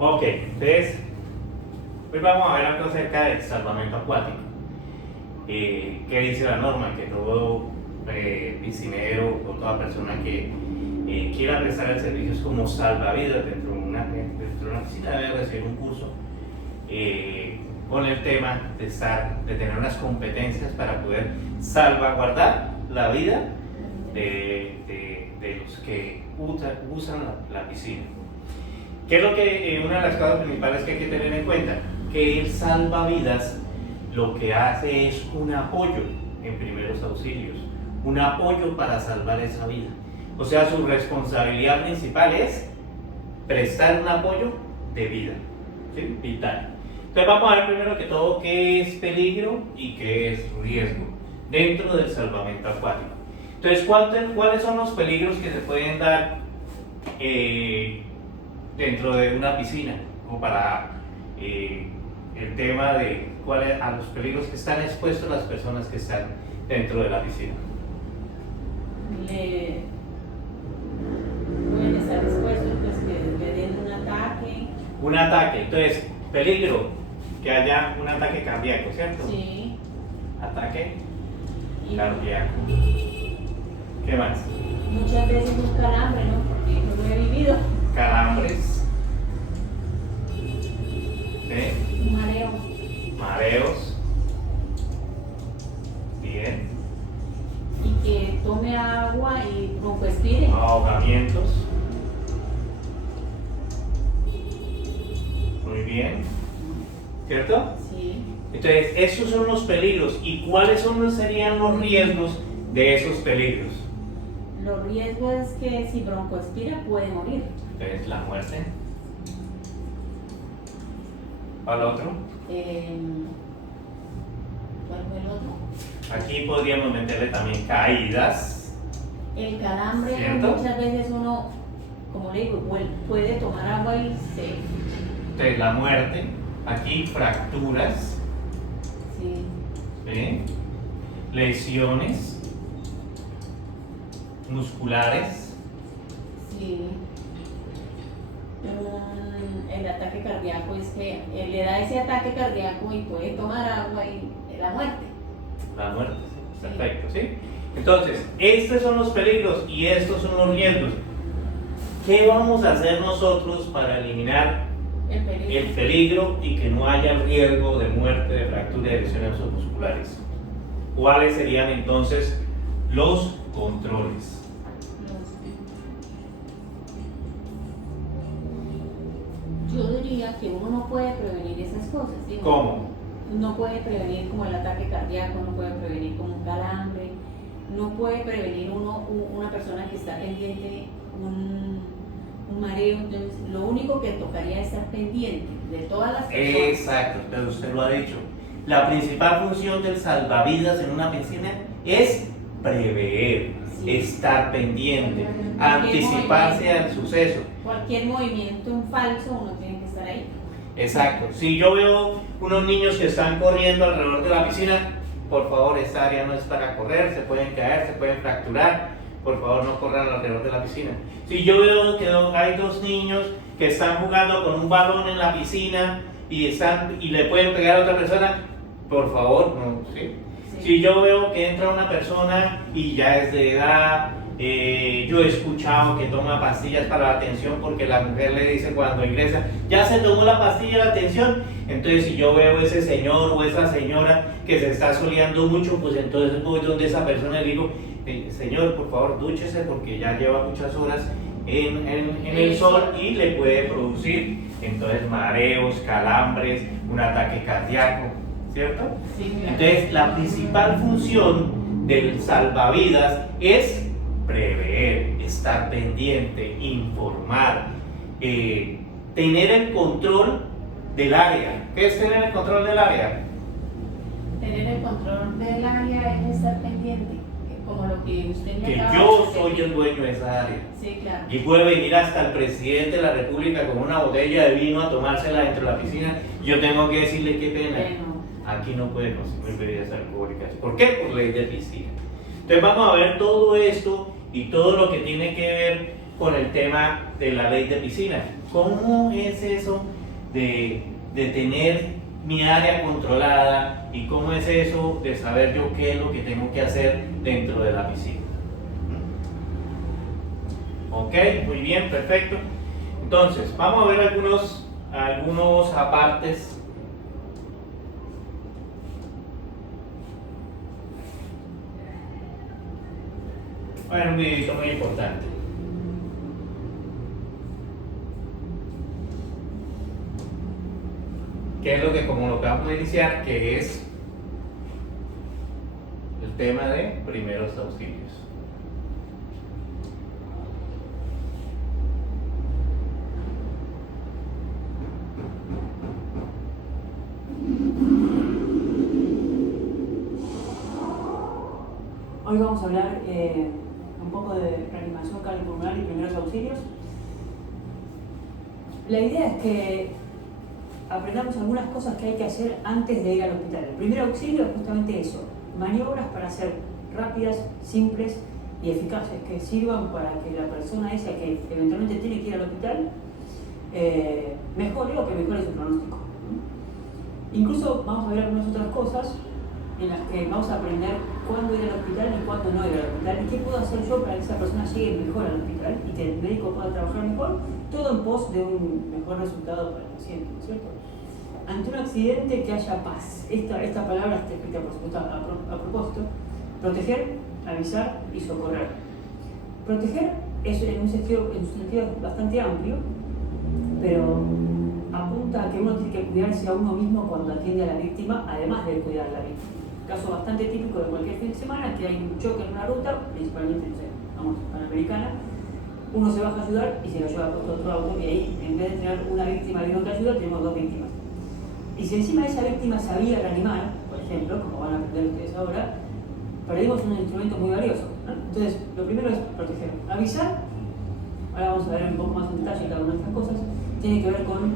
Ok, entonces, hoy vamos a ver algo acerca del salvamento acuático. ¿Qué dice la norma? Que todo piscinero o toda persona que quiera prestar el servicio como salvavidas dentro de una piscina debe recibir un curso con el tema de tener unas competencias para poder salvaguardar la vida de los que usan la piscina. ¿Qué es lo que una de las cosas principales que hay que tener en cuenta? Que el salvavidas lo que hace es un apoyo en primeros auxilios, un apoyo para salvar esa vida. O sea, su responsabilidad principal es prestar un apoyo de vida, ¿sí? Vital. Entonces vamos a ver primero que todo qué es peligro y qué es riesgo dentro del salvamento acuático. Entonces, ¿cuáles son los peligros que se pueden dar dentro de una piscina? O para el tema de a los peligros que están expuestos las personas que están dentro de la piscina. Pueden estar expuestos pues, que le den un ataque. Un ataque, entonces, peligro, que haya un ataque cardíaco, ¿cierto? Sí. Ataque cardíaco. ¿Qué más? Muchas veces un calambre, ¿no? Porque yo lo he vivido. Calambres. ¿Sí? Un mareo. Mareos. Bien. Y que tome agua y broncoespire. Ahogamientos. Muy bien. ¿Cierto? Sí. Entonces, esos son los peligros. ¿Y cuáles serían los riesgos de esos peligros? Los riesgos es que si broncoespira puede morir. Entonces, la muerte. ¿Cuál otro? ¿Cuál fue el otro? Aquí podríamos meterle también caídas. El calambre, ¿Cierto? muchas veces uno, como le digo, puede tomar agua y se... Entonces, la muerte. Aquí, fracturas. Sí. ¿Sí? Lesiones musculares. Sí. El ataque cardíaco es que él le da ese ataque cardíaco y puede tomar agua y la muerte. La muerte, sí. Perfecto, ¿sí? Entonces, estos son los peligros y estos son los riesgos. ¿Qué vamos a hacer nosotros para eliminar el peligro y que no haya riesgo de muerte, de fractura y de lesiones musculares? ¿Cuáles serían entonces los controles? Yo diría que uno no puede prevenir esas cosas. ¿Sí? ¿Cómo? No puede prevenir como el ataque cardíaco, no puede prevenir como un calambre, no puede prevenir una persona que está pendiente un mareo. Entonces, lo único que tocaría es estar pendiente de todas las personas. Exacto, pero usted lo ha dicho. La principal función del salvavidas en una piscina es prever, Sí. estar pendiente, anticiparse al suceso. Cualquier movimiento falso uno tiene que estar ahí. Exacto. Si yo veo unos niños que están corriendo alrededor de la piscina, por favor, esta área no es para correr, se pueden caer, se pueden fracturar. Por favor, no corran alrededor de la piscina. Si yo veo que hay dos niños que están jugando con un balón en la piscina y le pueden pegar a otra persona, por favor, no, ¿sí? Sí. Si yo veo que entra una persona y ya es de edad, yo he escuchado que toma pastillas para la tensión porque la mujer le dice cuando ingresa, ya se tomó la pastilla de la tensión. Entonces, si yo veo ese señor o esa señora que se está soleando mucho, pues entonces voy donde esa persona y le digo, señor, por favor, dúchese porque ya lleva muchas horas en el sol y le puede producir entonces mareos, calambres, un ataque cardíaco, ¿cierto? Sí, claro. Entonces, la principal función del salvavidas es prever, estar pendiente, informar, tener el control del área. ¿Qué es tener el control del área? Tener el control del área es estar pendiente, como lo que usted me Que acaba yo de decir. soy el dueño de esa área. Sí, claro. Y puede venir hasta el presidente de la República con una botella de vino a tomársela dentro de la piscina. Yo tengo que decirle qué pena. Bueno, Aquí no puede consumir bebidas alcohólicas. ¿Por qué? Por ley de piscina. Entonces vamos a ver todo esto y todo lo que tiene que ver con el tema de la ley de piscinas. ¿Cómo es eso de tener mi área controlada y cómo es eso de saber yo qué es lo que tengo que hacer dentro de la piscina? Ok, muy bien, perfecto. Entonces, vamos a ver algunos apartes. Bueno, un videito muy importante. ¿Qué es lo que, como lo que vamos a iniciar, que es el tema de primeros auxilios? Hoy vamos a hablar un poco de reanimación cardiopulmonar y primeros auxilios. La idea es que aprendamos algunas cosas que hay que hacer antes de ir al hospital. El primer auxilio es justamente eso, maniobras para ser rápidas, simples y eficaces, que sirvan para que la persona esa que eventualmente tiene que ir al hospital mejore o que mejore su pronóstico. Incluso vamos a ver algunas otras cosas en las que vamos a aprender cuándo ir al hospital y cuándo no ir al hospital y qué puedo hacer yo para que esa persona llegue mejor al hospital y que el médico pueda trabajar mejor, todo en pos de un mejor resultado para el paciente, ¿no es cierto? Ante un accidente, que haya paz. Esta palabra está escrita, por supuesto, a propósito. Proteger, avisar y socorrer. Proteger es en un sentido bastante amplio, pero apunta a que uno tiene que cuidarse a uno mismo cuando atiende a la víctima, además de cuidar a la víctima. Caso bastante típico de cualquier fin de semana, que hay un choque en una ruta, principalmente, no sé, vamos, Panamericana, uno se baja a ayudar y se lo lleva por otro auto, y ahí, en vez de tener una víctima y uno que ayuda, tenemos dos víctimas. Y si encima esa víctima sabía reanimar, por ejemplo, como van a aprender ustedes ahora, perdimos un instrumento muy valioso, ¿no? Entonces, lo primero es proteger. Avisar, ahora vamos a ver un poco más en detalle cada una de estas cosas, tiene que ver con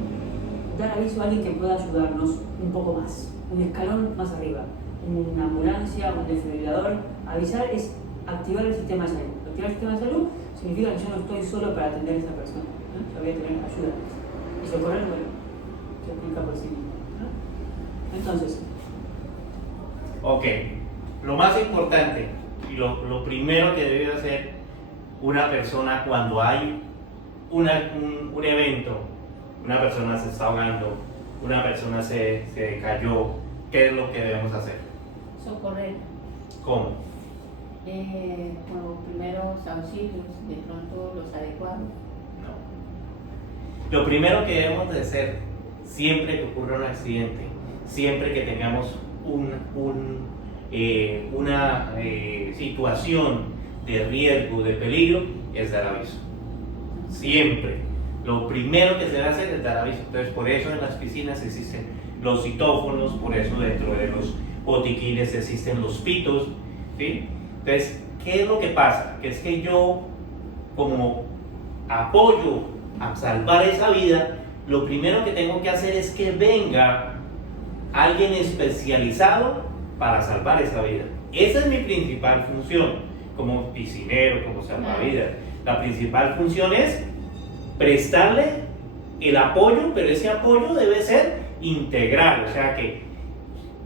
dar aviso a alguien que pueda ayudarnos un poco más, un escalón más arriba, una ambulancia, un desfibrilador. Avisar es activar el sistema de salud. Activar el sistema de salud significa que yo no estoy solo para atender a esa persona, ¿no? Yo voy a tener ayuda. Y socorrer, bueno, se explica por sí mismo, ¿no? Entonces, ok, lo más importante y lo primero que debe hacer una persona cuando hay un evento, una persona se está ahogando, una persona se cayó, ¿qué es lo que debemos hacer? socorrer. ¿Cómo? Con los primeros auxilios, de pronto los adecuados. No. Lo primero que debemos de hacer siempre que ocurra un accidente, siempre que tengamos una situación de riesgo, de peligro, es dar aviso. Siempre. Lo primero que se debe hacer es dar aviso. Entonces, por eso en las piscinas existen los citófonos, por eso dentro de los botiquines existen los pitos, ¿sí? Entonces, ¿qué es lo que pasa? Que es que yo, como apoyo a salvar esa vida, lo primero que tengo que hacer es que venga alguien especializado para salvar esa vida. Esa es mi principal función como piscinero, como salvavidas. La principal función es prestarle el apoyo, pero ese apoyo debe ser integral, o sea que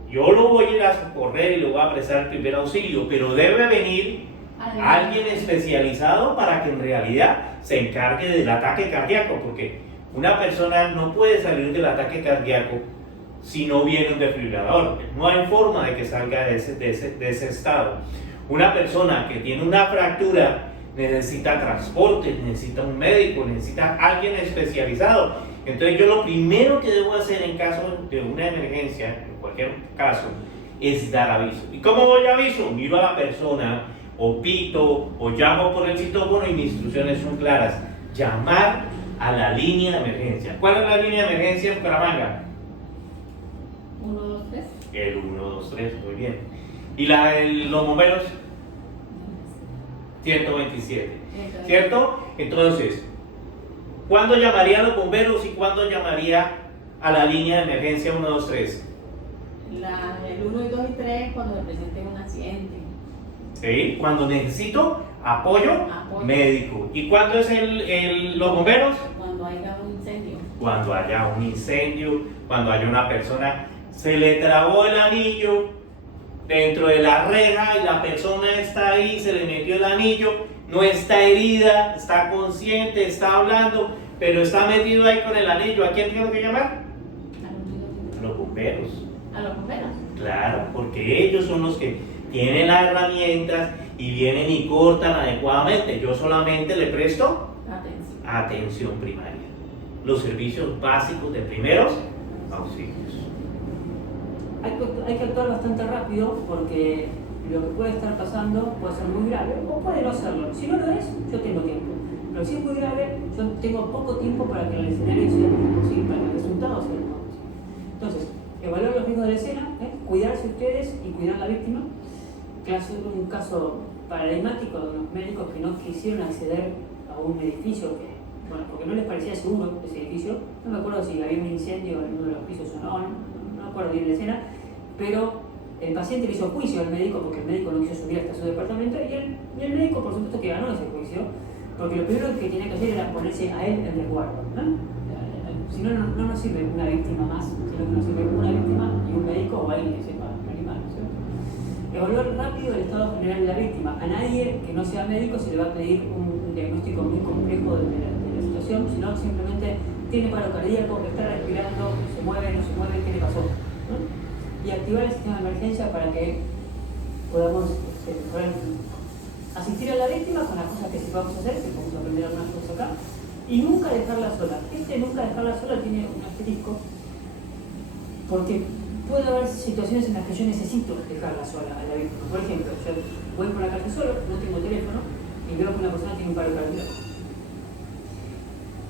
yo lo voy a ir a socorrer y le voy a prestar el primer auxilio, pero debe venir alguien especializado para que en realidad se encargue del ataque cardíaco, porque una persona no puede salir del ataque cardíaco si no viene un desfibrilador. No hay forma de que salga de ese estado. Una persona que tiene una fractura necesita transporte, necesita un médico, necesita alguien especializado. Entonces yo lo primero que debo hacer en caso de una emergencia, en cualquier caso, es dar aviso. ¿Y cómo doy aviso? Miro a la persona, o pito, o llamo por el citófono y mis instrucciones son claras. Llamar a la línea de emergencia. ¿Cuál es la línea de emergencia en Bucaramanga? 123. El 123, muy bien. ¿Y los bomberos? 127, ¿cierto? Entonces, ¿cuándo llamaría a los bomberos y cuándo llamaría a la línea de emergencia 123? El 1, 2 y 3 cuando me presente un accidente. ¿Sí? Cuando necesito Apoyo médico. ¿Y cuándo es los bomberos? Cuando haya un incendio. Cuando haya un incendio, cuando haya una persona, se le trabó el anillo dentro de la reja y la persona está ahí, se le metió el anillo, no está herida, está consciente, está hablando, pero está metido ahí con el anillo. ¿A quién tengo que llamar? A los bomberos. ¿A los bomberos? Claro, porque ellos son los que tienen las herramientas y vienen y cortan adecuadamente. Yo solamente le presto atención primaria. Los servicios básicos de primeros auxilios. Hay que actuar bastante rápido porque lo que puede estar pasando puede ser muy grave o puede no serlo. Si no lo es, yo tengo tiempo. Pero si es muy grave, yo tengo poco tiempo para que el escenario sea lo mejor posible, para que el resultado sea lo mejor posible. Entonces, evaluar los riesgos de la escena, cuidarse ustedes y cuidar a la víctima. Un caso paradigmático de unos médicos que no quisieron acceder a un edificio porque no les parecía seguro ese edificio. No me acuerdo si había un incendio en uno de los pisos o no me acuerdo bien la escena, pero el paciente le hizo juicio al médico porque el médico no quiso subir hasta su departamento y el médico por supuesto que ganó ese juicio, porque lo primero que tenía que hacer era ponerse a él en resguardo, ¿no? Si no, no nos sirve una víctima más, sino que nos sirve una víctima y un médico o alguien que sepa animar, ¿cierto? Evaluar rápido el estado general de la víctima. A nadie que no sea médico se le va a pedir un diagnóstico muy complejo de la situación, sino simplemente tiene paro cardíaco, está respirando, se mueve, no se mueve, ¿qué le pasó? ¿No? Y activar el sistema de emergencia para que podamos poder asistir a la víctima con las cosas que sí vamos a hacer, que vamos a aprender algunas cosas acá, y nunca dejarla sola. Nunca dejarla sola tiene un asterisco, porque puede haber situaciones en las que yo necesito dejarla sola a la víctima. Por ejemplo, yo voy por la calle solo, no tengo teléfono, y veo que una persona tiene un paro cardíaco.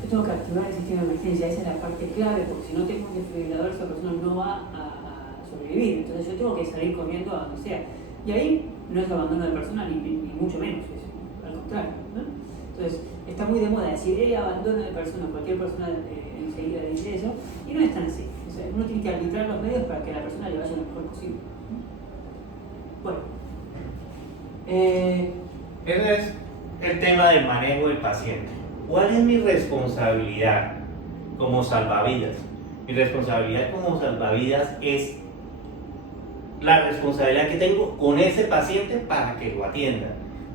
Yo tengo que activar el sistema de emergencia, esa es la parte clave, porque si no tengo un desfibrilador, esa persona no va a sobrevivir. Entonces yo tengo que salir corriendo a donde sea. Y ahí no es abandono de persona, ni mucho menos, al contrario, ¿no? Entonces, está muy de moda decir, abandono de persona, cualquier persona enseguida dice eso, y no es tan así. O sea, uno tiene que arbitrar los medios para que a la persona le vaya lo mejor posible. Bueno. Ese es el tema del manejo del paciente. ¿Cuál es mi responsabilidad como salvavidas? Mi responsabilidad como salvavidas es la responsabilidad que tengo con ese paciente para que lo atienda,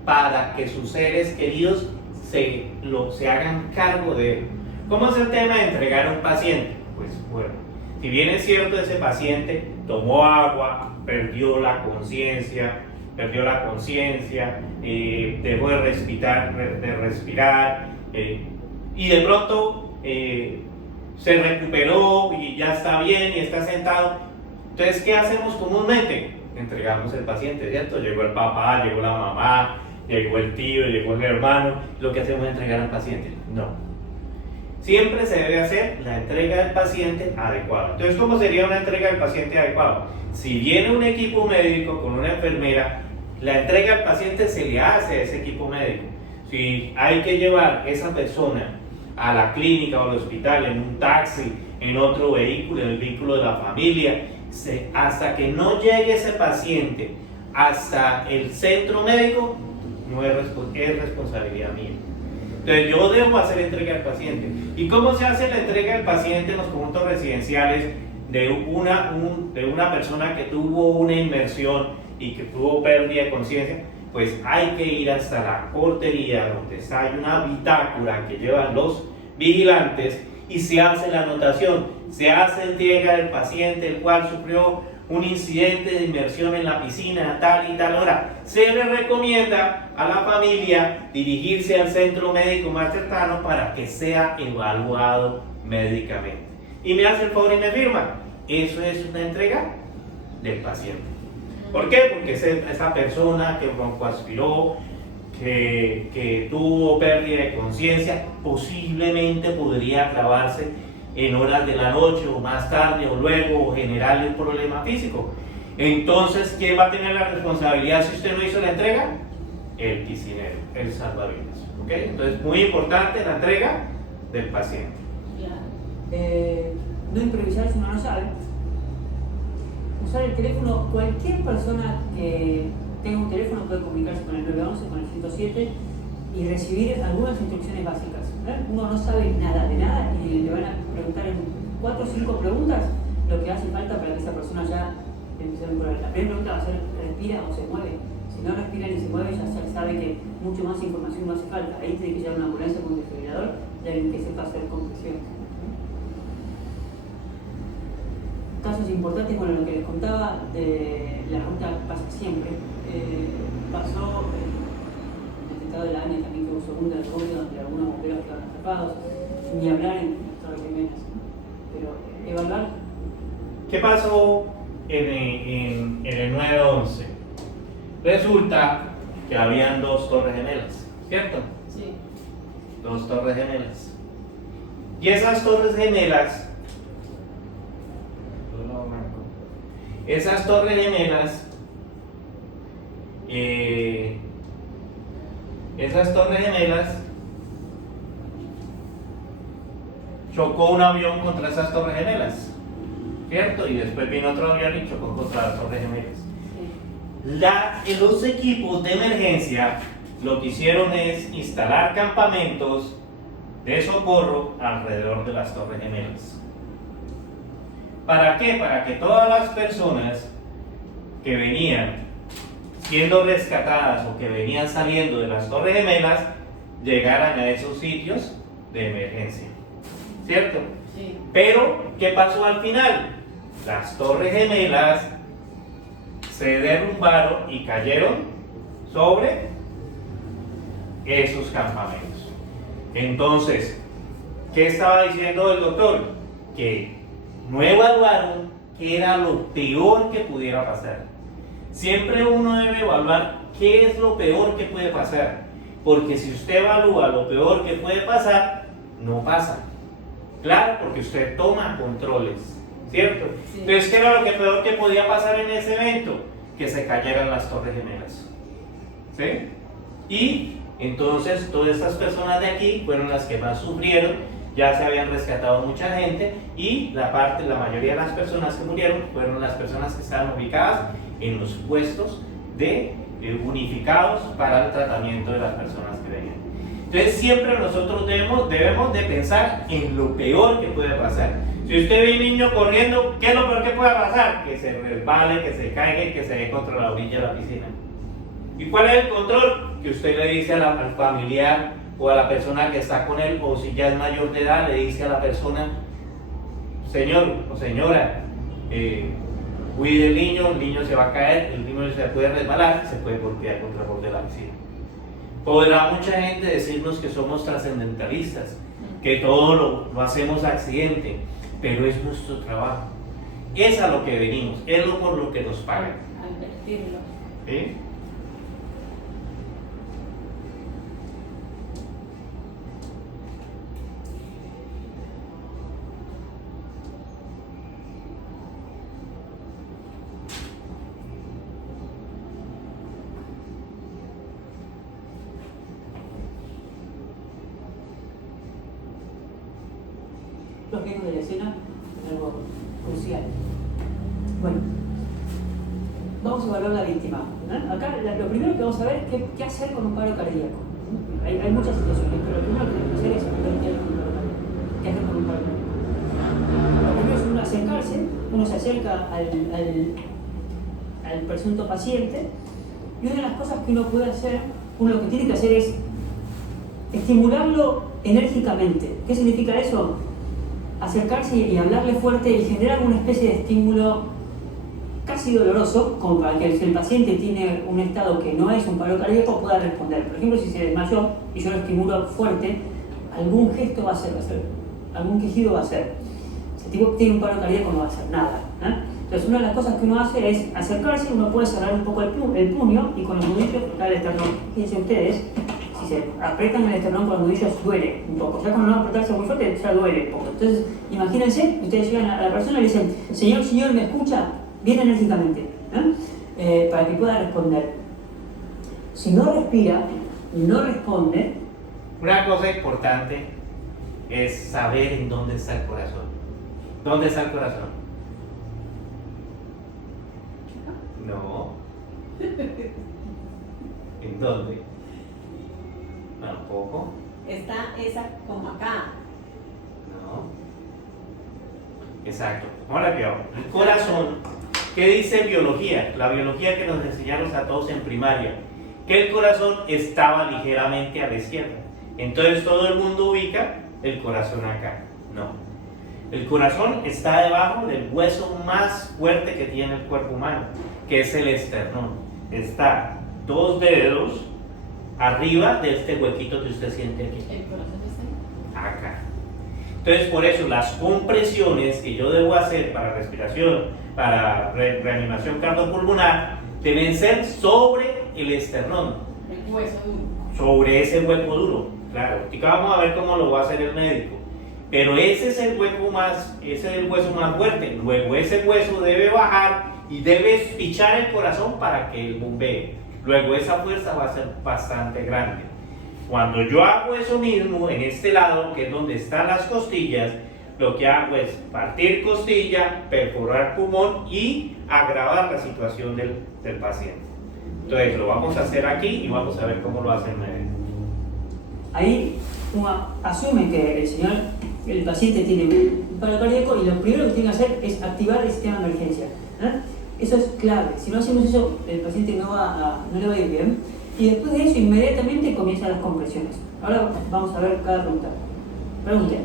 para que sus seres queridos se hagan cargo de él. ¿Cómo es el tema de entregar a un paciente? Pues bueno, si bien es cierto, ese paciente tomó agua, perdió la conciencia, dejó de respirar, y de pronto se recuperó y ya está bien y está sentado. Entonces, ¿qué hacemos comúnmente? Entregamos el paciente, ¿cierto? Llegó el papá, llegó la mamá, llegó el tío, llegó el hermano. Lo que hacemos es entregar al paciente. No. Siempre se debe hacer la entrega del paciente adecuada. Entonces, ¿cómo sería una entrega del paciente adecuada? Si viene un equipo médico con una enfermera, la entrega al paciente se le hace a ese equipo médico. Si hay que llevar esa persona a la clínica o al hospital en un taxi, en otro vehículo, en el vehículo de la familia, hasta que no llegue ese paciente hasta el centro médico, no es responsabilidad mía. Entonces yo debo hacer entrega al paciente. ¿Y cómo se hace la entrega del paciente en los conjuntos residenciales de una persona que tuvo una inmersión y que tuvo pérdida de conciencia? Pues hay que ir hasta la portería donde hay una bitácora que llevan los vigilantes y se hace la anotación, se hace entrega del paciente el cual sufrió un incidente de inmersión en la piscina a tal y tal hora. Se le recomienda a la familia dirigirse al centro médico más cercano para que sea evaluado médicamente. Y me hace el favor y me firma. Eso es una entrega del paciente. ¿Por qué? Porque esa persona que broncoaspiró, que tuvo pérdida de conciencia, posiblemente podría agravarse en horas de la noche o más tarde o luego o generarle un problema físico. Entonces, ¿quién va a tener la responsabilidad si usted no hizo la entrega? El piscinero, el salvavidas. ¿Ok? Entonces, muy importante la entrega del paciente. No improvisar si uno no sabe. Usar el teléfono, cualquier persona que tenga un teléfono puede comunicarse con el 911, con el 107 y recibir algunas instrucciones básicas. Uno no sabe nada de nada y le van a preguntar en 4 o 5 preguntas lo que hace falta para que esa persona ya empiece a mejorar. La primera pregunta va a ser, ¿respira o se mueve? Si no respira ni se mueve, ya se sabe que mucho más información no hace falta. Ahí tiene que llegar una ambulancia con un desfibrilador y alguien que sepa hacer compresión. Casos importantes, bueno, lo que les contaba de la ruta pasa siempre. Pasó en el estado de la ANE también que hubo segunda de ruta donde algunos bomberos quedaron atrapados, ni hablar en Torres Gemelas. Pero evaluar. ¿Qué pasó en el 911? Resulta que habían 2 torres gemelas, ¿cierto? Sí. 2 torres gemelas. Y esas torres gemelas, chocó un avión contra esas torres gemelas, ¿cierto? Y después vino otro avión y chocó contra las torres gemelas. Los equipos de emergencia lo que hicieron es instalar campamentos de socorro alrededor de las torres gemelas. ¿Para qué? Para que todas las personas que venían siendo rescatadas o que venían saliendo de las torres gemelas llegaran a esos sitios de emergencia, ¿cierto? Sí. Pero, ¿qué pasó al final? Las torres gemelas se derrumbaron y cayeron sobre esos campamentos. Entonces, ¿qué estaba diciendo el doctor? Que no evaluaron qué era lo peor que pudiera pasar. Siempre uno debe evaluar qué es lo peor que puede pasar, porque si usted evalúa lo peor que puede pasar, no pasa. Claro, porque usted toma controles, ¿cierto? Sí. Entonces, ¿qué era lo que peor que podía pasar en ese evento? Que se cayeran las torres gemelas, ¿sí? Y entonces todas estas personas de aquí fueron las que más sufrieron. Ya se habían rescatado mucha gente y la mayoría de las personas que murieron fueron las personas que estaban ubicadas en los puestos unificados para el tratamiento de las personas que venían. Entonces siempre nosotros debemos de pensar en lo peor que puede pasar. Si usted ve un niño corriendo, ¿qué es lo peor que puede pasar? Que se resbale, que se caiga y que se dé contra la orilla de la piscina. ¿Y cuál es el control? Que usted le dice al familiar o a la persona que está con él, o si ya es mayor de edad, le dice a la persona: señor o señora, cuide el niño se va a caer, el niño se puede resbalar, se puede golpear contra el borde de la piscina. Podrá mucha gente decirnos que somos trascendentalistas, que todo lo hacemos accidente, pero es nuestro trabajo. Es a lo que venimos, es lo por lo que nos pagan. Advertirlo. ¿Sí? Los riesgos de la escena es algo crucial. Bueno, vamos a evaluar la víctima. Acá lo primero que vamos a ver es qué hacer con un paro cardíaco. Hay muchas situaciones, pero lo primero que tenemos que hacer es ver qué hacer con un paro cardíaco. Lo primero es uno acercarse, uno se acerca al presunto paciente, y una de las cosas que uno puede hacer, uno lo que tiene que hacer es estimularlo enérgicamente. ¿Qué significa eso? Acercarse y hablarle fuerte y generar una especie de estímulo casi doloroso, como para que si el paciente tiene un estado que no es un paro cardíaco pueda responder. Por ejemplo, si se desmayó y yo lo estimulo fuerte, algún gesto va a hacer, algún quejido va a hacer. Si el tipo tiene un paro cardíaco no va a hacer nada. Entonces, una de las cosas que uno hace es acercarse, uno puede cerrar un poco el puño y con los nudillos apretar el esternón. Fíjense ustedes, si se aprietan el esternón con los nudillos duele un poco. Ya cuando no apretarse muy fuerte ya duele un poco. Entonces, imagínense, ustedes llegan a la persona y le dicen: señor, ¿me escucha? Bien enérgicamente, para que pueda responder. Si no respira y no responde. Una cosa importante es saber en dónde está el corazón. ¿Dónde está el corazón? No. ¿En dónde? Tampoco. Está esa como acá. No. Exacto. Ahora que el corazón, ¿qué dice biología? La biología que nos enseñaron a todos en primaria, que el corazón estaba ligeramente a la izquierda. Entonces todo el mundo ubica el corazón acá. No. El corazón está debajo del hueso más fuerte que tiene el cuerpo humano, que es el esternón. Está 2 dedos arriba de este huequito que usted siente aquí. El corazón está ahí. Acá. Entonces, por eso las compresiones que yo debo hacer para respiración, para reanimación cardiopulmonar, deben ser sobre el esternón, El hueso duro. sobre ese hueco duro. Claro, ahorita vamos a ver cómo lo va a hacer el médico. Pero ese es el hueco ese es el hueso más fuerte. Luego ese hueso debe bajar y debe pichar el corazón para que él bombee. Luego esa fuerza va a ser bastante grande. Cuando yo hago eso mismo en este lado, que es donde están las costillas, lo que hago es partir costilla, perforar pulmón y agravar la situación del paciente. Entonces lo vamos a hacer aquí y vamos a ver cómo lo hace el médico. Ahí uno asume que el paciente tiene un paro cardíaco y lo primero que tiene que hacer es activar el sistema de emergencia. Eso es clave. Si no hacemos eso, el paciente no le va a ir bien. Y después de eso, inmediatamente comienzan las compresiones. Ahora vamos a ver cada pregunta. Pregunte.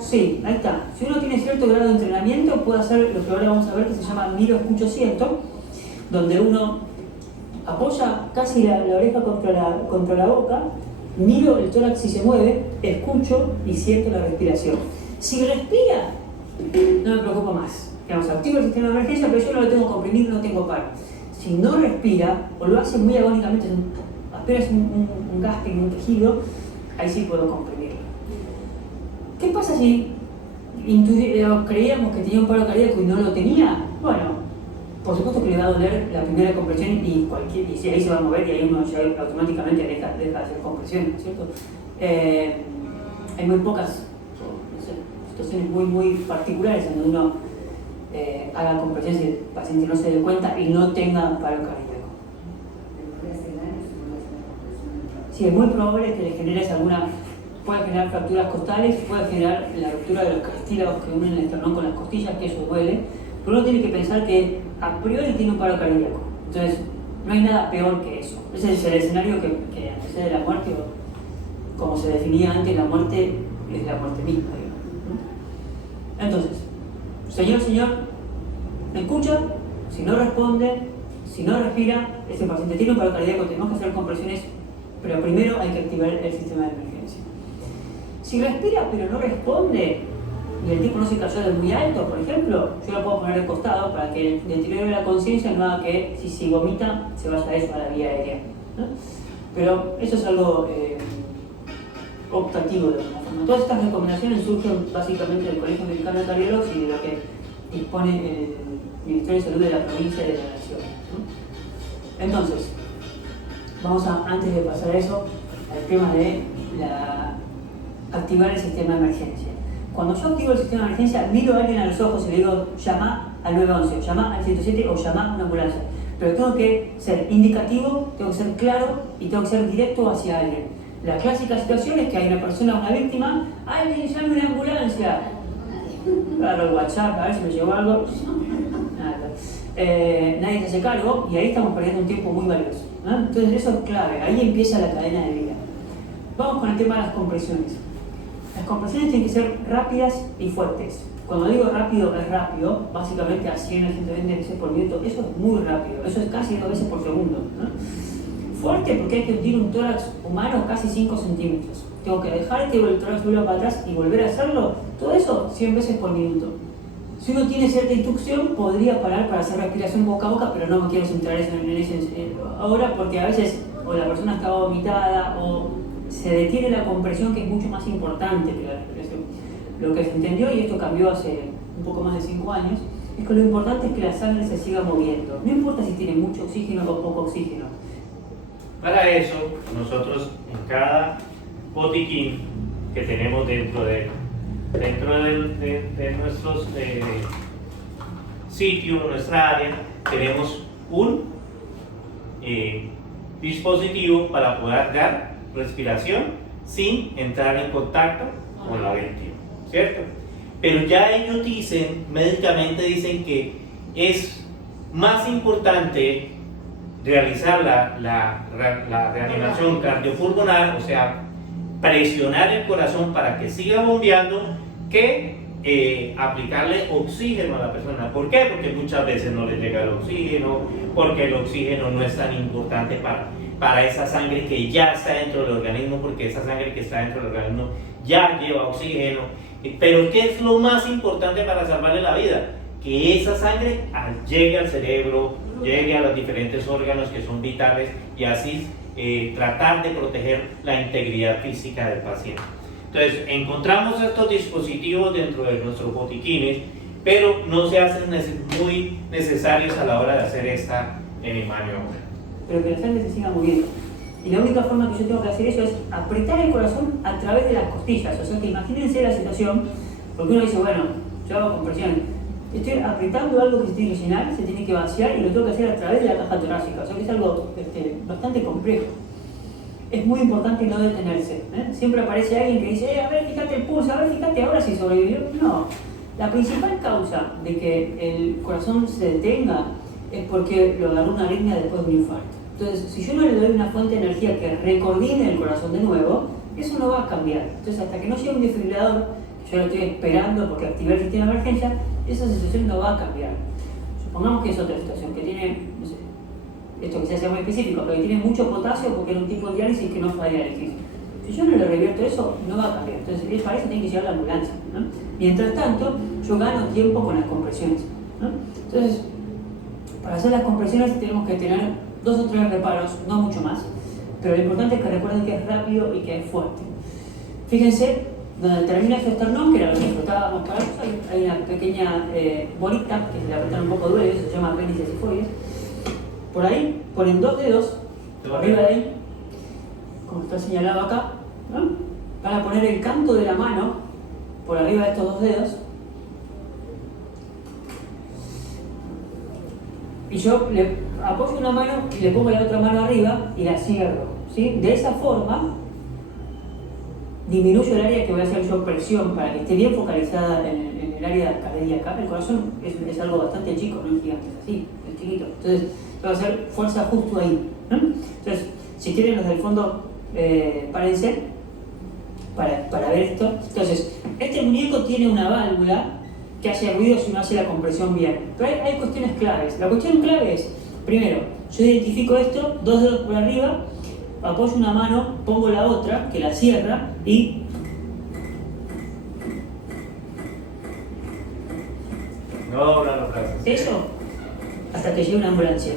Sí, ahí está. Si uno tiene cierto grado de entrenamiento, puede hacer lo que ahora vamos a ver, que se llama miro, escucho, siento, donde uno apoya casi la oreja contra la boca, miro el tórax si se mueve, escucho y siento la respiración. Si respira, no me preocupo más. Digamos, activo el sistema de emergencia, pero yo no lo tengo comprimido, no tengo paro. Si no respira, o lo hace muy agónicamente, apenas un gasping, un quejido, ahí sí puedo comprimirlo. ¿Qué pasa si creíamos que tenía un paro cardíaco y no lo tenía? Bueno, por supuesto que le va a doler la primera compresión y si ahí se va a mover y ahí uno ya automáticamente deja de hacer compresión, ¿cierto? Hay muy pocas situaciones muy particulares en donde uno haga compresión si el paciente no se dé cuenta y no tenga paro cardíaco. Sí, es muy probable que le generes puede generar fracturas costales, puede generar la ruptura de los cartílagos que unen el esternón con las costillas, que eso duele, pero uno tiene que pensar que a priori tiene un paro cardíaco. Entonces, no hay nada peor que eso. Ese es el escenario que antecede la muerte, o como se definía antes, la muerte es la muerte misma, digamos. Entonces, señor, ¿me escucha? Si no responde, si no respira, ese paciente tiene un paro cardíaco, tenemos que hacer compresiones, pero primero hay que activar el sistema de emergencia. Si respira pero no responde y el tipo no se cayó de muy alto, por ejemplo, yo lo puedo poner de costado para que el deterioro de la conciencia no haga que si vomita se vaya eso a la vía aérea, ¿no? Pero eso es algo optativo de alguna forma. Todas estas recomendaciones surgen básicamente del Colegio Mexicano de Cardiólogos y de lo que dispone el Ministerio de Salud de la provincia y de la nación, ¿no? Entonces, vamos antes de pasar a eso, al tema de activar el sistema de emergencia. Cuando yo activo el sistema de emergencia, miro a alguien a los ojos y le digo, llama al 911, llama al 107 o llama a una ambulancia. Pero tengo que ser indicativo, tengo que ser claro y tengo que ser directo hacia alguien. La clásica situación es que hay una persona, una víctima, alguien llame una ambulancia. Agarro el WhatsApp, a ver si me llegó algo. Nada. Nadie se hace cargo y ahí estamos perdiendo un tiempo muy valioso, ¿no? Entonces eso es clave, ahí empieza la cadena de vida. Vamos con el tema de las compresiones. Las compresiones tienen que ser rápidas y fuertes. Cuando digo rápido, es rápido, básicamente a 100 a 120 veces por minuto. Eso es muy rápido, eso es casi 2 veces por segundo, ¿no? Fuerte porque hay que hundir un tórax humano casi 5 centímetros. Tengo que dejar que el tórax vuelva para atrás y volver a hacerlo. Todo eso 100 veces por minuto. Si uno tiene cierta instrucción, podría parar para hacer respiración boca a boca, pero no me quiero centrar en eso ahora porque a veces o la persona está vomitada o se detiene la compresión, que es mucho más importante que la respiración. Lo que se entendió, y esto cambió hace un poco más de 5 años, es que lo importante es que la sangre se siga moviendo. No importa si tiene mucho oxígeno o poco oxígeno. Para eso, nosotros en cada botiquín que tenemos dentro de nuestros sitio, en nuestra área, tenemos un dispositivo para poder dar respiración sin entrar en contacto con la ventilación, ¿cierto? Pero ya ellos dicen, médicamente dicen que es más importante realizar la reanimación cardiopulmonar, o sea, presionar el corazón para que siga bombeando, que aplicarle oxígeno a la persona. ¿Por qué? Porque muchas veces no le llega el oxígeno, porque el oxígeno no es tan importante para esa sangre que ya está dentro del organismo, porque esa sangre que está dentro del organismo ya lleva oxígeno. Pero ¿qué es lo más importante para salvarle la vida? Que esa sangre llegue al cerebro, llegue a los diferentes órganos que son vitales y así tratar de proteger la integridad física del paciente. Entonces, encontramos estos dispositivos dentro de nuestros botiquines, pero no se hacen muy necesarios a la hora de hacer esta maniobra. Pero que la sangre se siga moviendo. Y la única forma que yo tengo que hacer eso es apretar el corazón a través de las costillas. O sea que imagínense la situación, porque uno dice, bueno, yo hago compresiones. Estoy apretando algo que se tiene que llenar, se tiene que vaciar y lo tengo que hacer a través de la caja torácica. O sea que es algo bastante complejo. Es muy importante no detenerse. Siempre aparece alguien que dice, a ver, fíjate el pulso, a ver, fíjate ahora si sobrevivió. No. La principal causa de que el corazón se detenga es porque lo agarró una arritmia después de un infarto. Entonces, si yo no le doy una fuente de energía que recoordine el corazón de nuevo, eso no va a cambiar. Entonces, hasta que no llegue un desfibrilador, yo lo estoy esperando porque activé el sistema de emergencia, esa situación no va a cambiar. Supongamos que es otra situación, que tiene, no sé, esto que se hace muy específico, pero que tiene mucho potasio porque era un tipo de diálisis que no fue diálisis. Si yo no le revierto eso, no va a cambiar. Entonces, para eso tiene que llegar la ambulancia, ¿no? Mientras tanto, yo gano tiempo con las compresiones, ¿no? Entonces, para hacer las compresiones tenemos que tener 2 o 3 reparos, no mucho más, pero lo importante es que recuerden que es rápido y que es fuerte. Fíjense, donde termina su esternón, que era lo que explotábamos para eso, hay una pequeña bolita que se le apretan un poco duro, eso se llama apéndice cifoides. Por ahí ponen 2 dedos, arriba de ahí, como está señalado acá, ¿no? Van a poner el canto de la mano por arriba de estos 2 dedos. Y yo le apoyo una mano y le pongo la otra mano arriba y la cierro, ¿sí? De esa forma disminuyo el área que voy a hacer yo presión para que esté bien focalizada en el área cardíaca. El corazón es algo bastante chico, no es gigante, es así, es chiquito. Entonces voy a hacer fuerza justo ahí, ¿no? Entonces, si quieren los del fondo, párense para ver esto. Entonces, este muñeco tiene una válvula que hace ruido si no hace la compresión bien. Pero hay cuestiones claves. La cuestión clave es, primero, yo identifico esto, 2 dedos por arriba, apoyo una mano, pongo la otra, que la cierra, y no dobla los brazos. eso hasta que llegue una ambulancia.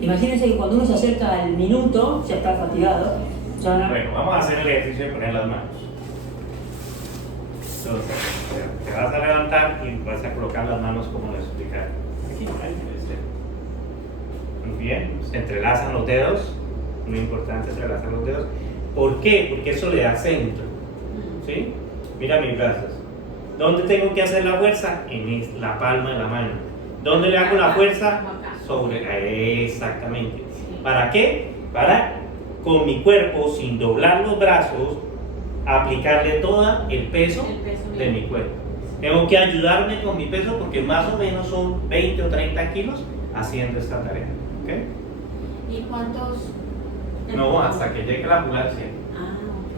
Imagínense que cuando uno se acerca al minuto, ya está fatigado. Ya... Bueno, vamos a hacer el ejercicio de poner las manos. Entonces, te vas a levantar y vas a colocar las manos como lo explicaron. Aquí, ahí, muy bien, se entrelazan los dedos. Muy importante entrelazar los dedos. ¿Por qué? Porque eso le da centro. ¿Sí? Mira mis brazos. ¿Dónde tengo que hacer la fuerza? En la palma de la mano. ¿Dónde le hago la fuerza? Sobre. Exactamente. ¿Para qué? Para con mi cuerpo, sin doblar los brazos, aplicarle todo el peso de mi cuerpo. Tengo que ayudarme con mi peso porque más o menos son 20 o 30 kilos haciendo esta tarea. ¿Okay? ¿Y cuántos? No, hasta que llegue la ambulancia.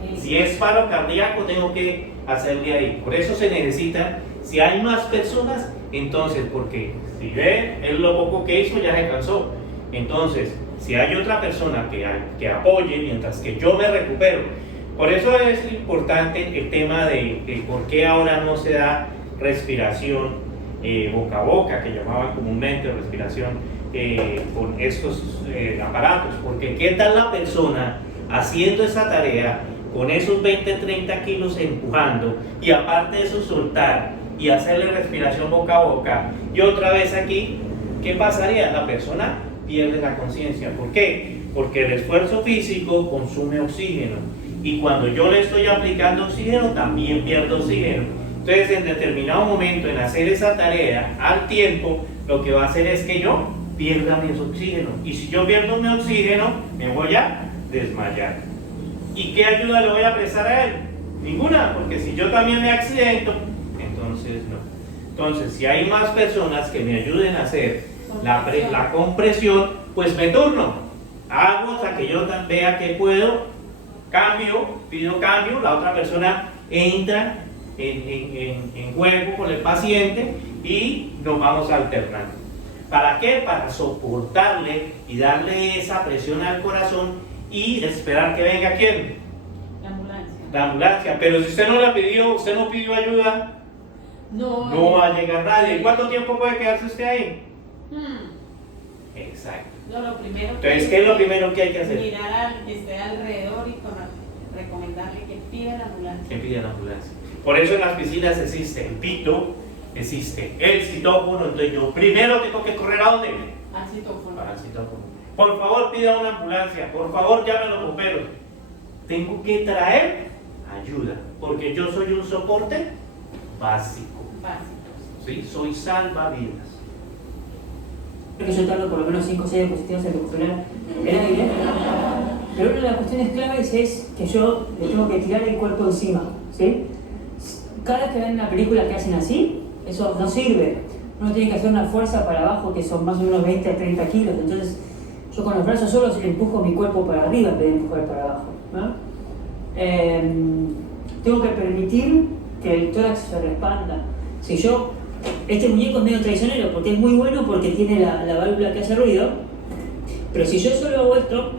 Okay. Si es paro cardíaco, tengo que hacerle ahí. Por eso se necesita, si hay más personas, entonces, porque si ve, él lo poco que hizo ya se cansó. Entonces, si hay otra persona que apoye mientras que yo me recupero. Por eso es importante el tema de por qué ahora no se da respiración boca a boca, que llamaban comúnmente respiración con estos aparatos, porque qué tal la persona haciendo esa tarea con esos 20-30 kilos empujando y aparte de eso soltar y hacerle respiración boca a boca y otra vez aquí, ¿qué pasaría? La persona pierde la conciencia. ¿Por qué? Porque el esfuerzo físico consume oxígeno y cuando yo le estoy aplicando oxígeno también pierdo oxígeno Entonces, en determinado momento, en hacer esa tarea al tiempo, lo que va a hacer es que yo pierda mi oxígeno. Y si yo pierdo mi oxígeno, me voy a desmayar. ¿Y qué ayuda le voy a prestar a él? Ninguna, porque si yo también me accidento, entonces no. Entonces, si hay más personas que me ayuden a hacer la compresión, pues me turno. Hago hasta que yo vea que puedo, cambio, pido cambio, la otra persona entra en juego con el paciente y nos vamos alternando. ¿Para qué? Para soportarle y darle esa presión al corazón y esperar que venga ¿quién? La ambulancia. La ambulancia. Pero si usted no la pidió, usted no pidió ayuda, no va a llegar nadie. ¿Cuánto tiempo puede quedarse usted ahí? Exacto. No, lo primero Entonces, ¿qué es lo primero que hay que hacer? Mirar al que esté alrededor y recomendarle que pida la ambulancia. Que pida la ambulancia. Por eso en las piscinas existe el pito, existe el citófono. Entonces yo primero tengo que correr ¿a dónde? Al citófono. Para el citófono. Por favor, pida una ambulancia. Por favor, llame a los bomberos. Tengo que traer ayuda, porque yo soy un soporte básico. ¿Sí? Soy salvavidas. Creo que yo tardo por lo menos 5 o 6 diapositivas en recuperar el aire. Pero una de las cuestiones claves es que yo le tengo que tirar el cuerpo encima, ¿sí? Cada vez que ven una película que hacen así, eso no sirve. Uno tiene que hacer una fuerza para abajo que son más o menos 20 a 30 kilos. Entonces, yo con los brazos solos empujo mi cuerpo para arriba en vez de empujar para abajo, ¿no? Tengo que permitir que el tórax se respanda. Si yo, este muñeco es medio traicionero porque es muy bueno porque tiene la válvula que hace ruido, pero si yo solo hago esto,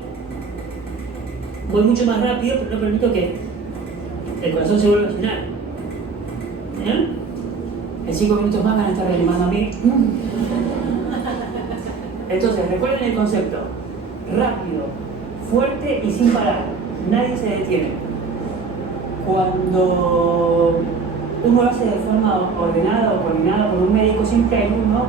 voy mucho más rápido, pero no permito que el corazón se vuelva a llenar. En 5 minutos más van a estar reanimando a mí. Entonces, recuerden el concepto: rápido, fuerte y sin parar. Nadie se detiene. Cuando uno lo hace de forma ordenada o coordinada por un médico, siempre hay uno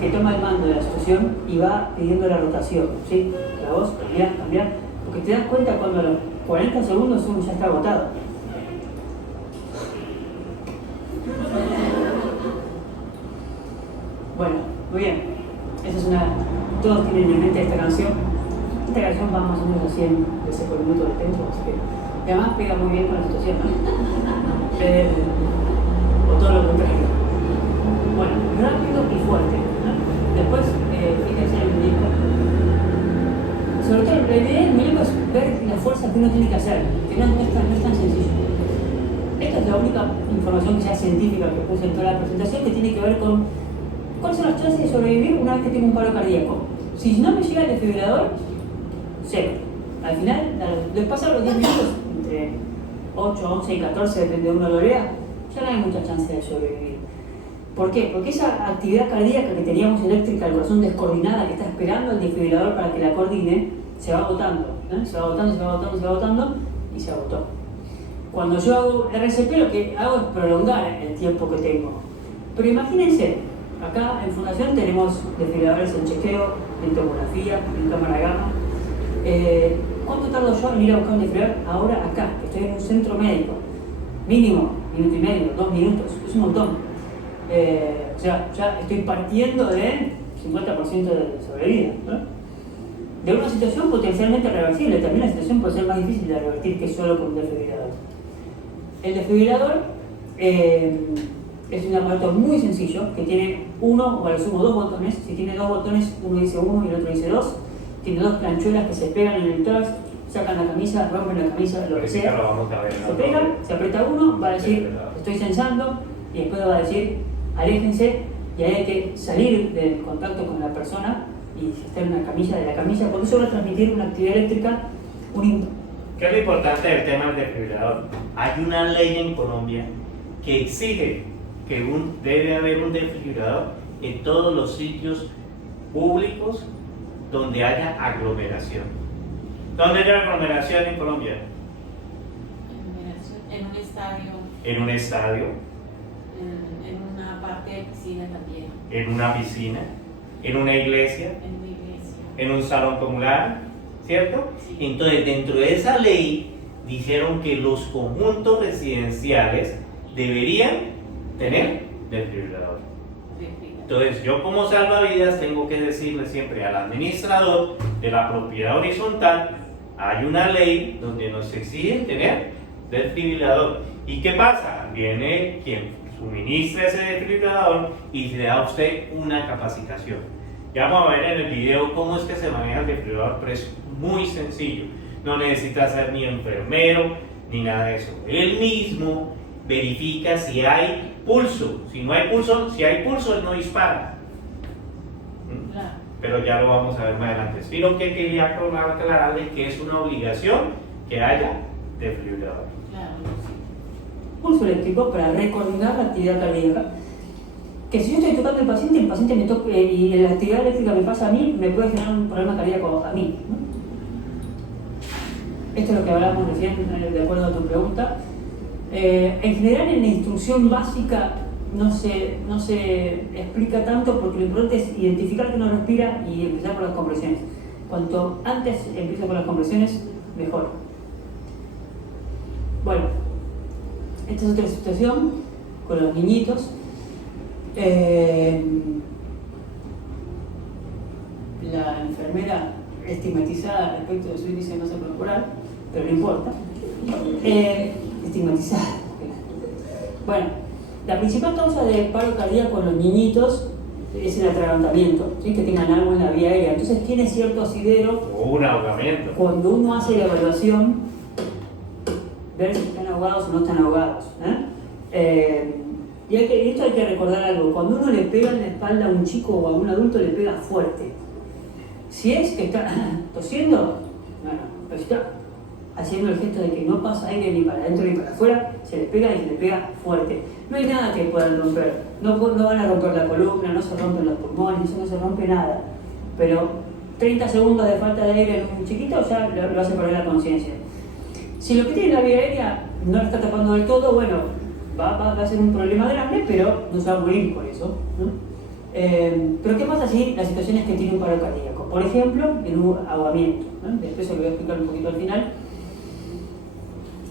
que toma el mando de la situación y va pidiendo la rotación, ¿sí? La voz, cambiar, porque te das cuenta cuando a los 40 segundos uno ya está agotado. Bueno, muy bien. Esa es una... Todos tienen en mente esta canción. Esta canción va más o menos a 100 veces por minuto de tempo, así que... Y además pega muy bien con la situación, ¿no? O todo lo contrario. Bueno, rápido y fuerte, ¿no? Después, fíjense en el muñeco. Sobre todo, la idea del muñeco es ver la fuerza que uno tiene que hacer, que no es tan sencillo. Esta es la única información que sea científica que puse en toda la presentación, que tiene que ver con cuáles son las chances de sobrevivir una vez que tengo un paro cardíaco. Si no me llega el desfibrilador, cero. Al final, después de los 10 minutos, entre 8, 11 y 14, depende de uno lo vea, ya no hay mucha chance de sobrevivir. ¿Por qué? Porque esa actividad cardíaca que teníamos eléctrica, el corazón descoordinada, que está esperando el desfibrilador para que la coordine, se va agotando, ¿eh? Se va agotando y se agotó. Cuando yo hago RCP, lo que hago es prolongar el tiempo que tengo. Pero imagínense, acá en Fundación tenemos desfibriladores en chequeo, en tomografía, en cámara gamma. ¿Cuánto tardo yo en ir a buscar un desfibrilador? Ahora acá, que estoy en un centro médico. Mínimo, minuto y medio, 2 minutos, es un montón. O sea, ya estoy partiendo de 50% de sobrevida, ¿no? De una situación potencialmente reversible. También la situación puede ser más difícil de revertir que solo con un desfibrilador. El desfibrilador es un aparato muy sencillo que tiene uno o al sumo 2 botones. Si tiene 2 botones, uno dice 1 y el otro dice 2. Tiene 2 planchuelas que se pegan en el tórax, sacan la camisa, rompen la camisa, lo que sea. Se pega, se aprieta uno, va a decir estoy sensando y después va a decir aléjense, y ahí hay que salir del contacto con la persona y estar en la camisa de la camisa, porque eso va a transmitir una actividad eléctrica, ¿Qué es lo importante del tema del desfibrilador? Hay una ley en Colombia que exige que debe haber un desfibrilador en todos los sitios públicos donde haya aglomeración. ¿Dónde hay aglomeración en Colombia? En un estadio. En un estadio. En una parte de piscina también. En una piscina. En una iglesia. En una iglesia. En un salón comunal, ¿cierto? Sí. Entonces, dentro de esa ley dijeron que los conjuntos residenciales deberían tener desfibrilador. Entonces, yo como salvavidas tengo que decirle siempre al administrador de la propiedad horizontal, hay una ley donde nos exige tener desfibrilador. ¿Y qué pasa? Viene quien suministra ese desfibrilador y le da a usted una capacitación. Ya vamos a ver en el video cómo es que se maneja el desfibrilador, pero es muy sencillo. No necesita ser ni enfermero ni nada de eso. Él mismo verifica si hay pulso. Si no hay pulso, él no dispara. Claro. Pero ya lo vamos a ver más adelante. Sí, lo que quería aclararles que es una obligación que haya desfibrilador. Claro, sí. Pulso eléctrico para recoordinar la actividad cardíaca. Que si yo estoy tocando al paciente, el paciente me toca y la actividad eléctrica me pasa a mí, me puede generar un problema cardíaco a mí, ¿no? Esto es lo que hablamos recién, de acuerdo a tu pregunta. En general, en la instrucción básica no se explica tanto porque lo importante es identificar que no respira y empezar por las compresiones. Cuanto antes empiezo con las compresiones, mejor. Bueno, esta es otra situación con los niñitos. La enfermera estigmatizada respecto de su índice de masa corporal, pero no importa. Estigmatizada. Bueno, la principal causa de paro cardíaco en los niñitos es el atragantamiento, ¿sí? Que tengan algo en la vía aérea. Entonces tiene cierto asidero. O un ahogamiento. Cuando uno hace la evaluación, ver si están ahogados o no están ahogados. Y esto hay que recordar algo. Cuando uno le pega en la espalda a un chico o a un adulto, le pega fuerte. Si es que está tosiendo, bueno, pero si está haciendo el gesto de que no pasa aire ni para adentro ni para afuera, se le pega y se le pega fuerte. No hay nada que puedan romper. No van a romper la columna, no se rompen los pulmones, eso no se rompe nada. Pero 30 segundos de falta de aire en un chiquito ya lo hace perder la conciencia. Si lo que tiene la vía aérea no lo está tapando del todo, bueno, va a ser un problema grande, pero no se va a morir por eso, ¿no? Pero ¿qué pasa si la situación es que tiene un paro cardíaco? Por ejemplo, en un ahogamiento, ¿no? Después se lo voy a explicar un poquito al final.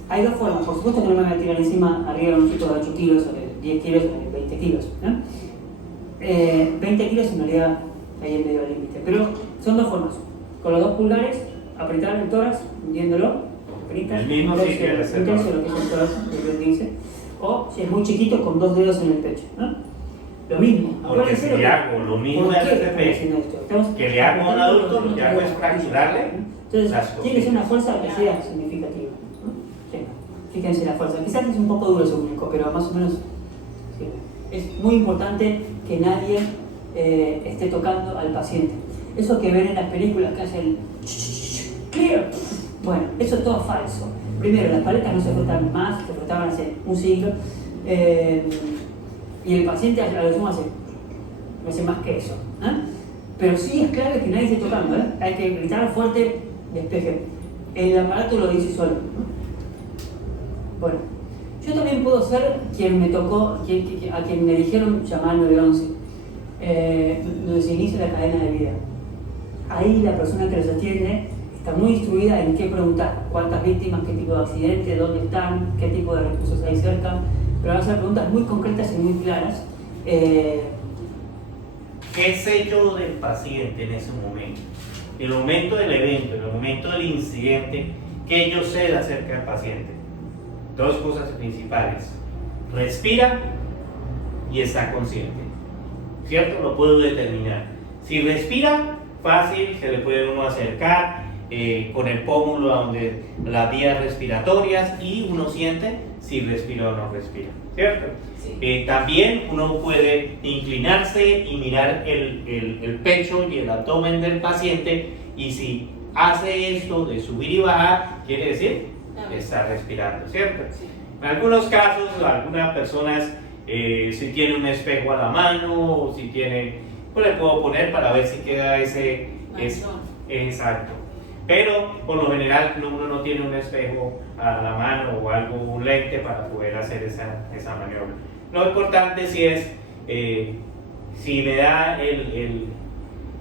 Hay dos formas. Por supuesto que no me voy a tirar encima arriba de un chico de 8 kilos o de 10 kilos o de 20 kilos, ¿no? 20 kilos en realidad ahí en medio del límite, pero son dos formas. Con los dos pulgares, apretar el tórax, hundiéndolo, El mismo sitio del un tercio de lo que es el tórax, del índice, o si es muy chiquito, con 2 dedos en el pecho, ¿no? Lo mismo. Porque si le hago lo mismo al RCP que le hago a un adulto, lo que hago es fracturarle. Entonces, tiene que ser una fuerza que sea significativa, ¿no? Sí. Fíjense la fuerza. Quizás es un poco duro ese único, pero más o menos sí. Es muy importante que nadie esté tocando al paciente. Eso que ven en las películas que hacen clear. Bueno, eso es todo falso. Primero, las paletas no se frotan más, se frotaban hace un siglo. Y el paciente a lo sumo no hace más que eso. Pero sí es clave que nadie esté tocando. Hay que gritar fuerte, despeje. El aparato lo dice solo. Bueno, yo también puedo ser quien me tocó, a quien me dijeron llamar al 911, donde se inicia la cadena de vida. Ahí la persona que los atiende está muy instruida en qué preguntar, cuántas víctimas, qué tipo de accidente, dónde están, qué tipo de recursos hay cerca, pero van a ser preguntas muy concretas y muy claras. ¿Qué sé yo del paciente en ese momento? En el momento del evento, en el momento del incidente, ¿qué yo sé acerca del paciente? Dos cosas principales. Respira y está consciente. ¿Cierto? Lo puedo determinar. Si respira, fácil, se le puede uno acercar con el pómulo a donde las vías respiratorias y uno siente si respira o no respira, ¿cierto? Sí. También uno puede inclinarse y mirar el pecho y el abdomen del paciente, y si hace esto de subir y bajar, quiere decir que está respirando, ¿cierto? Sí. En algunos casos, algunas personas, si tiene un espejo a la mano o si tiene, pues le puedo poner para ver si queda ese exacto. Pero por lo general uno no tiene un espejo a la mano o algo, un lente para poder hacer esa maniobra. Lo importante sí es, si me da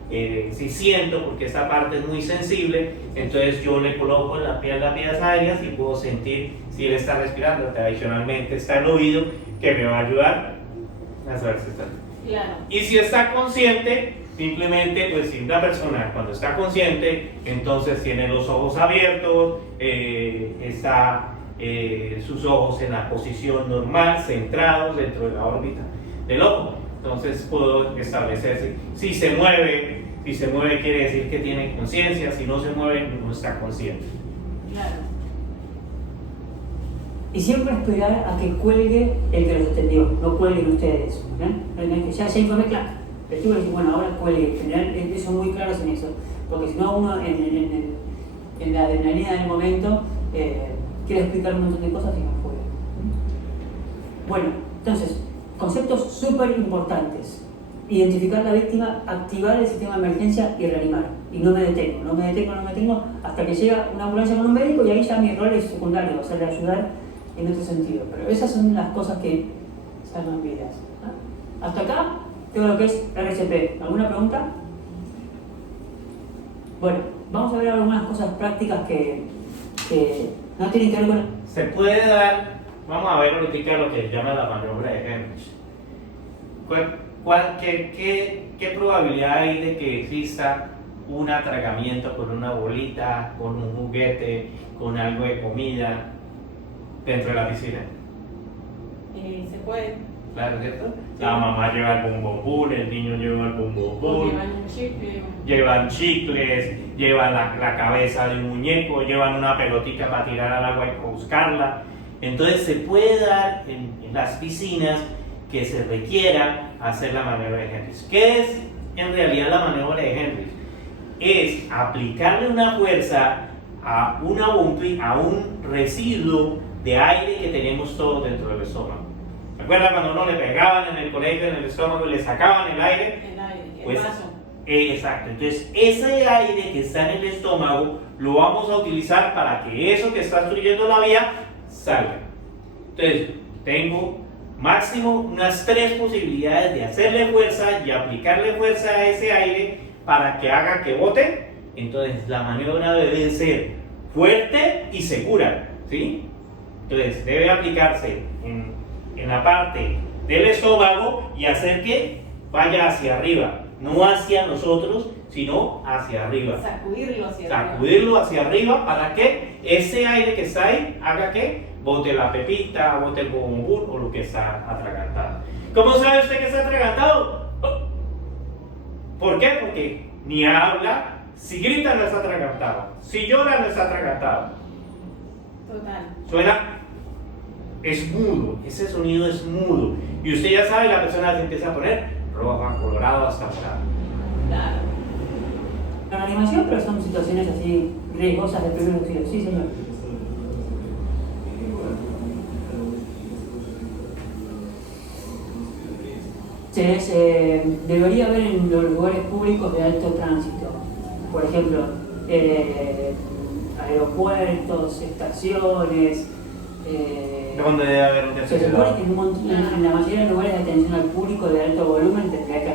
si siento, porque esta parte es muy sensible, entonces yo le coloco en las vías aéreas y puedo sentir si él está respirando. Adicionalmente está el oído, que me va a ayudar A saber si está. Claro. Y si está consciente, simplemente, pues si una persona cuando está consciente, entonces tiene los ojos abiertos, está sus ojos en la posición normal, centrados dentro de la órbita del ojo. Entonces puedo establecer si se mueve quiere decir que tiene conciencia, si no se mueve no está consciente. Claro. Y siempre esperar a que cuelgue el que los atendió, no cuelguen ustedes. Ya informé, claro. El tipo dice, bueno, ahora cuelgue. En general, ellos son muy claros en eso. Porque si no, uno en la adrenalina del momento quiere explicar un montón de cosas y no puede. Bueno, entonces, conceptos súper importantes. Identificar la víctima, activar el sistema de emergencia y reanimar. Y no me detengo hasta que llega una ambulancia con un médico y ahí ya mi rol es secundario, o sea, de ayudar en otro sentido. Pero esas son las cosas que salvan vidas. ¿Ah? Hasta acá tengo lo que es RCP. ¿Alguna pregunta? Bueno, vamos a ver algunas cosas prácticas que no tienen que ver con... Se puede dar, vamos a ver ahorita lo que llama la maniobra de Heinrich. ¿Qué probabilidad hay de que exista un atragamiento con una bolita, con un juguete, con algo de comida dentro de la piscina? Se puede. Claro, ¿cierto? Sí. La mamá lleva el bombón, el niño lleva el bombón, Llevan un chicle. llevan chicles, llevan la cabeza de un muñeco, llevan una pelotita para tirar al agua y buscarla. Entonces se puede dar en las piscinas que se requiera hacer la maniobra de Heinrich. ¿Qué es en realidad la maniobra de Heinrich? Es aplicarle una fuerza a una bomba, a un residuo de aire que tenemos todos dentro del estómago. ¿Se acuerdan cuando uno le pegaban en el colegio, en el estómago y le sacaban el aire? El aire, el Pues, vaso. exacto. Entonces, ese aire que está en el estómago lo vamos a utilizar para que eso que está obstruyendo la vía salga. Entonces, tengo máximo unas 3 posibilidades de hacerle fuerza y aplicarle fuerza a ese aire para que haga que bote. Entonces, la maniobra debe ser fuerte y segura, ¿sí? Entonces, debe aplicarse en la parte del estómago y hacer que vaya hacia arriba, no hacia nosotros, sino hacia arriba. Sacudirlo hacia Arriba para que ese aire que está ahí haga que bote la pepita, bote el bombón o lo que está atragantado. ¿Cómo sabe usted que está atragantado? ¿Por qué? Porque ni habla, si grita no está atragantado, si llora no está atragantado. Total. Suena, es mudo, ese sonido es mudo. Y usted ya sabe, la persona se empieza a poner roja, colorado, hasta morado. Claro. La animación, pero son situaciones así riesgosas de primer auxilio. Sí, señor. Debería haber en los lugares públicos de alto tránsito, por ejemplo, aeropuertos, estaciones. ¿Dónde debe haber un Se supone que en la mayoría de los lugares de atención al público de alto volumen tendría que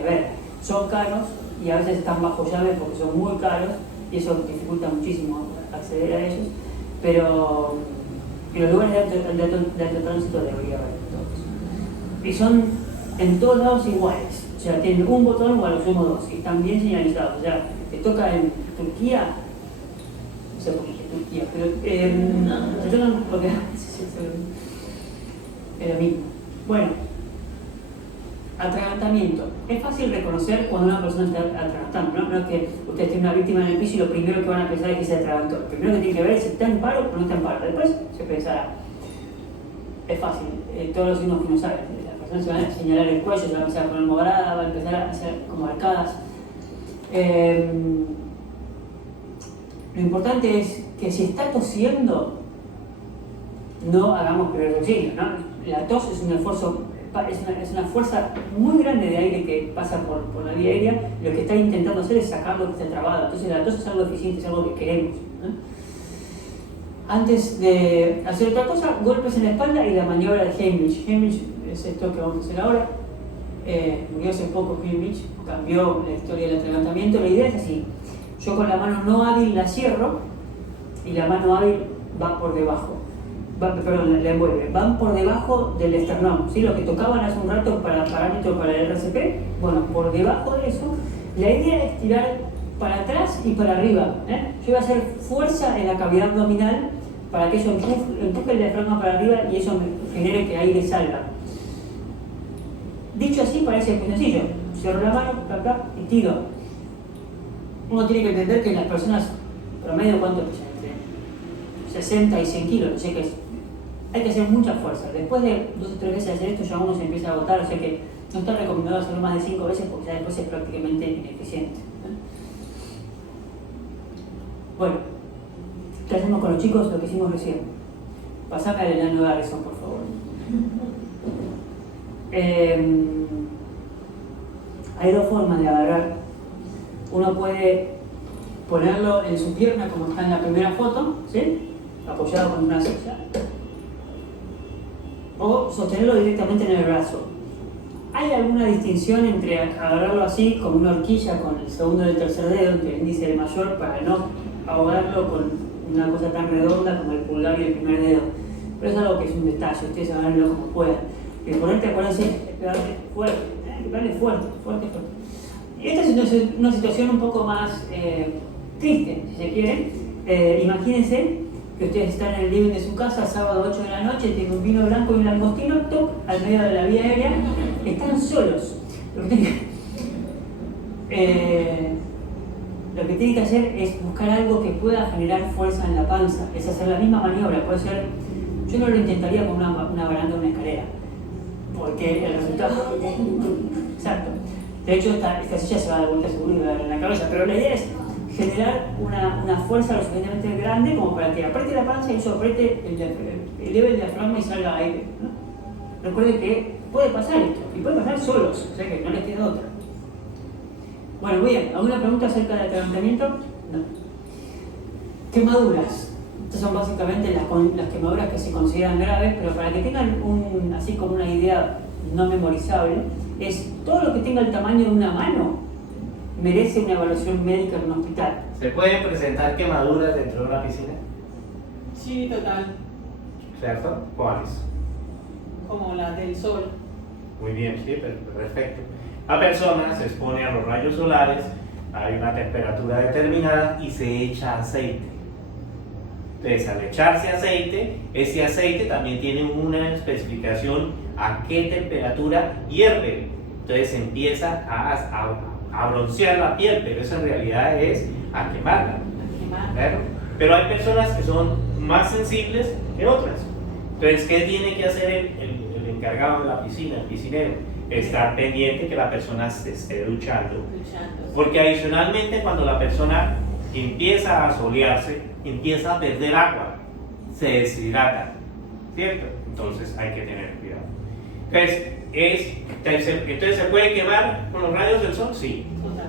haber. Son caros y a veces están bajo llave porque son muy caros y eso dificulta muchísimo acceder a ellos, pero en los lugares de alto tránsito debería haber todos. Y son en todos lados iguales, o sea, tienen un botón o a lo sumo 2 y están bien señalizados. O sea, te toca en Turquía, no sé por qué Turquía, pero te tocan porque es lo mismo. Bueno, atragantamiento. Es fácil reconocer cuando una persona está atragantando, ¿no? No es que ustedes tienen una víctima en el piso y lo primero que van a pensar es que se atragantó. Lo primero que tienen que ver es si está en paro o no está en paro. Después se pensará. Es fácil, todos los signos que no saben. Se van a señalar el cuello, se va a empezar a poner morada, va a empezar a hacer como arcadas. Lo importante es que si está tosiendo, no hagamos primeros auxilios, ¿no? La tos es un esfuerzo, es una fuerza muy grande de aire que pasa por la vía aérea. Lo que está intentando hacer es sacar lo que está trabado. Entonces la tos es algo eficiente, es algo que queremos, ¿no? Antes de hacer otra cosa, golpes en la espalda y la maniobra de Heinrich. Heinrich es esto que vamos a hacer ahora. Murió hace poco Heinrich, cambió la historia del atragantamiento. La idea es así: yo con la mano no hábil la cierro y la mano hábil va por debajo. perdón, la envuelve, van por debajo del esternón, ¿sí? Lo que tocaban hace un rato para parámetro para el RCP, bueno, por debajo de eso, la idea es tirar para atrás y para arriba, ¿eh? Yo voy a hacer fuerza en la cavidad abdominal para que eso empuje el diafragma para arriba y eso genere que el aire salga. Dicho así parece muy sencillo, cierro la mano, acá y tiro. Uno tiene que entender que las personas promedio, ¿cuánto pesan? Entre 60 y 100 kilos, o sea que hay que hacer mucha fuerza. Después de 2 o 3 veces hacer esto ya uno se empieza a agotar, o sea que no está recomendado hacerlo más de 5 veces porque ya después es prácticamente ineficiente. Bueno, ¿qué hacemos con los chicos? Lo que hicimos recién. Pasame al enano Garrison, por favor. Hay dos formas de agarrar. Uno puede ponerlo en su pierna como está en la primera foto, ¿sí? Apoyado con una silla, o sostenerlo directamente en el brazo. ¿Hay alguna distinción entre agarrarlo así como una horquilla con el segundo y el tercer dedo, entre el índice y el mayor, para no ahogarlo con una cosa tan redonda como el pulgar y el primer dedo? Pero es algo que es un detalle, ustedes agárrenlo como puedan. El ponerte, acuérdense, es pegarle fuerte, pegarle fuerte, fuerte, fuerte. Y esta es una situación un poco más triste, si se quiere. Imagínense que ustedes están en el living de su casa, sábado 8 de la noche, tienen un vino blanco y un langostino, toc, al medio de la vía aérea, están solos. Lo que tienen que hacer es buscar algo que pueda generar fuerza en la panza, es hacer la misma maniobra, puede ser, yo no lo intentaría con una baranda o una escalera, porque el resultado, exacto, de hecho esta silla se va a dar vuelta seguro y va a dar en la cabeza, pero la idea es generar una fuerza lo suficientemente grande como para que apriete la panza y eso apriete eleve el diafragma y salga aire, ¿no? Recuerden que puede pasar esto, y puede pasar solos, o sea que no les queda otra. Bueno, muy bien, ¿alguna pregunta acerca del atragantamiento? No. Quemaduras. Estas son básicamente las quemaduras que se consideran graves, pero para que tengan así como una idea no memorizable, es todo lo que tenga el tamaño de una mano merece una evaluación médica en un hospital. ¿Se pueden presentar quemaduras dentro de una piscina? Sí, total. ¿Cierto? ¿Cuáles? Como la del sol. Muy bien, sí, perfecto. La persona se expone a los rayos solares, hay una temperatura determinada y se echa aceite. Entonces, al echarse aceite, ese aceite también tiene una especificación a qué temperatura hierve. Entonces empieza a broncear la piel, pero eso en realidad es a quemarla. ¿Claro? Pero hay personas que son más sensibles que otras. Entonces, ¿qué tiene que hacer el encargado de la piscina, el piscinero? Estar pendiente que la persona se esté duchando. Porque adicionalmente, cuando la persona empieza a solearse, empieza a perder agua, se deshidrata, ¿cierto? Entonces hay que tener cuidado. Entonces, ¿se puede quemar con los rayos del sol? Sí.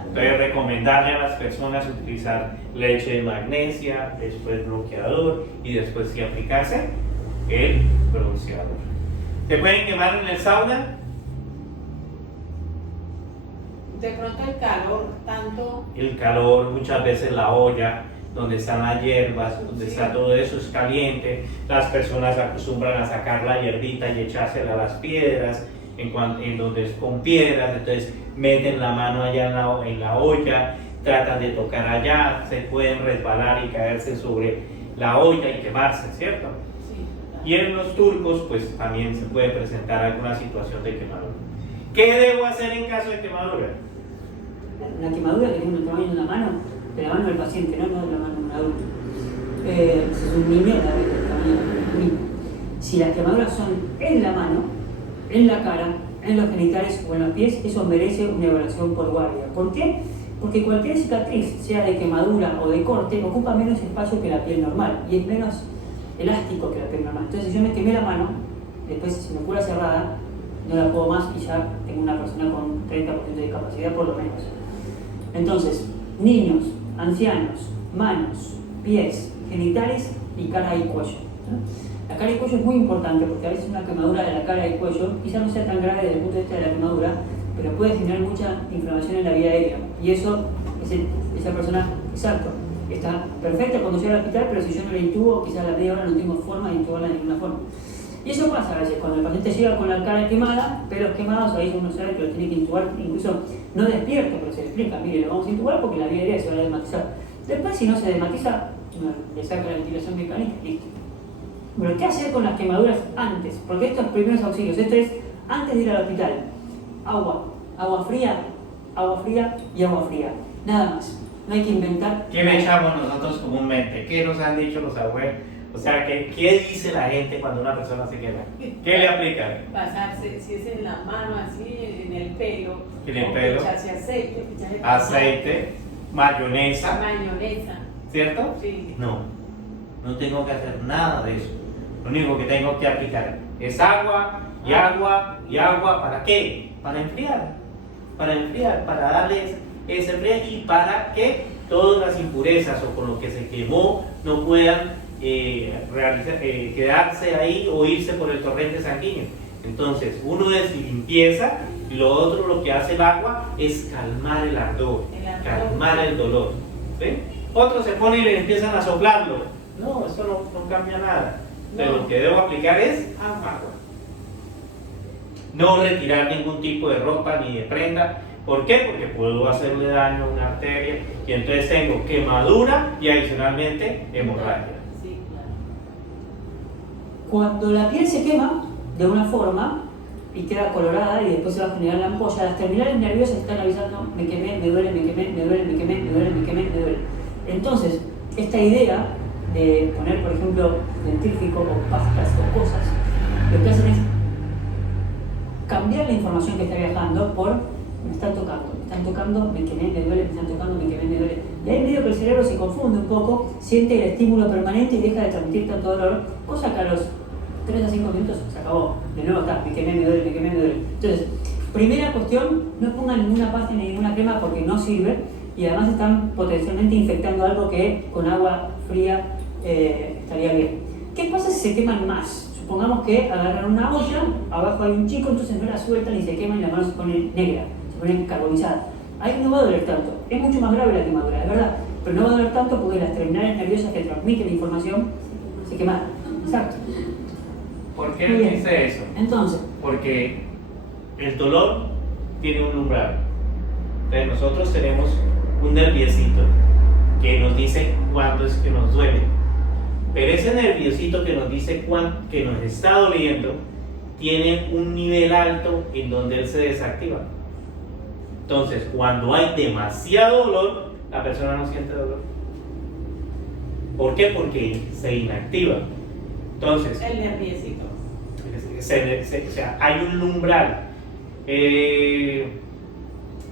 Entonces, recomendarle a las personas utilizar leche de magnesia, después bloqueador y después sí aplicarse el bronceador. ¿Se pueden quemar en el sauna? De pronto el calor, tanto. El calor, muchas veces la olla, donde están las hierbas, donde está todo eso es caliente. Las personas acostumbran a sacar la hierbita y echársela a las piedras, en donde es con piedras, entonces meten la mano allá en la olla, tratan de tocar allá, se pueden resbalar y caerse sobre la olla y quemarse, ¿cierto? Sí. Y en los turcos, pues también se puede presentar alguna situación de quemadura. ¿Qué debo hacer en caso de quemadura? Una quemadura que tiene el tamaño de una mano, de la mano del paciente, no de la mano de un adulto. Si es un niño, la del tamaño de un niño. Si las quemaduras son en la mano, en la cara, en los genitales o en los pies, eso merece una evaluación por guardia. ¿Por qué? Porque cualquier cicatriz, sea de quemadura o de corte, ocupa menos espacio que la piel normal y es menos elástico que la piel normal. Entonces, si yo me quemé la mano, después si me cura cerrada, no la puedo más y ya tengo una persona con 30% de discapacidad por lo menos. Entonces, niños, ancianos, manos, pies, genitales y cara y cuello. La cara y cuello es muy importante porque a veces una quemadura de la cara y cuello quizá no sea tan grave desde el punto de vista de la quemadura, puede generar mucha inflamación en la vía aérea y eso, esa persona, exacto, está perfecta cuando llega al hospital, pero si yo no la intubo, quizás a la media hora no tengo forma de intubarla de ninguna forma. Y eso pasa a veces, cuando el paciente llega con la cara quemada, pelos quemados, ahí uno sabe que lo tiene que intubar, incluso no despierto, pero se le explica, mire, lo vamos a intubar porque la vía aérea se va a desmatizar. Después, si no se desmatiza, le saca la ventilación mecánica y listo. Pero, ¿qué hacer con las quemaduras antes? Porque estos primeros auxilios, esto es antes de ir al hospital. Agua fría y agua fría. Nada más. No hay que inventar. ¿Qué le echamos nosotros comúnmente? ¿Qué nos han dicho los abuelos? O sea, ¿qué dice la gente cuando una persona se quema? ¿Qué le aplican? Pasarse, si es en la mano, así, en el pelo. En el pelo. Echarse aceite, Aceite, mayonesa, mayonesa. ¿cierto? Sí. No tengo que hacer nada de eso. Lo único que tengo que aplicar es agua y agua y agua. ¿Para qué? Para enfriar, para darles ese frío y para que todas las impurezas o con lo que se quemó no puedan quedarse ahí o irse por el torrente sanguíneo. Entonces, uno es limpieza y lo otro, lo que hace el agua es calmar el ardor, calmar el dolor. ¿Sí? Otros se ponen y le empiezan a soplarlo. No, eso no cambia nada. Pero lo que debo aplicar es agua. No retirar ningún tipo de ropa ni de prenda. ¿Por qué? Porque puedo hacerle daño a una arteria y entonces tengo quemadura y adicionalmente hemorragia. Sí, claro. Cuando la piel se quema de una forma y queda colorada y después se va a generar la ampolla, las terminales nerviosas están avisando: me quemé, me duele, me quemé, me duele, me quemé, me duele, me quemé, me duele. Entonces, esta idea de poner, por ejemplo, dentífrico o pastas o cosas, lo que hacen es cambiar la información que está viajando por: me están tocando, me quemé, me duele, me están tocando, me quemé, me duele. Y ahí medio que el cerebro se confunde un poco, siente el estímulo permanente y deja de transmitir tanto dolor, cosa que a los 3 a 5 minutos se acabó. De nuevo está: me quemé, me duele, me quemé, me duele. Entonces, primera cuestión, no pongan ninguna pasta ni ninguna crema porque no sirve y además están potencialmente infectando algo que con agua fría estaría bien. ¿Qué pasa si se queman más? Supongamos que agarran una olla, abajo hay un chico, entonces no la sueltan y se queman y la mano se pone negra, se pone carbonizada. Ahí no va a doler tanto. Es mucho más grave la quemadura, es verdad, pero no va a doler tanto porque las terminales nerviosas que transmiten la información se quemaron. Exacto. ¿Por qué dice eso? Entonces, porque el dolor tiene un umbral. Entonces nosotros tenemos un nerviosito que nos dice cuándo es que nos duele. Pero ese nerviosito que nos dice que nos está doliendo tiene un nivel alto en donde él se desactiva. Entonces, cuando hay demasiado dolor, la persona no siente dolor. ¿Por qué? Porque se inactiva. Entonces, El nerviosito. o sea, hay un umbral.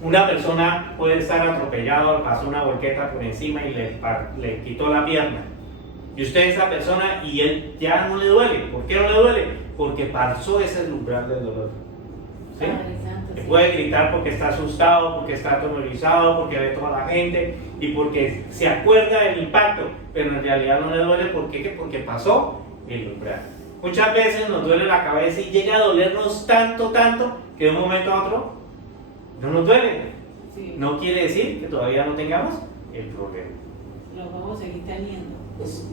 Una persona puede estar atropellado, pasó una volqueta por encima y le quitó la pierna. Y usted es esa persona y él ya no le duele. ¿Por qué no le duele? Porque pasó ese umbral del dolor. ¿Sí? Le puede gritar porque está asustado, porque está atemorizado, porque ve toda la gente y porque se acuerda del impacto, pero en realidad no le duele. ¿Por qué? Porque pasó el umbral. Muchas veces nos duele la cabeza y llega a dolernos tanto que de un momento a otro no nos duele. Sí. No quiere decir que todavía no tengamos el problema. Lo vamos a seguir teniendo. pues,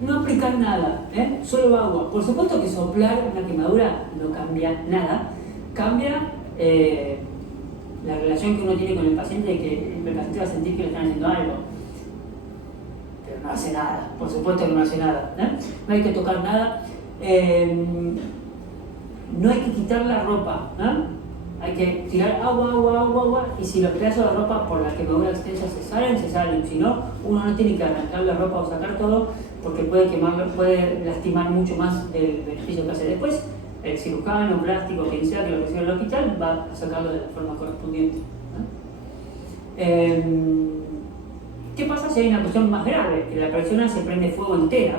no aplicar nada, solo agua. Por supuesto que soplar una quemadura no cambia nada, cambia la relación que uno tiene con el paciente, que el paciente va a sentir que le están haciendo algo. Pero no hace nada, por supuesto que no hace nada. No hay que tocar nada, no hay que quitar la ropa, hay que tirar agua, y si los pedazos de ropa por la quemadura extensa se salen. Si no, uno no tiene que arrancar la ropa o sacar todo, porque puede quemarlo, puede lastimar mucho más el beneficio que hace. Después, el cirujano, plástico, quien sea que lo reciba en el hospital, va a sacarlo de la forma correspondiente. ¿Qué pasa si hay una cuestión más grave? Que la persona se prende fuego entera,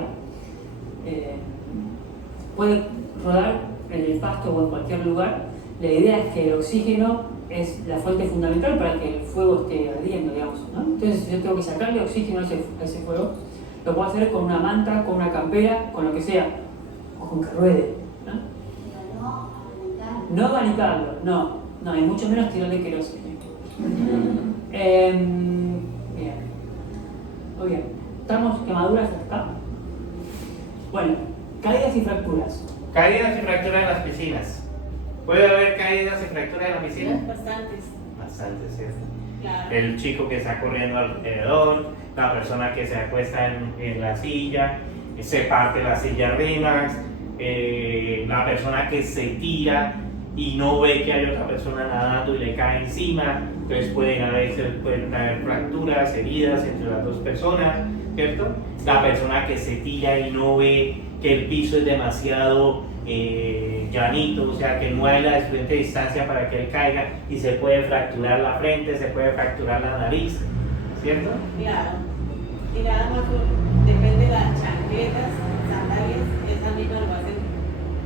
puede rodar en el pasto o en cualquier lugar. La idea es que el oxígeno es la fuente fundamental para que el fuego esté ardiendo, digamos, Entonces, si yo tengo que sacarle oxígeno a ese fuego, lo puedo hacer con una manta, con una campera, con lo que sea, o con que ruede. No abanicarlo, no, y mucho menos tirarle queroseno. Bien. Muy bien. ¿Estamos quemaduras hasta acá? Bueno, caídas y fracturas. Caídas y fracturas en las piscinas. ¿Puede haber caídas y fracturas en la piscina? Bastantes, Bastante, ¿cierto? claro. El chico que está corriendo alrededor, la persona que se acuesta en la silla, se parte la silla arriba, la persona que se tira y no ve que hay otra persona nadando y le cae encima, entonces pueden haber fracturas, heridas entre las dos personas, ¿cierto? La persona que se tira y no ve que el piso es demasiado llanito, o sea que no hay la suficiente distancia para que él caiga y se puede fracturar la frente, se puede fracturar la nariz, ¿cierto? Claro. Y nada más depende de las chancletas, sandalias, esas mismas lo hacen.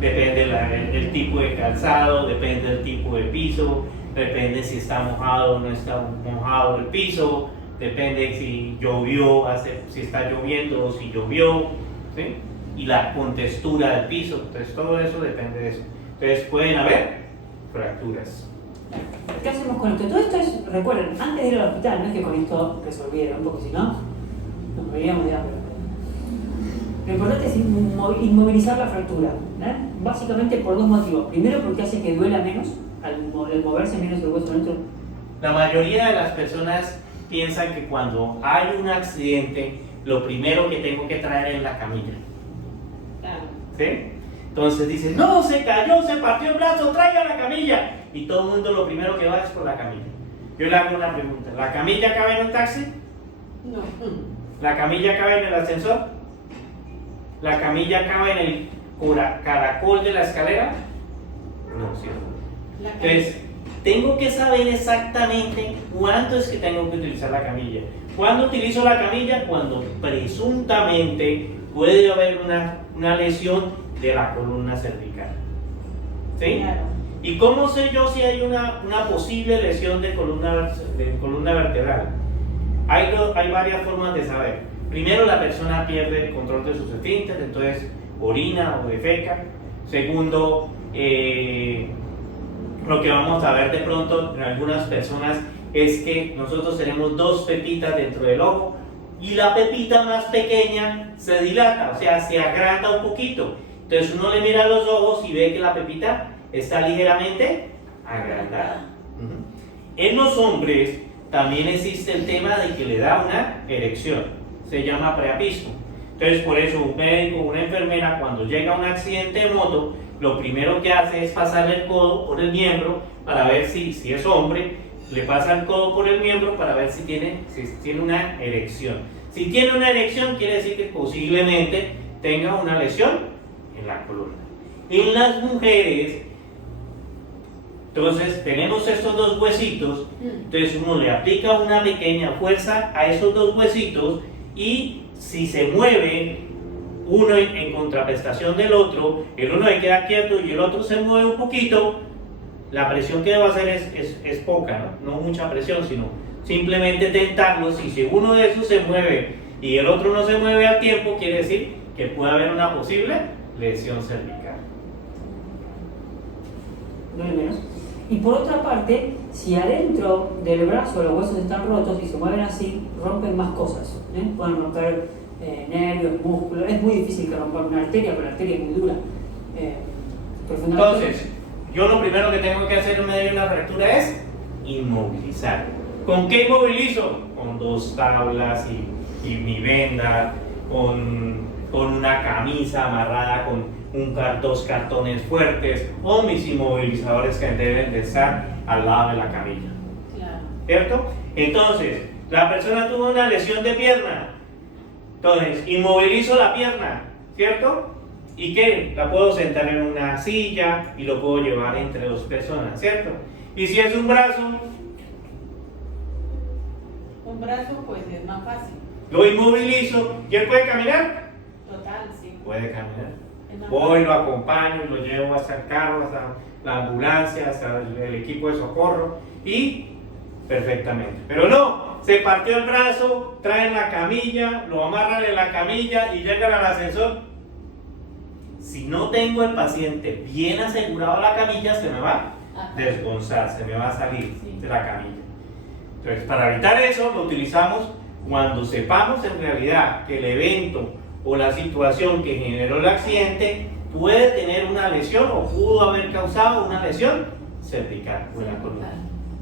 Depende el tipo de calzado, depende del tipo de piso, depende si está mojado o no está mojado el piso, depende si llovió, si está lloviendo o si llovió, ¿sí? Y la contextura del piso, entonces todo eso depende de eso. Entonces pueden haber fracturas. ¿Qué hacemos con esto? Todo esto es, recuerden, antes de ir al hospital, no es que con esto resolvieron, porque si no, nos moriríamos de hambre. Lo importante es inmovilizar la fractura, ¿eh? Básicamente por dos motivos. Primero, porque hace que duela menos, al moverse menos el hueso dentro. La mayoría de las personas piensan que cuando hay un accidente, lo primero que tengo que traer es la camilla. Claro. ¿Sí? Entonces dicen, no, se cayó, se partió el brazo, traiga la camilla. Y todo el mundo lo primero que va es por la camilla. Yo le hago una pregunta, ¿la camilla cabe en un taxi? No. ¿La camilla cabe en el ascensor? ¿La camilla cabe en el caracol de la escalera? No, ¿cierto? La camilla. Entonces, tengo que saber exactamente cuánto es que tengo que utilizar la camilla. ¿Cuándo utilizo la camilla? Cuando presuntamente puede haber una lesión de la columna cervical. ¿Sí? Claro. ¿Y cómo sé yo si hay una posible lesión de columna vertebral? Hay varias formas de saber. Primero, la persona pierde el control de sus esfínteres, entonces orina o defeca. Segundo, lo que vamos a ver de pronto en algunas personas es que nosotros tenemos dos pepitas dentro del ojo y la pepita más pequeña se dilata, o sea, se agranda un poquito. Entonces uno le mira a los ojos y ve que la pepita está ligeramente agrandada. En los hombres también existe el tema de que le da una erección, se llama preapismo. Entonces por eso un médico o una enfermera cuando llega a un accidente de moto, lo primero que hace es pasarle el codo por el miembro para ver si es hombre, le pasa el codo por el miembro para ver si tiene una erección. Si tiene una erección quiere decir que posiblemente tenga una lesión en la columna. En las mujeres, entonces tenemos estos dos huesitos, entonces uno le aplica una pequeña fuerza a esos dos huesitos y si se mueve uno en contraprestación del otro, el uno se queda quieto y el otro se mueve un poquito, la presión que debe hacer es poca, ¿no? No mucha presión, sino simplemente tentarlos, y si uno de esos se mueve y el otro no se mueve a tiempo, quiere decir que puede haber una posible lesión cervical. Duele menos. Y por otra parte, si adentro del brazo los huesos están rotos y se mueven así, rompen más cosas, ¿eh? Pueden romper nervios, músculos. Es muy difícil que rompan una arteria, pero la arteria es muy dura. Entonces, yo lo primero que tengo que hacer en medio de una fractura es inmovilizar. ¿Con qué inmovilizo? Con dos tablas y mi venda, con una camisa amarrada con dos cartones fuertes o mis inmovilizadores que deben de estar al lado de la camilla. Claro. ¿Cierto? Entonces, la persona tuvo una lesión de pierna. Entonces, inmovilizo la pierna, ¿cierto? ¿Y qué? La puedo sentar en una silla y lo puedo llevar entre dos personas, ¿cierto? Y si es un brazo, Un brazo, pues es más fácil. lo inmovilizo. ¿Y él puede caminar? Total, sí. Puede caminar. Es más Voy, fácil. lo acompaño y lo llevo hasta el carro, hasta la ambulancia, hasta el equipo de socorro y perfectamente. Pero no, se partió el brazo, traen la camilla, lo amarran en la camilla y llegan al ascensor. Si no tengo el paciente bien asegurado a la camilla, se me va a desgonzar, se me va a salir de la camilla. Entonces, para evitar eso, lo utilizamos Cuando sepamos en realidad que el evento o la situación que generó el accidente puede tener una lesión o pudo haber causado una lesión cervical o en la columna.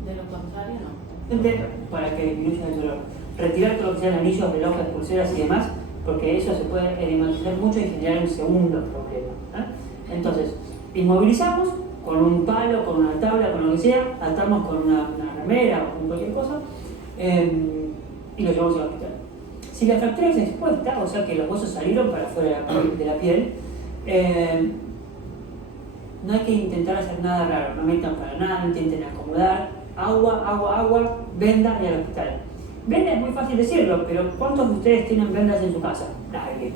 De lo contrario, no. Gente, para que disminuya el dolor. Retirar todo lo que sean anillos, relojes, pulseras y demás, porque eso se puede edematizar mucho y generar un segundo problema. Entonces, inmovilizamos con un palo, con una tabla, con lo que sea, atamos con una remera o con cualquier cosa y lo llevamos al hospital. Si la fractura es expuesta, o sea que los huesos salieron para afuera de la piel, no hay que intentar hacer nada raro, no metan para nada, no intenten acomodar, agua, venda y al hospital. Venda es muy fácil decirlo, pero ¿cuántos de ustedes tienen vendas en su casa? Nadie.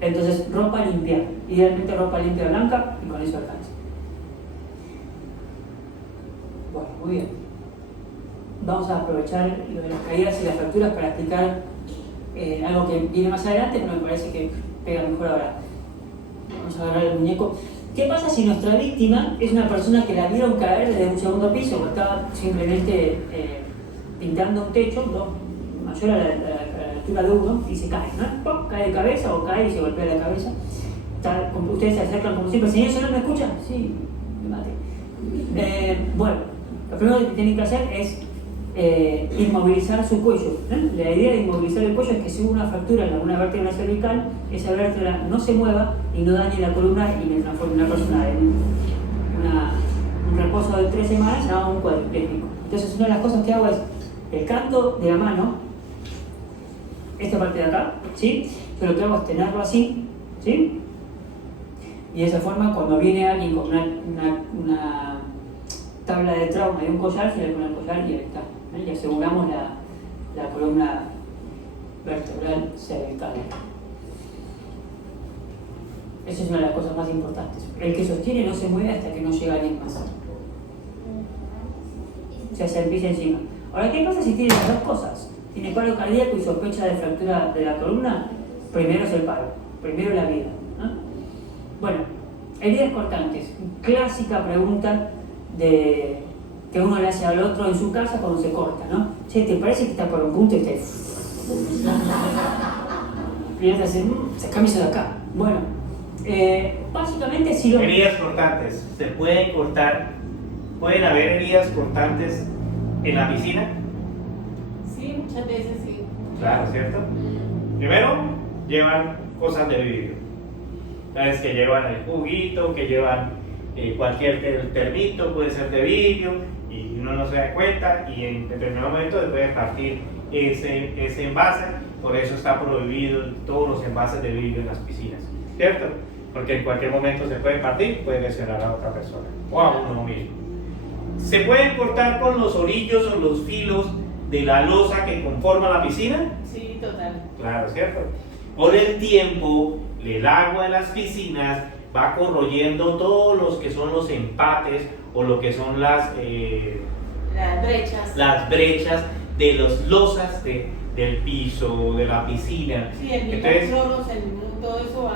Entonces, ropa limpia, idealmente ropa limpia blanca y con eso alcanza. Bueno, muy bien. Vamos a aprovechar lo de las caídas y las fracturas para explicar algo que viene más adelante, pero me parece que pega mejor ahora. Vamos a agarrar el muñeco. ¿Qué pasa si nuestra víctima es una persona que la vieron caer desde un segundo piso o estaba simplemente pintando un techo mayor a la altura de uno y se cae, ¿no? ¡Pum! Cae de cabeza o cae y se golpea la cabeza. Ustedes se acercan como siempre, señor, ¿no me escucha? Sí, me mate. Bueno, lo primero que tienen que hacer es inmovilizar su cuello. La idea de inmovilizar el cuello es que si hubo una fractura en alguna vértebra cervical, esa vértebra no se mueva y no dañe la columna y me transforme en una persona en un reposo de 3 semanas a un cuadripléjico. Entonces, una de las cosas que hago es el canto de la mano, esta parte de acá, ¿sí? Yo lo que hago es tenerlo así, ¿sí? Y de esa forma, cuando viene alguien con una tabla de trauma y un collar, se le pone el collar y ahí está. Y aseguramos la columna vertebral cervical. Esa es una de las cosas más importantes. El que sostiene no se mueve hasta que no llega alguien más. O sea, se empieza encima. Ahora, ¿qué pasa si tiene las dos cosas? Tiene paro cardíaco y sospecha de fractura de la columna. Primero es el paro, primero la vida, ¿no? Bueno, heridas cortantes. Clásica pregunta que uno le hace al otro en su casa cuando se corta, ¿no? Che, ¿te parece que está por un punto y está ahí? Y te hace, sacame eso de acá. Bueno, básicamente si lo... Heridas cortantes. ¿Se pueden cortar? ¿Pueden haber heridas cortantes en la piscina? Sí, muchas veces sí. Claro, ¿cierto? Primero, llevan cosas de vidrio. Sabes que llevan el juguito, que llevan cualquier termito, puede ser de vidrio, y uno no se da cuenta y en determinado momento se puede partir ese envase. Por eso está prohibido todos los envases de vidrio en las piscinas, ¿cierto? Porque en cualquier momento se puede partir y puede lesionar a otra persona o a uno mismo. ¿Se pueden cortar con los orillos o los filos de la losa que conforma la piscina? Sí, total. Claro, ¿cierto? Por el tiempo, el agua de las piscinas va corroyendo todos los que son los empates o lo que son las brechas de las losas del piso, de la piscina. Sí, el Entonces, cloros, todo eso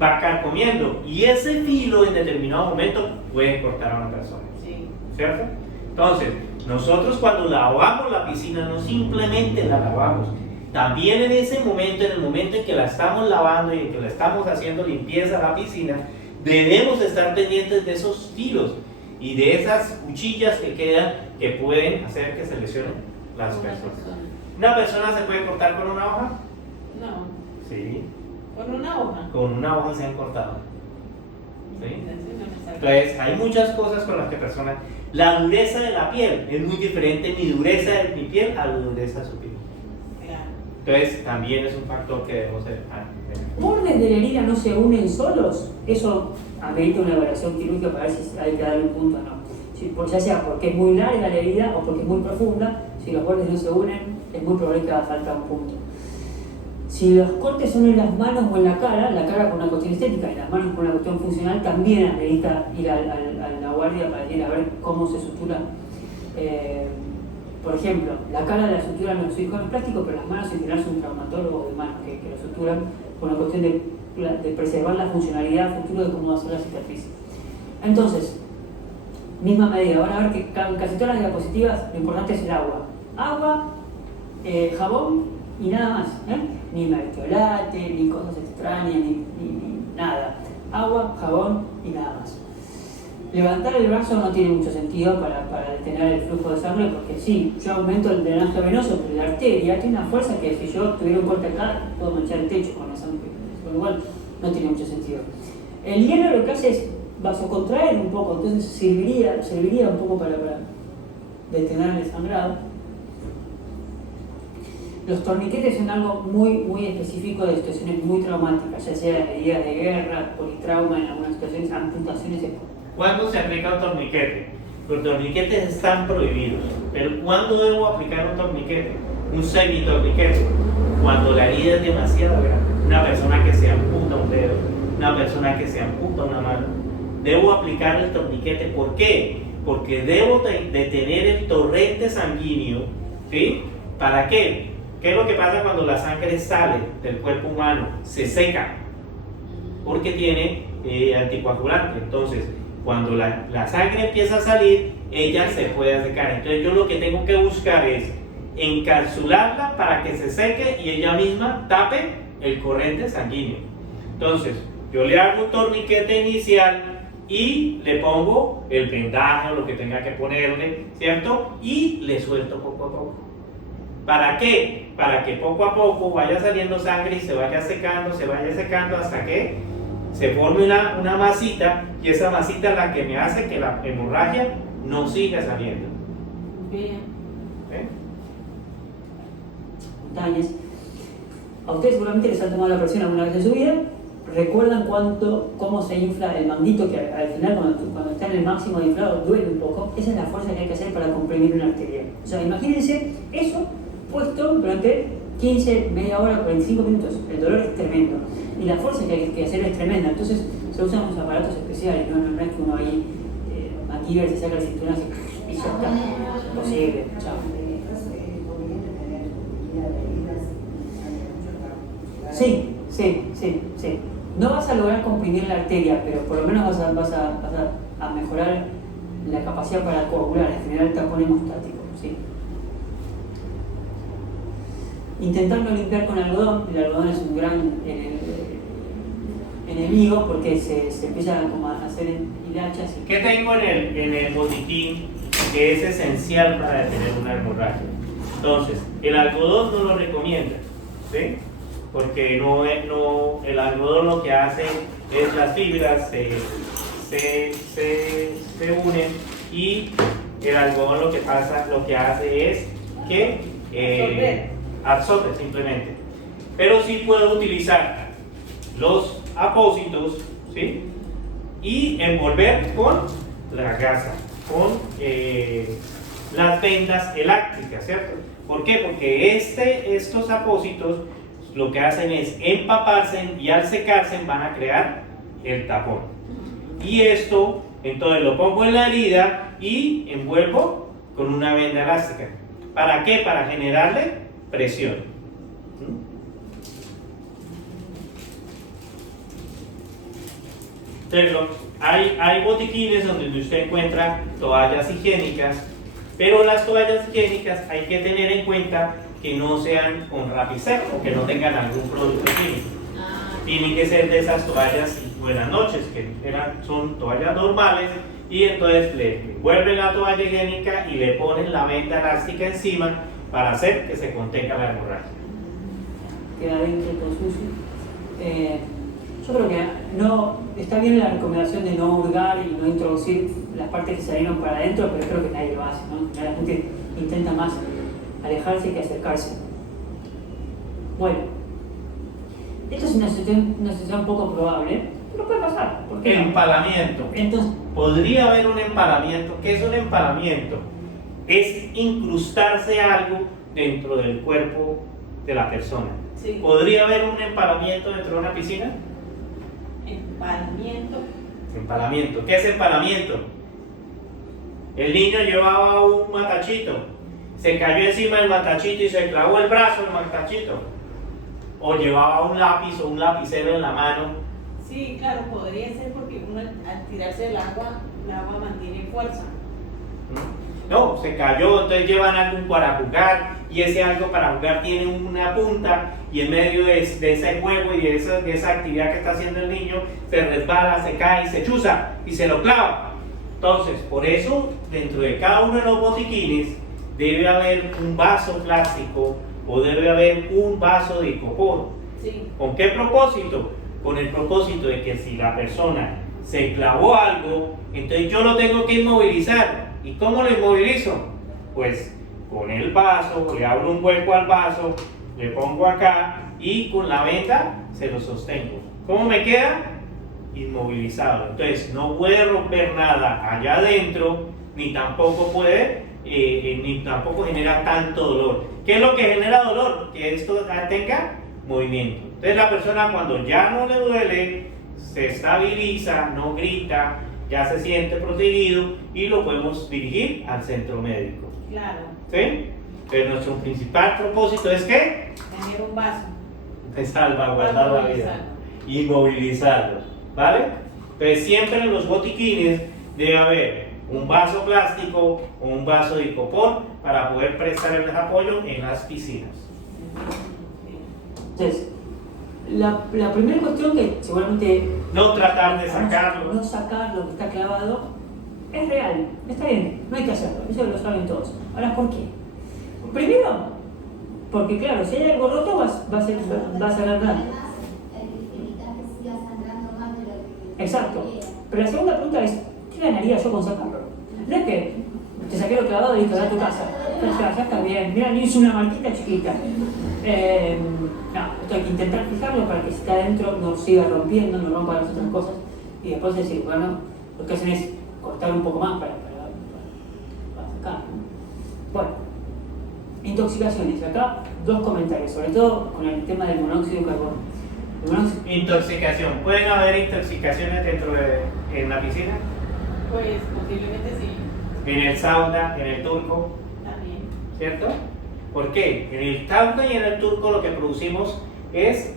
va carcomiendo y ese filo en determinado momento puede cortar a una persona. Sí. ¿Cierto? Entonces, nosotros cuando lavamos la piscina no simplemente la lavamos, también en ese momento, en el momento en que la estamos lavando y en que la estamos haciendo limpieza a la piscina, debemos estar pendientes de esos filos y de esas cuchillas que quedan que pueden hacer que se lesionen las personas. ¿Una persona se puede cortar con una hoja? No. Sí. ¿Con una hoja? Con una hoja se han cortado. ¿Sí? No. Entonces, hay muchas cosas con las que personas... La dureza de la piel es muy diferente, mi dureza de mi piel a la dureza de su piel. Claro. Entonces, también es un factor que debemos tener. ¿Bordes de la herida no se unen solos? Eso amerita una evaluación quirúrgica para ver si hay que darle un punto o no. Ya sea porque es muy larga la herida o porque es muy profunda, si los bordes no se unen, es muy probable que haga falta un punto. Si los cortes son en las manos o en la cara por una cuestión estética y las manos por una cuestión funcional, también amerita ir a la guardia para ir a ver cómo se sutura. Por ejemplo, la cara la suturan los cirujanos plásticos, pero las manos en general son traumatólogos de manos que lo suturan por una cuestión de preservar la funcionalidad futura de cómo va a ser la cicatriz. Entonces, misma medida, van a ver que en casi todas las diapositivas lo importante es el agua. Agua, jabón y nada más, ¿eh? Ni mertiolate, ni cosas extrañas, ni nada. Agua, jabón y nada más. Levantar el brazo no tiene mucho sentido para detener el flujo de sangre, porque sí, yo aumento el drenaje venoso, pero la arteria tiene una fuerza que si yo tuviera un corte acá, puedo manchar el techo con la sangre, con lo cual no tiene mucho sentido. El hielo lo que hace es vasocontraer un poco, entonces serviría un poco para detener el sangrado. Los torniquetes son algo muy específico de situaciones muy traumáticas, ya sea heridas de guerra, politrauma, en algunas situaciones, amputaciones. ¿Cuándo se aplica un torniquete? Los torniquetes están prohibidos, pero ¿cuándo debo aplicar un torniquete? Un semitorniquete. Cuando la herida es demasiado grande. Una persona que se amputa un dedo, una persona que se amputa una mano. Debo aplicar el torniquete. ¿Por qué? Porque debo detener el torrente sanguíneo. ¿Sí? ¿Para qué? ¿Qué es lo que pasa cuando la sangre sale del cuerpo humano? Se seca. Porque tiene anticoagulante. Entonces, cuando la sangre empieza a salir, ella se puede secar. Entonces yo lo que tengo que buscar es encapsularla para que se seque y ella misma tape el corriente sanguíneo. Entonces, yo le hago un torniquete inicial y le pongo el vendaje o lo que tenga que ponerle, ¿cierto? Y le suelto poco a poco. ¿Para qué? Para que poco a poco vaya saliendo sangre y se vaya secando hasta que se forme una masita, y esa masita es la que me hace que la hemorragia no siga saliendo. Bien. Montañas. A ustedes seguramente les han tomado la presión alguna vez en su vida. ¿Recuerdan cómo se infla el manguito, que al final cuando está en el máximo de inflado duele un poco? Esa es la fuerza que hay que hacer para comprimir una arteria. O sea, imagínense eso puesto durante 15, media hora, 45 minutos. El dolor es tremendo. Y la fuerza que hay que hacer es tremenda. Entonces se usan unos aparatos especiales. No es que uno ahí MacGyver se saca el cinturón y ya está. Imposible. Chao. Sí. No vas a lograr comprimir la arteria, pero por lo menos vas a mejorar la capacidad para coagular, en general el tapón hemostático. ¿Sí? Intentarlo limpiar con algodón. El algodón es un gran enemigo porque se empieza como a hacer hilachas. ¿Qué tengo en el botiquín que es esencial para detener una hemorragia? Entonces, el algodón no lo recomienda, ¿sí? Porque el algodón lo que hace es las fibras se unen y el algodón lo que hace es que absorbe simplemente. Pero sí puedo utilizar los apósitos, ¿sí? Y envolver con la gasa, con las vendas elásticas, ¿cierto? ¿Por qué? Porque estos apósitos lo que hacen es empaparse y al secarse van a crear el tapón. Y esto, entonces lo pongo en la herida y envuelvo con una venda elástica. ¿Para qué? Para generarle presión. Entonces, hay botiquines donde usted encuentra toallas higiénicas, pero las toallas higiénicas hay que tener en cuenta que no sean con Rapicel o que no tengan algún producto químico. Tienen que ser de esas toallas buenas noches, que son toallas normales, y entonces le envuelven la toalla higiénica y le ponen la venda elástica encima para hacer que se contenga la hemorragia. Queda dentro todo sucio. Yo creo que no está bien la recomendación de no hurgar y no introducir las partes que salieron para adentro, pero creo que nadie lo hace, ¿no? La gente intenta más alejarse que acercarse. Bueno, esto es una situación poco probable, pero puede pasar. ¿Por qué no? Empalamiento. Entonces, podría haber un empalamiento. ¿Qué es un empalamiento? Es incrustarse algo dentro del cuerpo de la persona. Sí. ¿Podría haber un empalamiento dentro de una piscina? Empalamiento. Empalamiento. ¿Qué es empalamiento? El niño llevaba un matachito, se cayó encima del matachito y se clavó el brazo en el matachito. O llevaba un lápiz o un lapicero en la mano. Sí, claro, podría ser porque uno al tirarse del agua, el agua mantiene fuerza. No, se cayó, entonces llevan algún para jugar y ese algo para jugar tiene una punta y en medio de ese juego y de esa actividad que está haciendo el niño se resbala, se cae, se chuza y se lo clava. Entonces, por eso, dentro de cada uno de los botiquines debe haber un vaso plástico o debe haber un vaso de icopor. Sí. ¿Con qué propósito? Con el propósito de que si la persona se clavó algo, entonces yo lo tengo que inmovilizar. ¿Y cómo lo inmovilizo? Pues con el vaso, le abro un hueco al vaso, le pongo acá y con la venda se lo sostengo. ¿Cómo me queda? Inmovilizado. Entonces no puede romper nada allá adentro, ni tampoco genera tanto dolor. ¿Qué es lo que genera dolor? Que esto tenga movimiento. Entonces la persona cuando ya no le duele, se estabiliza, no grita, ya se siente protegido y lo podemos dirigir al centro médico. Claro. ¿Sí? Pero nuestro principal propósito es que Tener un vaso. de salvaguardar la vida, inmovilizarlo, ¿vale? Entonces siempre en los botiquines debe haber un vaso plástico o un vaso de icopor para poder prestar el apoyo en las piscinas. Entonces, la primera cuestión que seguramente No tratar de sacarlo. no sacar lo que está clavado es real, está bien, no hay que hacerlo, eso lo saben todos. Ahora, ¿por qué? Primero, porque claro, si hay algo roto vas a agrandar. Exacto. Pero la segunda pregunta es, ¿qué ganaría yo con sacarlo? No es que te saqué lo clavado y listo, a tu casa. Ya está bien, mira, ni hice una marquita chiquita. No, esto hay que intentar fijarlo para que si está adentro no siga rompiendo, no rompa las otras cosas. Y después decir, bueno, lo que hacen es cortar un poco más para sacar. Bueno, intoxicaciones. Acá dos comentarios, sobre todo con el tema del monóxido de carbono. Intoxicación. ¿Pueden haber intoxicaciones en la piscina? Pues posiblemente sí. En el sauna, en el turco, También. ¿cierto? ¿Por qué? En el sauna y en el turco lo que producimos es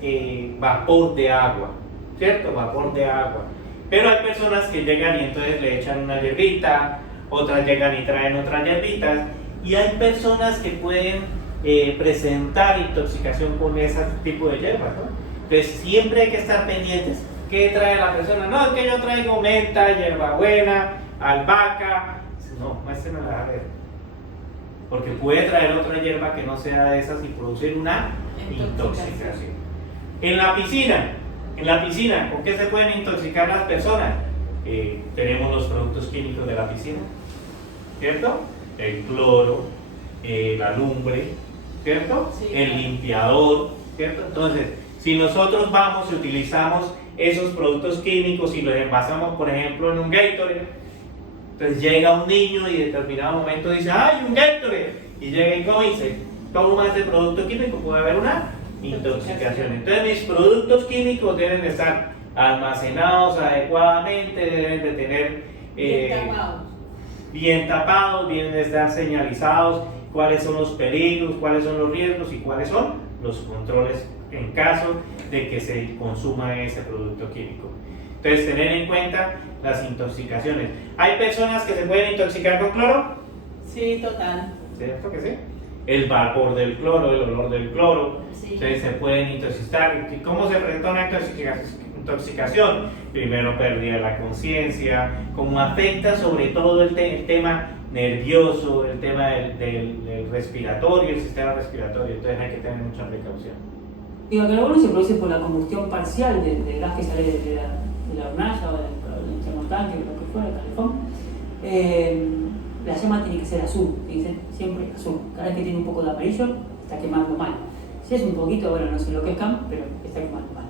vapor de agua, ¿cierto? Vapor de agua. Pero hay personas que llegan y entonces le echan una hierbita, otras llegan y traen otras hierbitas, y hay personas que pueden presentar intoxicación con ese tipo de hierbas, ¿no? Entonces siempre hay que estar pendientes. ¿Qué trae la persona? No, es que yo traigo menta, hierbabuena, albahaca. No, muéstrenmela a ver. Porque puede traer otra hierba que no sea de esas y producir una intoxicación. En la piscina, ¿con qué se pueden intoxicar las personas? Tenemos los productos químicos de la piscina, ¿cierto? El cloro, la lumbre, ¿cierto? Sí, el limpiador, ¿cierto? Entonces, si nosotros vamos y utilizamos esos productos químicos y los envasamos, por ejemplo, en un Gatorade, entonces llega un niño y en determinado momento dice, ¡ay, un Gatorade! Y llega y come y se toma ese producto químico, puede haber una intoxicación. Entonces mis productos químicos deben de estar almacenados adecuadamente, deben de tener bien tapados, deben de estar señalizados cuáles son los peligros, cuáles son los riesgos y cuáles son los controles en caso de que se consuma ese producto químico. Entonces, tener en cuenta las intoxicaciones. ¿Hay personas que se pueden intoxicar con cloro? Sí, total. ¿Cierto que sí? El vapor del cloro, el olor del cloro, Sí. entonces se pueden intoxicar. ¿Cómo se presenta una intoxicación? Primero, pérdida de la conciencia, cómo afecta sobre todo el tema nervioso, el tema del respiratorio, el sistema respiratorio, entonces hay que tener mucha precaución. Digo, que el carbono se produce por la combustión parcial del gas que sale de la hornalla o del termotanque o lo que fuera, el calefón. La llama tiene que ser azul, tiene que ser siempre azul. Cada vez que tiene un poco de amarillo, está quemando mal. Si es un poquito, bueno, no sé lo que es pero está quemando mal.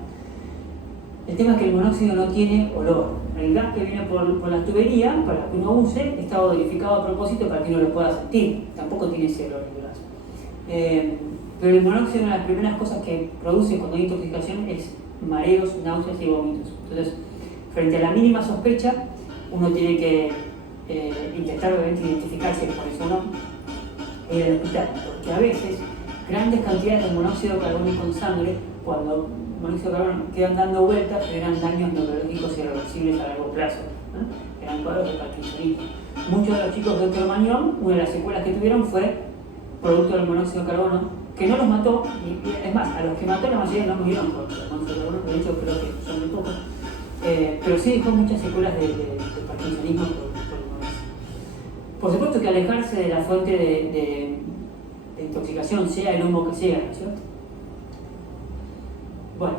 El tema es que el monóxido no tiene olor. El gas que viene por la tubería, para que uno use, está odorificado a propósito para que uno lo pueda sentir. Tampoco tiene ese olor el gas. Pero el monóxido, una de las primeras cosas que produce cuando hay intoxicación es mareos, náuseas y vómitos. Entonces, frente a la mínima sospecha, uno tiene que intentar obviamente identificar si es por eso o no en el hospital, porque a veces grandes cantidades de monóxido carbónico en sangre, cuando el monóxido carbónico quedan dando vueltas, generan daños neurológicos irreversibles a largo plazo, generan cuadros de parkinsonismo. Muchos de los chicos de Dr. Mañón, una de las secuelas que tuvieron fue producto del monóxido de carbono, que no los mató, y es más, a los que mató la mayoría no murieron por el monóxido de carbono, de hecho creo que son muy pocos, pero sí dejó muchas secuelas de parkinsonismo por el monóxido. Por supuesto que alejarse de la fuente de intoxicación, sea el humo que sea, ¿no es cierto? Bueno,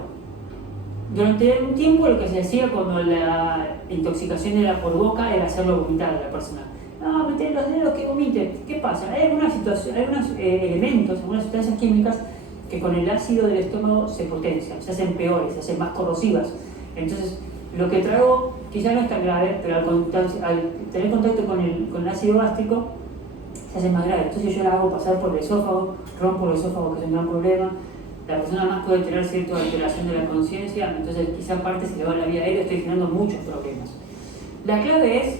durante un tiempo lo que se hacía cuando la intoxicación era por boca era hacerlo vomitar a la persona. No, meter los dedos que vomite. ¿Qué pasa? Hay algunos elementos, algunas sustancias químicas que con el ácido del estómago se potencian, se hacen peores, se hacen más corrosivas. Entonces, lo que tragó quizá no es tan grave, pero al tener contacto con el ácido gástrico se hace más grave. Entonces yo la hago pasar por el esófago, rompo el esófago, que es un gran problema. La persona más puede tener cierta alteración de la conciencia, entonces quizá aparte se le va la vía aérea, estoy generando muchos problemas. La clave es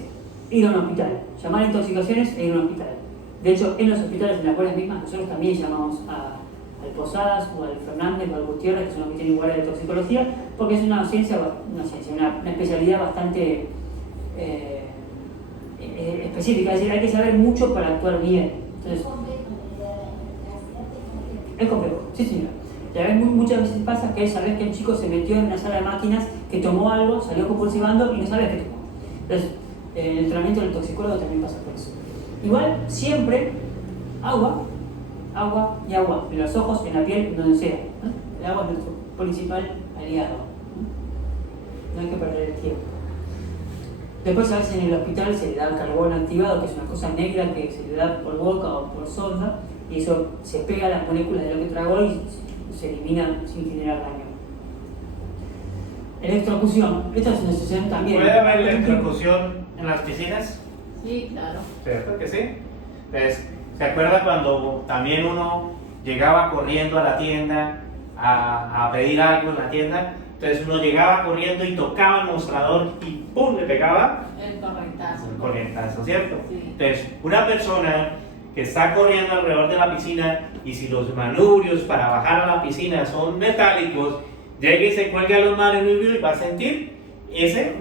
ir a un hospital, llamar a intoxicaciones e ir a un hospital. De hecho, en los hospitales, en las cuales mismas, nosotros también llamamos al Posadas o al Fernández o al Gutiérrez, que son los que tienen igual de toxicología, porque es una especialidad bastante específica, es decir, hay que saber mucho para actuar bien. Entonces, es complejo, sí señora. Ya ves, muchas veces pasa que sabes que el chico se metió en una sala de máquinas, que tomó algo, salió compulsivando y no sabes qué tomó. Entonces, el entrenamiento del toxicólogo también pasa por eso. Igual, siempre, agua y agua, en los ojos, en la piel, donde sea. El agua es nuestro principal aliado. No hay que perder el tiempo. Después a veces en el hospital se le da carbón activado, que es una cosa negra que se le da por boca o por sonda, y eso se pega a las moléculas de lo que tragó y se elimina sin generar daño. Electrocución, esta es una sesión también. ¿Puede haber electrocución en las piscinas? Sí, claro. ¿Cierto que sí? Entonces, ¿se acuerda cuando también uno llegaba corriendo a la tienda a pedir algo en la tienda? Entonces uno llegaba corriendo y tocaba el mostrador y ¡pum! Le pegaba El corrientazo. el corrientazo, ¿cierto? Sí. Entonces, una persona que está corriendo alrededor de la piscina y si los manubrios para bajar a la piscina son metálicos, llega y se cuelga los manubrios y va a sentir ese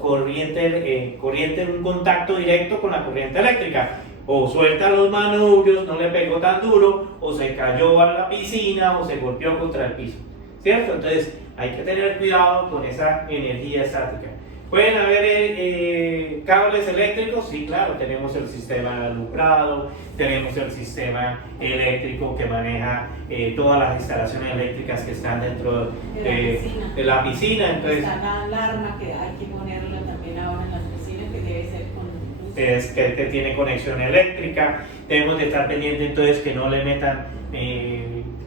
corriente en un contacto directo con la corriente eléctrica. O suelta los manubrios, no le pegó tan duro, o se cayó a la piscina, o se golpeó contra el piso, ¿cierto? Entonces hay que tener cuidado con esa energía estática. ¿Pueden haber cables eléctricos? Sí, claro, tenemos el sistema alumbrado, tenemos el sistema eléctrico que maneja todas las instalaciones eléctricas que están dentro de la piscina. Entonces, está la alarma que hay que ponerla también ahora en las piscinas, que debe ser con luz. es que tiene conexión eléctrica. Debemos de estar pendientes entonces que no le metan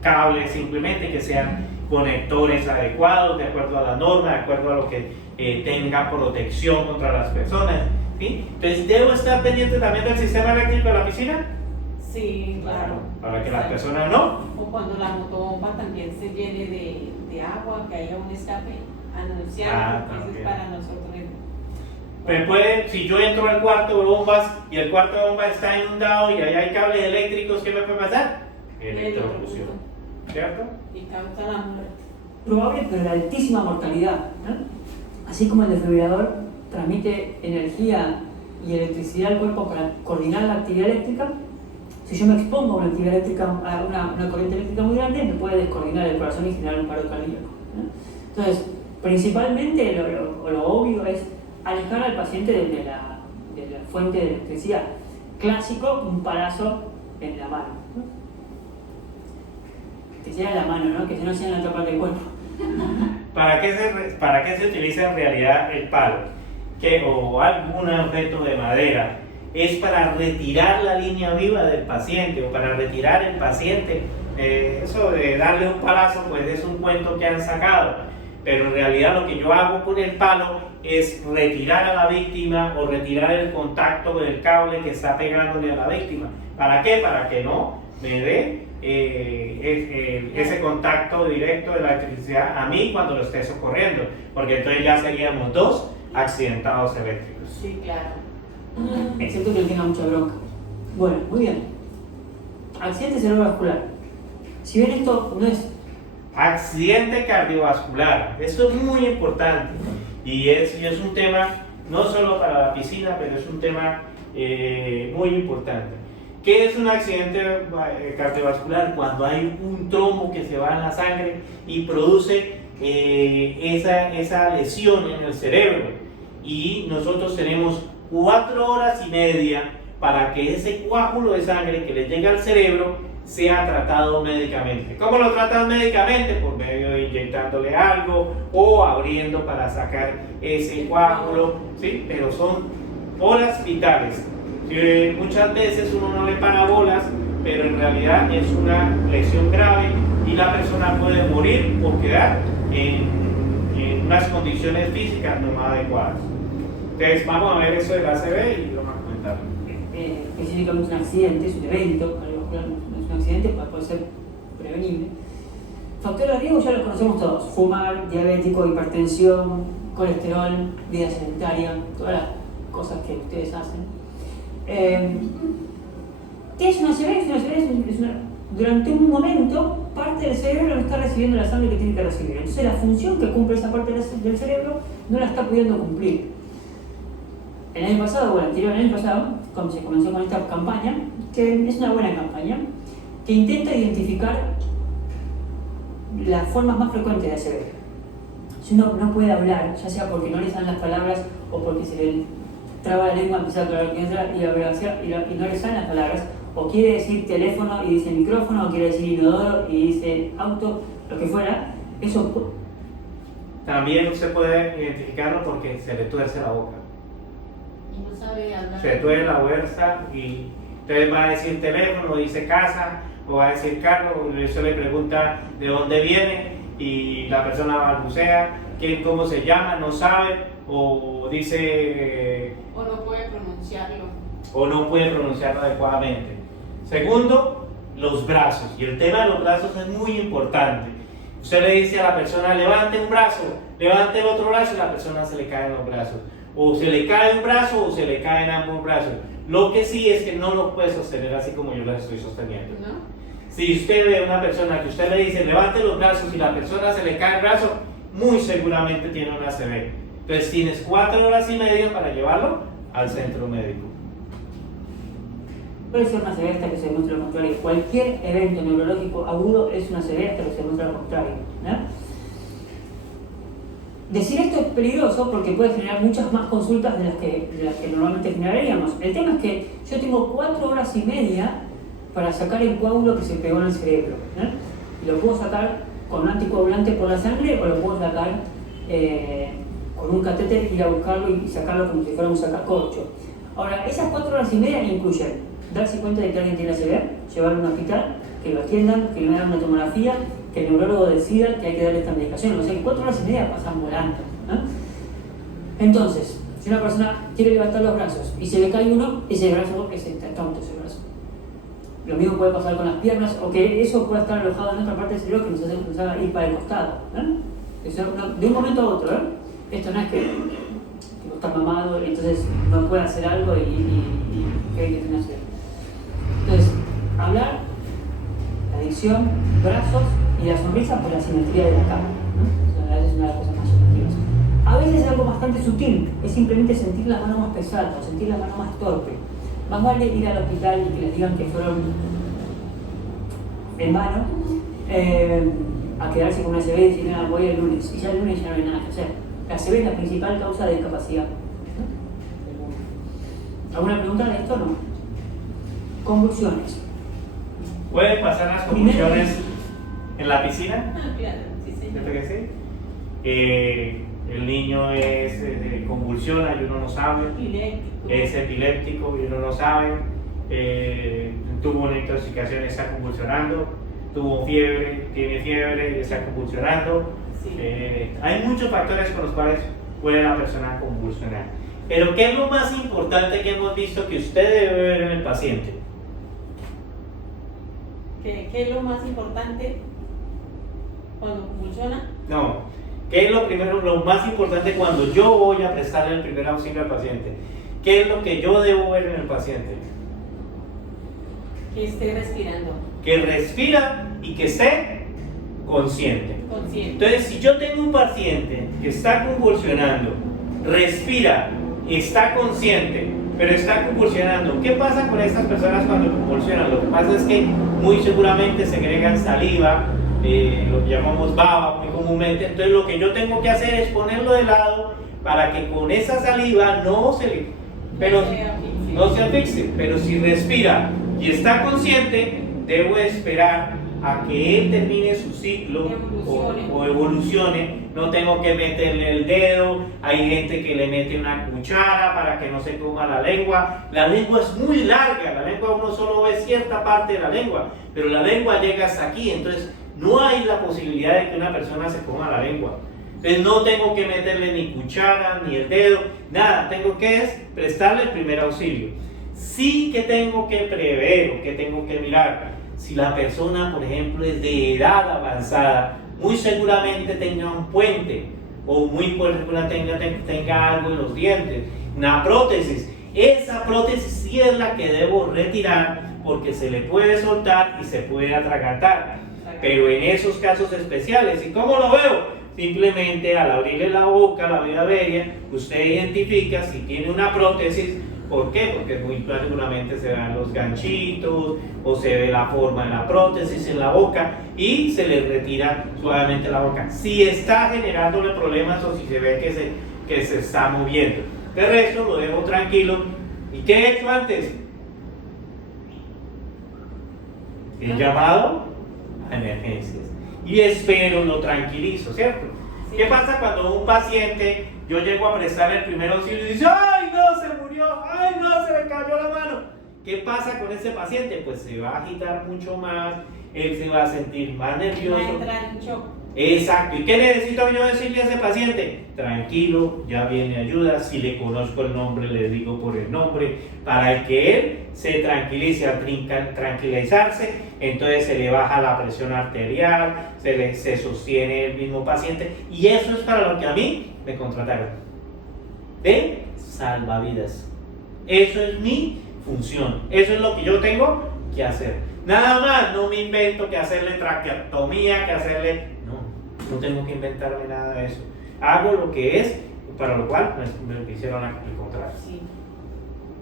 cables, simplemente que sean conectores adecuados, de acuerdo a la norma, de acuerdo a lo que tenga protección contra las personas, ¿sí? Entonces, ¿debo estar pendiente también del sistema eléctrico de la piscina? Sí, claro. Para que las personas no. O cuando la motobomba también se llene de agua, que haya un escape, anunciar, porque eso es para nosotros. Pues si yo entro al cuarto de bombas y el cuarto de bombas está inundado y ahí hay cables eléctricos, ¿qué me puede pasar? Electrocución, ¿cierto? Y causa la muerte. Probable, pero de altísima mortalidad, ¿no? Así como el desfibrilador transmite energía y electricidad al cuerpo para coordinar la actividad eléctrica, si yo me expongo a una actividad eléctrica, a una corriente eléctrica muy grande, me puede descoordinar el corazón y generar un paro cardíaco, ¿no? Entonces, principalmente lo obvio es alejar al paciente de la fuente de electricidad. Clásico, un palazo en la mano, ¿no? Que sea en la mano, ¿no? Que no sea en la otra parte del cuerpo. ¿Para qué se utiliza en realidad el palo? O algún objeto de madera. Es para retirar la línea viva del paciente o para retirar el paciente. Eso de darle un palazo, pues es un cuento que han sacado. Pero en realidad lo que yo hago con el palo es retirar a la víctima o retirar el contacto del cable que está pegándole a la víctima. ¿Para qué? Para que no me dé ese contacto directo de la electricidad a mí cuando lo esté socorriendo, porque entonces ya seríamos dos accidentados eléctricos. Sí, claro. Excepto que él tenga mucha bronca. Bueno, muy bien. Accidente cerebrovascular. Si bien esto no es Accidente cardiovascular, esto es muy importante y es un tema no solo para la piscina, pero es un tema muy importante. ¿Qué es un accidente cardiovascular? Cuando hay un trombo que se va en la sangre y produce esa lesión en el cerebro. Y nosotros tenemos 4 horas y media para que ese coágulo de sangre que le llega al cerebro sea tratado médicamente. ¿Cómo lo tratan médicamente? Por medio de inyectándole algo o abriendo para sacar ese coágulo, ¿sí? Pero son horas vitales. Muchas veces uno no le para bolas, pero en realidad es una lesión grave y la persona puede morir por quedar en unas condiciones físicas no más adecuadas. Entonces vamos a ver eso del ACV y lo vamos a comentar. Específicamente es un accidente, es un evento cardiovascular, no es un accidente, puede ser prevenible. Factores de riesgo ya los conocemos todos: fumar, diabético, hipertensión, colesterol, vida sedentaria, todas las cosas que ustedes hacen. ¿Qué es una ACV? Durante un momento, parte del cerebro no está recibiendo la sangre que tiene que recibir. Entonces, la función que cumple esa parte del cerebro no la está pudiendo cumplir. El año pasado, o el anterior año pasado, cuando se comenzó con esta campaña, que es una buena campaña, que intenta identificar las formas más frecuentes de ACV. Si uno no puede hablar, ya sea porque no le salen las palabras o porque se le traba la lengua, empieza a hablar y no le salen las palabras, o quiere decir teléfono y dice micrófono, o quiere decir inodoro y dice auto, lo que fuera, eso. También usted puede identificarlo porque se le tuerce la boca. Y no sabe hablar. Se tuerce la boca y entonces va a decir teléfono, dice casa, o va a decir carro, y eso le pregunta de dónde viene y la persona balbucea, cómo se llama, no sabe, o dice... o no puede pronunciarlo. O no puede pronunciarlo adecuadamente. Segundo, los brazos. Y el tema de los brazos es muy importante. Usted le dice a la persona, levante un brazo, levante el otro brazo, y la persona se le caen los brazos. O se le cae un brazo o se le caen ambos brazos. Lo que sí es que no lo puede sostener así como yo lo estoy sosteniendo. ¿No? Si usted ve a una persona que usted le dice, levante los brazos y la persona se le cae el brazo, muy seguramente tiene una ACV. Entonces tienes 4 horas y media para llevarlo al centro médico. Puede ser una ACV hasta que se demuestre lo contrario. Cualquier evento neurológico agudo es una ACV hasta que se demuestre lo contrario, ¿no? Decir esto es peligroso porque puede generar muchas más consultas de las que normalmente generaríamos. El tema es que yo tengo 4 horas y media para sacar el coágulo que se pegó en el cerebro, ¿no? Y lo puedo sacar con un anticoagulante por la sangre o lo puedo sacar con un catéter, ir a buscarlo y sacarlo como si fuera un sacacorcho. Ahora, esas 4 horas y media incluyen darse cuenta de que alguien tiene ACV, llevarlo a un hospital, que lo atiendan, que le hagan una tomografía, que el neurólogo decida que hay que darle esta medicación. O sea que 4 horas y media pasan volando, ¿no? Entonces, si una persona quiere levantar los brazos y se le cae uno, ese brazo es tonto, ese brazo. Lo mismo puede pasar con las piernas, o que eso pueda estar alojado en otra parte del cerebro que nos haga ir para el costado, ¿no? Eso, de un momento a otro, ¿eh? Esto no es que está mamado y entonces no puede hacer algo y cree que tiene que hacer. Entonces, hablar, la dicción, brazos y la sonrisa por la simetría de la cara, ¿no? O sea, es una de las cosas más llamativas. A veces es algo bastante sutil, es simplemente sentir la mano más pesada o sentir la mano más torpe. Más vale ir al hospital y que les digan que fueron en vano, a quedarse con una ACV y decir, nada, voy el lunes, y ya el lunes ya no hay nada que hacer. La ACV es la principal causa de discapacidad, ¿no? ¿Alguna pregunta de esto o no? Convulsiones. ¿Pueden pasar las convulsiones en la piscina? Ah, claro, sí, señor. ¿Cierto que sí? El niño convulsiona y uno no sabe. Epiléptico. Es epiléptico y uno no sabe. Tuvo una intoxicación y está convulsionando. Tuvo fiebre, tiene fiebre y está convulsionando. Sí. Hay muchos factores con los cuales puede la persona convulsionar. Pero ¿qué es lo más importante que hemos visto que usted debe ver en el paciente? ¿Qué es lo más importante cuando convulsiona? No, ¿qué es lo primero, lo más importante cuando yo voy a prestarle el primer auxilio al paciente? ¿Qué es lo que yo debo ver en el paciente? Que esté respirando. Que respira y que esté consciente. Consciente. Entonces, si yo tengo un paciente que está convulsionando, respira, está consciente, pero está convulsionando. ¿Qué pasa con estas personas cuando convulsionan? Lo que pasa es que muy seguramente segregan saliva, lo que llamamos baba muy comúnmente. Entonces lo que yo tengo que hacer es ponerlo de lado para que con esa saliva no se asfixie. Pero si respira y está consciente, debo esperar a que él termine su ciclo o evolucione. No tengo que meterle el dedo. Hay gente que le mete una cuchara para que no se coma la lengua. La lengua es muy larga, la lengua uno solo ve cierta parte de la lengua, pero la lengua llega hasta aquí, entonces no hay la posibilidad de que una persona se coma la lengua. Entonces no tengo que meterle ni cuchara, ni el dedo, nada. Tengo que prestarle el primer auxilio. Sí que tengo que prever o que tengo que mirar. Si la persona, por ejemplo, es de edad avanzada, muy seguramente tenga un puente o muy seguramente tenga algo en los dientes, una prótesis. Esa prótesis sí es la que debo retirar porque se le puede soltar y se puede atragantar. Pero en esos casos especiales, ¿y cómo lo veo? Simplemente al abrirle la boca, la vía aérea, usted identifica si tiene una prótesis. ¿Por qué? Porque muy seguramente se ven los ganchitos o se ve la forma de la prótesis en la boca y se le retira suavemente la boca. Si está generándole problemas o si se ve que se está moviendo. De resto lo dejo tranquilo. ¿Y qué he hecho antes? He llamado a emergencias y espero, lo tranquilizo, ¿cierto? Sí. ¿Qué pasa cuando un paciente, yo llego a prestarle el primer auxilio y dice, ¡ay, no, se murió! ¡Ay, no, se me cayó la mano! ¿Qué pasa con ese paciente? Pues se va a agitar mucho más, él se va a sentir más nervioso. Va a entrar en shock. Exacto. ¿Y qué necesito yo decirle a ese paciente? Tranquilo, ya viene ayuda. Si le conozco el nombre, le digo por el nombre, para que él se tranquilice. Al tranquilizarse, entonces se le baja la presión arterial, se sostiene el mismo paciente. Y eso es para lo que a mí me contrataron. De salvavidas. Eso es mi función. Eso es lo que yo tengo que hacer. Nada más, no me invento que hacerle traqueotomía, que hacerle... No tengo que inventarme nada de eso. Hago lo que es, para lo cual me quisieron encontrar. Sí.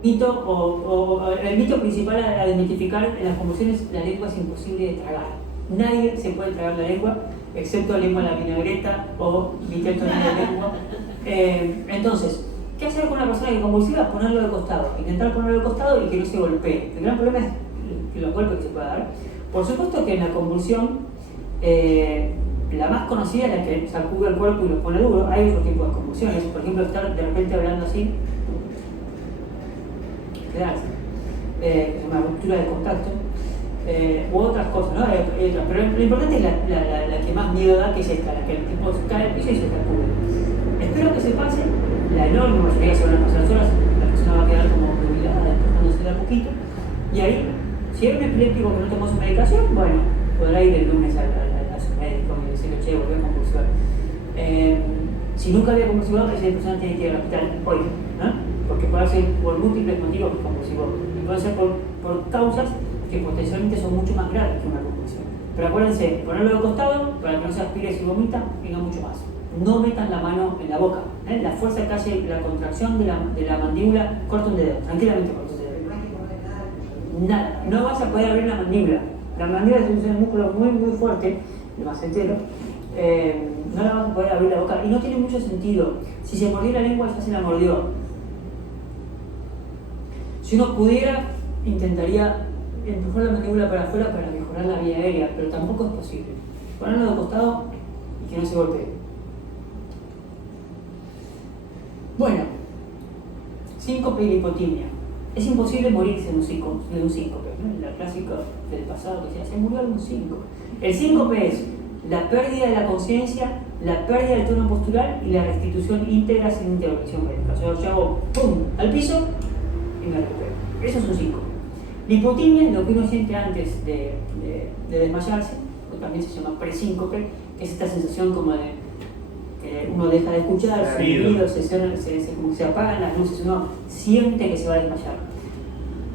El mito principal a identificar en las convulsiones: la lengua es imposible de tragar. Nadie se puede tragar la lengua, excepto lengua en la vinagreta o intento de lengua. Entonces, ¿qué hacer con una persona que convulsiva? Ponerlo de costado. Intentar ponerlo de costado y que no se golpee. El gran problema es los golpes que se puede dar. Por supuesto que en la convulsión, la más conocida es la que sacude el cuerpo y lo pone duro. Hay otro tipo de convulsiones, por ejemplo, estar de repente hablando así, quedarse, que es una ruptura de contacto, u otras cosas, ¿no? Pero lo importante es la que más miedo da, que es esta, la que el tipo se cae al piso y se sacude. Espero que se pase, la enorme mayoría se van a pasar solas, la persona va a quedar como obligada, despertándose de a poquito, y ahí, si hay un epiléptico que no tomó su medicación, bueno, podrá ir el lunes a su médico y decirle, che, volví a convulsionar. Si nunca había convulsionado, esa persona tiene que ir al hospital hoy, ¿no? Porque puede ser por múltiples motivos convulsivos, y puede ser por causas que potencialmente son mucho más graves que una convulsión. Pero acuérdense, ponerlo de costado para que no se aspire si vomita y no mucho más. No metan la mano en la boca, ¿eh? La fuerza que hace la contracción de la mandíbula, corta un dedo, tranquilamente corta un dedo. Nada, no vas a poder abrir la mandíbula. La mandíbula es un músculo muy muy fuerte, el macetero, no la vas a poder abrir la boca y no tiene mucho sentido. Si se mordió la lengua, ya se la mordió. Si uno pudiera, intentaría empujar la mandíbula para afuera para mejorar la vía aérea, pero tampoco es posible. Ponerlo de costado y que no se golpee. Bueno, síncope y hipotimia. Es imposible morirse de un síncope, ¿no? La clásica del pasado que decía, se murió de un síncope. El síncope es la pérdida de la conciencia, la pérdida del tono postural y la restitución íntegra sin intervención médica. O sea, yo hago pum al piso y me recupero. Eso es un síncope. La hipotimia es lo que uno siente antes de desmayarse, o también se llama presíncope, que es esta sensación como de uno deja de escuchar, se apagan las luces, uno siente que se va a desmayar.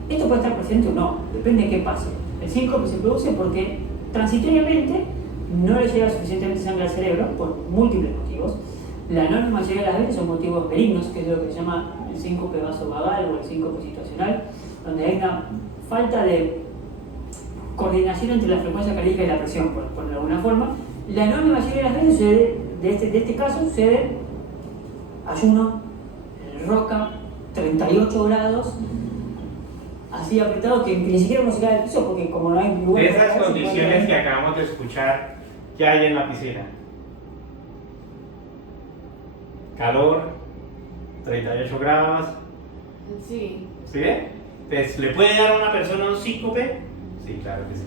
Esto puede estar presente o no, depende de qué pase. El síncope se produce porque transitoriamente no le llega suficientemente sangre al cerebro por múltiples motivos. La enorme mayoría de las veces son motivos benignos, que es lo que se llama el síncope vasovagal o el síncope situacional, donde hay una falta de coordinación entre la frecuencia cardíaca y la presión, por ponerlo de alguna forma. La enorme mayoría de las veces sucede, de este caso sucede ayuno, roca, 38 grados, así apretado que ni siquiera uno se cae del piso porque como no hay lugar. De esas condiciones que acabamos de escuchar, ¿qué hay en la piscina? Calor, 38 grados. Sí. ¿Sí ve? Entonces, ¿le puede dar a una persona un síncope? Sí, claro que sí.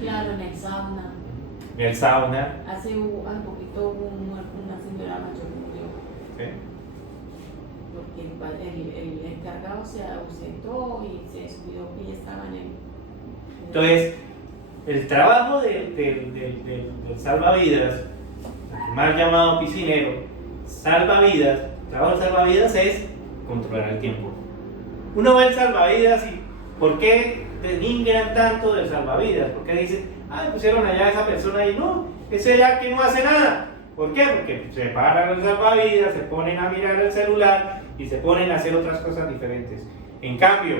Claro, en el sauna. El sauna. Hace poquito hubo una señora mayor que murió ¿Sí? porque el encargado se ausentó y se descuidó que ella estaba en el. Entonces, el trabajo del salvavidas, mal llamado piscinero, salvavidas, el trabajo del salvavidas es controlar el tiempo. Uno ve el salvavidas y ¿por qué denigran tanto del salvavidas? ¿Por qué dicen, pusieron allá a esa persona y no, ese ya que no hace nada? ¿Por qué? Porque se paran los salvavidas, se ponen a mirar el celular y se ponen a hacer otras cosas diferentes. En cambio,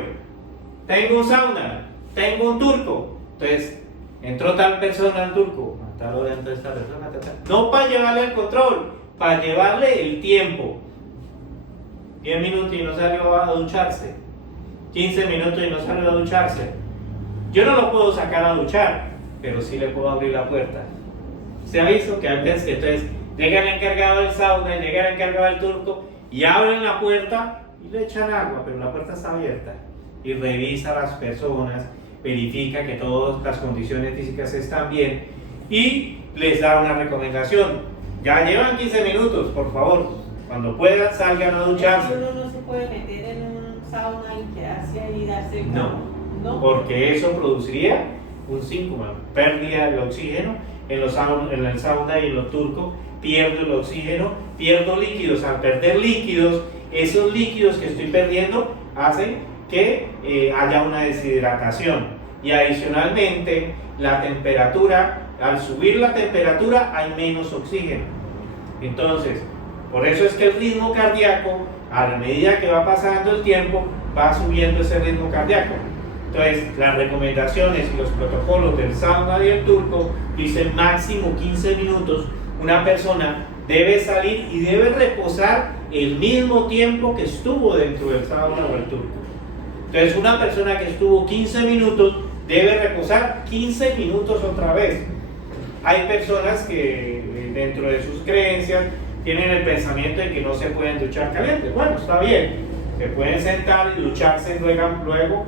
tengo un sauna, tengo un turco, entonces entró tal persona al turco, matarlo dentro de esta persona, no para llevarle el control, para llevarle el tiempo. 10 minutos y no salió a ducharse, 15 minutos y no salió a ducharse. Yo no lo puedo sacar a duchar, pero sí le puedo abrir la puerta. Se ha visto que antes que entonces llega el encargado del sauna, llega el encargado del turco y abren la puerta y le echan agua, pero la puerta está abierta y revisa a las personas, verifica que todas las condiciones físicas están bien y les da una recomendación. Ya llevan 15 minutos, por favor, cuando puedan salgan a ducharse. Uno no se puede meter en un sauna y quedarse ahí y darse No, porque eso produciría un síncope, pérdida del oxígeno en el sauna y en los turcos, pierdo el oxígeno, pierdo líquidos. Al perder líquidos, esos líquidos que estoy perdiendo hacen que haya una deshidratación. Y adicionalmente, la temperatura, al subir la temperatura hay menos oxígeno. Entonces, por eso es que el ritmo cardíaco, a la medida que va pasando el tiempo, va subiendo ese ritmo cardíaco. Entonces, las recomendaciones y los protocolos del sauna y el turco dicen máximo 15 minutos. Una persona debe salir y debe reposar el mismo tiempo que estuvo dentro del sauna o el turco. Entonces, una persona que estuvo 15 minutos debe reposar 15 minutos otra vez. Hay personas que dentro de sus creencias tienen el pensamiento de que no se pueden duchar calientes. Bueno, está bien, se pueden sentar y ducharse luego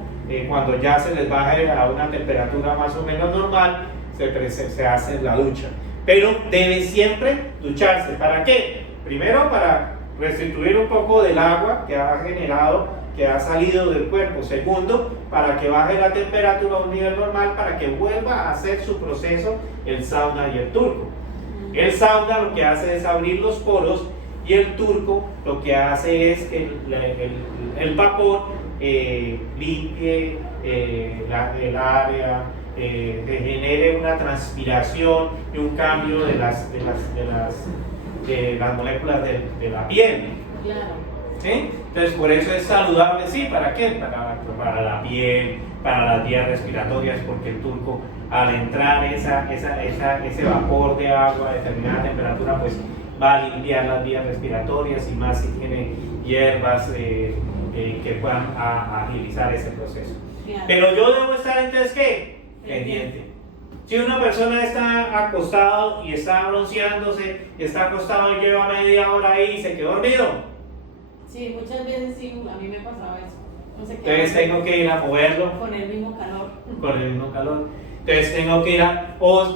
cuando ya se les baje a una temperatura más o menos normal, se hace la ducha. Pero debe siempre ducharse. ¿Para qué? Primero, para restituir un poco del agua que ha generado, que ha salido del cuerpo. Segundo, para que baje la temperatura a un nivel normal, para que vuelva a hacer su proceso el sauna y el turco. El sauna lo que hace es abrir los poros y el turco lo que hace es que el vapor limpie el área, genere una transpiración y un cambio de las moléculas de la piel. Claro. ¿Sí? Entonces, por eso es saludable, sí, ¿para qué? Para la piel, para las vías respiratorias, porque el turco, al entrar ese vapor de agua a determinada temperatura, pues va a limpiar las vías respiratorias y más si tiene hierbas que puedan agilizar ese proceso. Claro. Pero yo debo estar entonces, ¿qué? Pendiente. Si una persona está acostado y está bronceándose, está acostado y lleva media hora ahí y se quedó dormido, Sí, muchas veces sí, a mí me pasaba eso. No sé qué. entonces tengo que ir a moverlo Con el mismo calor. con el mismo calor. Entonces tengo que ir o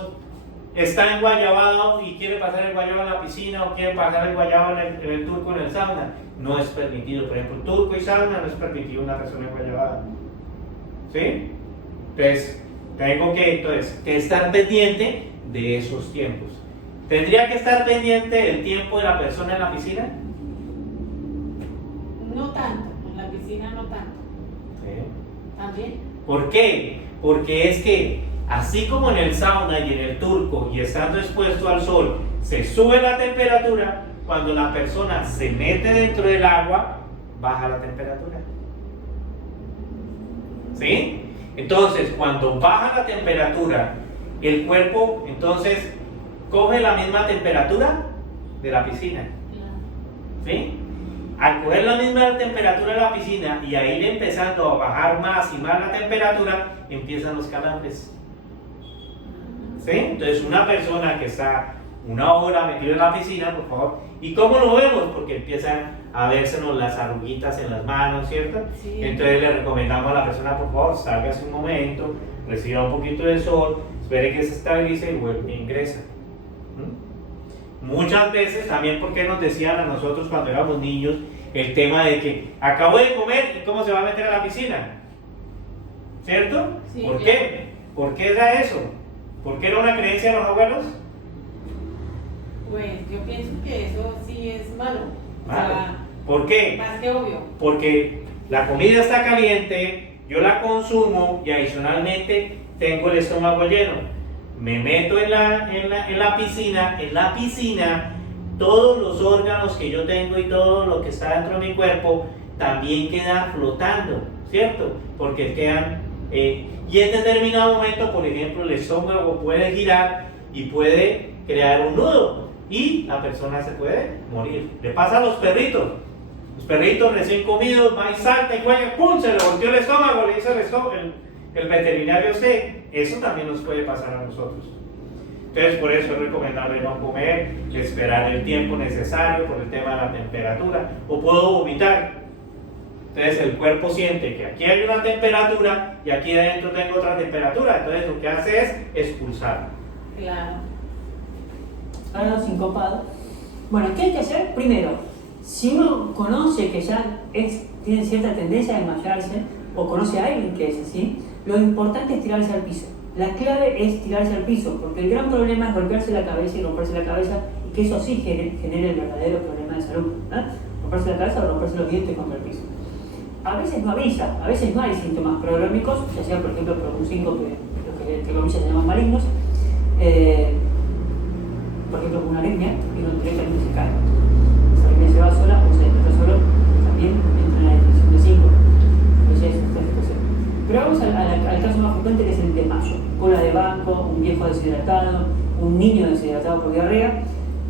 está en Guayabao y quiere pasar el guayabo en la piscina o quiere pasar el guayabo en el turco en el sauna. No es permitido. Por ejemplo, turco y sauna no es permitido una persona en Guayabao. ¿Sí? Entonces tengo que estar pendiente de esos tiempos. ¿Tendría que estar pendiente del tiempo de la persona en la piscina? No tanto, en la piscina no tanto. Sí. ¿También? ¿Por qué? Porque es que así como en el sauna y en el turco y estando expuesto al sol se sube la temperatura, cuando la persona se mete dentro del agua baja la temperatura. ¿Sí? Entonces, cuando baja la temperatura, el cuerpo entonces coge la misma temperatura de la piscina. ¿Sí? Al coger la misma temperatura de la piscina y a ir empezando a bajar más y más la temperatura, empiezan los calambres. ¿Sí? Entonces, una persona que está 1 hora metido en la piscina, por favor, ¿y cómo lo vemos? Porque empiezan a vérsenos las arruguitas en las manos, ¿cierto? Sí. Entonces le recomendamos a la persona, por favor, sálgase un momento, reciba un poquito de sol, espere que se estabilice y vuelve e ingresa. Muchas veces también, porque nos decían a nosotros cuando éramos niños el tema de que acabo de comer y cómo se va a meter a la piscina, ¿cierto? Sí, ¿Por claro. qué? ¿Por qué era eso? ¿Por qué era una creencia de los abuelos? Pues yo pienso que eso sí es malo. O Malo. sea, ¿Por qué? más que obvio. Porque la comida está caliente, yo la consumo y adicionalmente tengo el estómago lleno. Me meto en la piscina, todos los órganos que yo tengo y todo lo que está dentro de mi cuerpo también quedan flotando, ¿cierto? Porque quedan, y en determinado momento, por ejemplo, el estómago puede girar y puede crear un nudo y la persona se puede morir. Le pasa a los perritos. Los perritos recién comidos, va y salta y juega, ¡pum! Se le volteó el estómago, le dice el veterinario a usted. Eso también nos puede pasar a nosotros. Entonces, por eso es recomendable no comer, esperar el tiempo necesario por el tema de la temperatura. O puedo vomitar. Entonces, el cuerpo siente que aquí hay una temperatura y aquí adentro tengo otra temperatura. Entonces, lo que hace es expulsar. Claro. Ahora sincopado. Bueno, ¿qué hay que hacer? Primero, si uno conoce que ya tiene cierta tendencia a desmayarse o conoce a alguien que es así, lo importante es tirarse al piso. La clave es tirarse al piso, porque el gran problema es golpearse la cabeza y romperse la cabeza, y que eso sí genere el verdadero problema de salud, ¿no? Romperse la cabeza o romperse los dientes contra el piso. A veces no avisa, a veces no hay síntomas prodrómicos, ya sea por ejemplo por un síncope, lo que entre comillas se llaman malignos, por ejemplo con una arritmia, y uno directamente se cae. Esa arritmia se va sola o se despierta solo, también entra en la definición de síncope. Esa es la situación. Pero vamos al caso más frecuente, que es el desmayo. Cola de banco, un viejo deshidratado, un niño deshidratado por diarrea.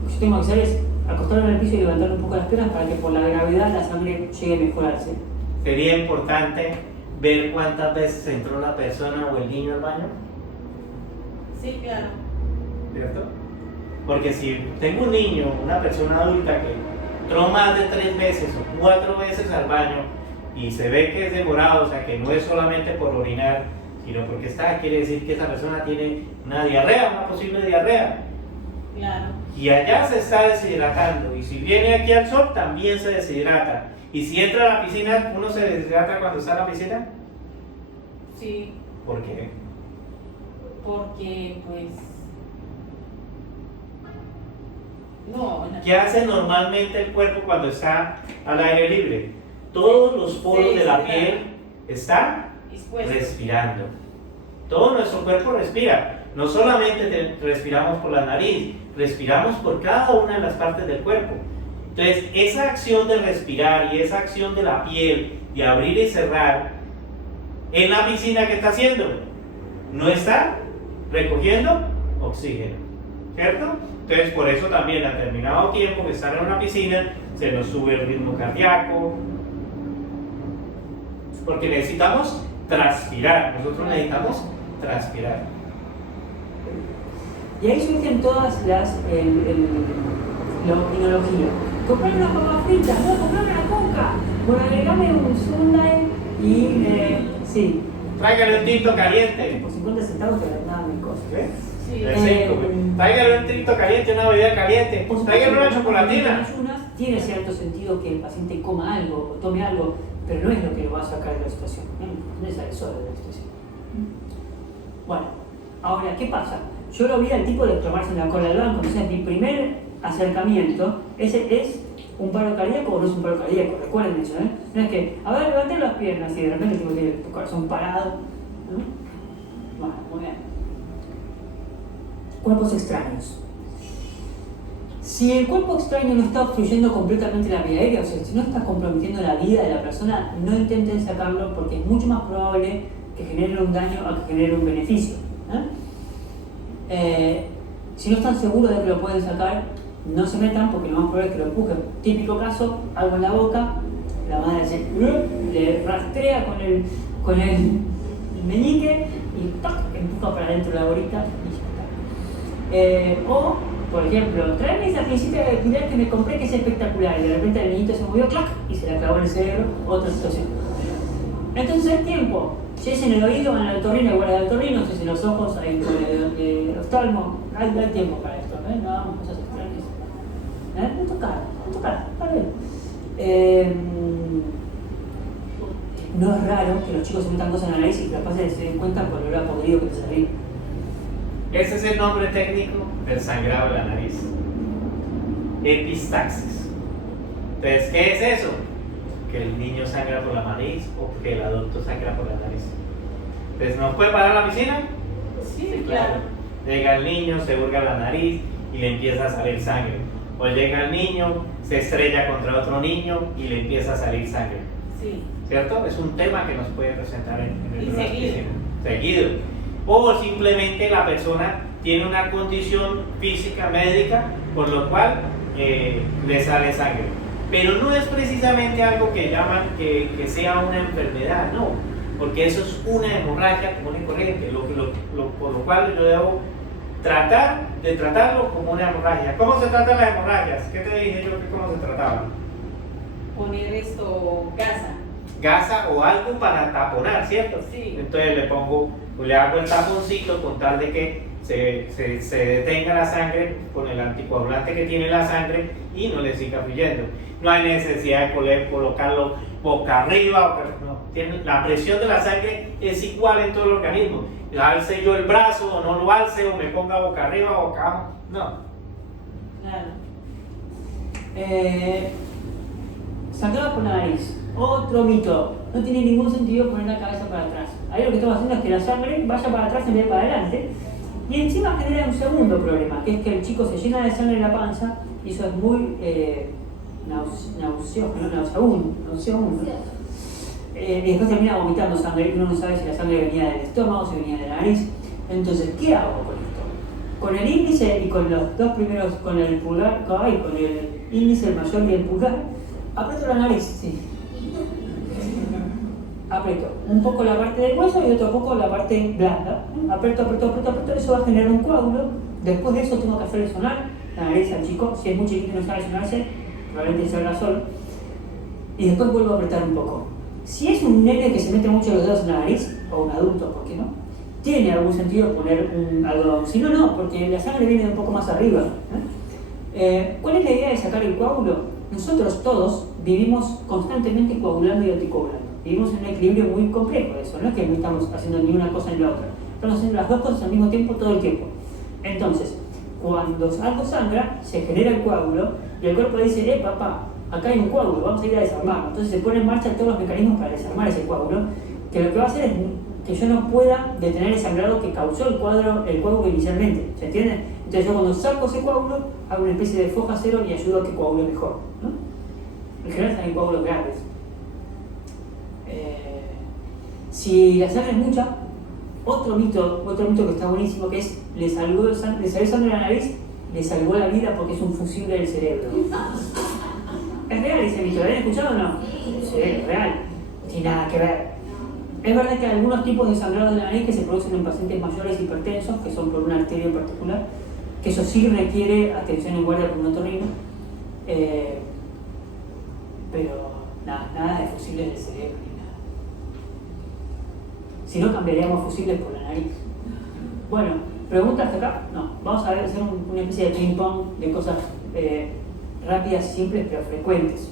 Lo que yo tengo que hacer es acostarme en el piso y levantar un poco las piernas para que por la gravedad la sangre llegue mejor al seno. Sería importante ver cuántas veces entró la persona o el niño al baño, Sí, claro. ¿cierto? Porque si tengo un niño, una persona adulta que entró más de 3 veces o 4 veces al baño y se ve que es demorado, o sea que no es solamente por orinar, sino porque quiere decir que esa persona tiene una diarrea, una posible diarrea. Claro. Y allá se está deshidratando, y si viene aquí al sol también se deshidrata. Y si entra a la piscina, ¿uno se deshidrata cuando está en la piscina? Sí, ¿Por qué? porque pues... No, ¿Qué hace normalmente el cuerpo cuando está al aire libre? Todos los poros de la piel están dispuesto. respirando. Todo nuestro cuerpo respira. No solamente respiramos por la nariz, respiramos por cada una de las partes del cuerpo. Entonces, esa acción de respirar y esa acción de la piel de abrir y cerrar en la piscina, ¿qué está haciendo? No está recogiendo oxígeno, ¿cierto? Entonces, por eso también a determinado tiempo que estar en una piscina se nos sube el ritmo cardíaco, porque necesitamos transpirar. Nosotros necesitamos transpirar. Y ahí surgen todas las la opinología. Comprar una papa frita, no, comprar una coca. Bueno, agregame un sundae y sí. Tráigale un tinto caliente. Por 50 centavos te dan mil cosas. ¿Ves? Sí. Tráigale un tinto caliente, una bebida caliente. Por supuesto, Tráigale una que chocolatina. en ayunas tiene cierto sentido que el paciente coma algo o tome algo, pero no es lo que lo va a sacar de la situación. No es el solo de la situación. Bueno, ahora, ¿qué pasa? Yo lo vi al tipo de tomarse en la cola del banco. O sea, mi primer acercamiento es un paro cardíaco o no es un paro cardíaco. Recuerden eso, ¿eh? No es que, a ver, levanten las piernas y de repente el tipo tiene tu corazón parado. ¿No? Bueno, muy bien. Cuerpos extraños. Si el cuerpo extraño no está obstruyendo completamente la vía aérea, o sea, si no está comprometiendo la vida de la persona, no intenten sacarlo porque es mucho más probable que genere un daño a que genere un beneficio. Si no están seguros de que lo pueden sacar, no se metan porque lo más probable es que lo empujen. Típico caso, algo en la boca, la madre le rastrea con el meñique y ¡tac! Empuja para adentro la bolita y ya está. O, por ejemplo, tráeme esa piecita de pilar que me compré que es espectacular y de repente el niñito se movió ¡clac! Y se le clavó en el cerebro, otra situación. Entonces hay tiempo. Si es en el oído, en el otorrino, igual al otorrino, si es en los ojos, hay el oftalmo, hay tiempo para esto, no hagamos cosas extrañas. No tocar, está bien. No es raro que los chicos se metan cosas en la nariz y que capaz se den cuenta por el olor a podrido que te salió. Ese es el nombre técnico del sangrado de la nariz. Epistaxis. Entonces, ¿qué es eso? Que el niño sangra por la nariz o que el adulto sangra por la nariz. Entonces, ¿nos puede parar la piscina? Sí, claro. Llega el niño, se hurga la nariz y le empieza a salir sangre. O llega el niño, se estrella contra otro niño y le empieza a salir sangre. Sí. ¿Cierto? Es un tema que nos puede presentar en el seguido. Seguido. O simplemente la persona tiene una condición física, médica, por lo cual le sale sangre. Pero no es precisamente algo que llaman que sea una enfermedad, no, porque eso es una hemorragia común y corriente, por lo cual yo debo tratar de tratarlo como una hemorragia. ¿Cómo se tratan las hemorragias? ¿Qué te dije yo que cómo se trataban? Poner Gasa o algo para taponar, ¿cierto? Sí. Entonces le hago el taponcito con tal de que se detenga la sangre con el anticoagulante que tiene la sangre y no le siga fluyendo. No hay necesidad de colocarlo boca arriba, la presión de la sangre es igual en todo el organismo. Alce yo el brazo o no lo alce, o me ponga boca arriba o boca abajo, no. Claro. Sangrado por la nariz. Otro mito. No tiene ningún sentido poner la cabeza para atrás. Ahí lo que estamos haciendo es que la sangre vaya para atrás en vez de para adelante. Y encima genera un segundo problema, que es que el chico se llena de sangre en la panza y eso es muy nauseabundo. Y después termina vomitando sangre y uno no sabe si la sangre venía del estómago o si venía de la nariz. Entonces, ¿qué hago con esto? Con el índice y con los dos primeros, con el pulgar, con el índice, el mayor y el pulgar, aprieto la nariz, sí. Aprieto un poco la parte del hueso y otro poco la parte blanda. Aprieto, eso va a generar un coágulo. Después de eso tengo que hacerle sonar la nariz al chico. Si es muy chiquito y no sabe sonarse, probablemente salga solo. Y después vuelvo a apretar un poco. Si es un nene que se mete mucho los dedos en la nariz, o un adulto, ¿por qué no? Tiene algún sentido poner un algodón. Si no, no, porque la sangre viene de un poco más arriba. ¿Cuál es la idea de sacar el coágulo? Nosotros todos vivimos constantemente coagulando y anticoagulando. Vivimos en un equilibrio muy complejo de eso, no es que no estamos haciendo ni una cosa ni la otra. Estamos haciendo las dos cosas al mismo tiempo, todo el tiempo. Entonces, cuando algo sangra, se genera el coágulo y el cuerpo dice, papá, acá hay un coágulo, vamos a ir a desarmarlo. Entonces se pone en marcha todos los mecanismos para desarmar ese coágulo, que lo que va a hacer es que yo no pueda detener el sangrado que causó el coágulo inicialmente, ¿se entiende? Entonces yo cuando saco ese coágulo, hago una especie de foja cero y ayudo a que coagule mejor, ¿no? En general hay coágulos grandes. Si la sangre es mucha, otro mito que está buenísimo, que es le salió sangre de la nariz, le salvó la vida porque es un fusible del cerebro. ¿Es real ese mito? ¿Lo habían escuchado o no? Sí, es real. No tiene nada que ver. Es verdad que hay algunos tipos de sangrado de la nariz que se producen en pacientes mayores hipertensos, que son por una arteria en particular, que eso sí requiere atención en guardia con un otorrino, pero nada de fusibles del cerebro ni nada. Si no, cambiaríamos fusibles por la nariz. Bueno, ¿preguntas hasta acá? No. Vamos a hacer una especie de ping-pong de cosas rápidas, simples, pero frecuentes.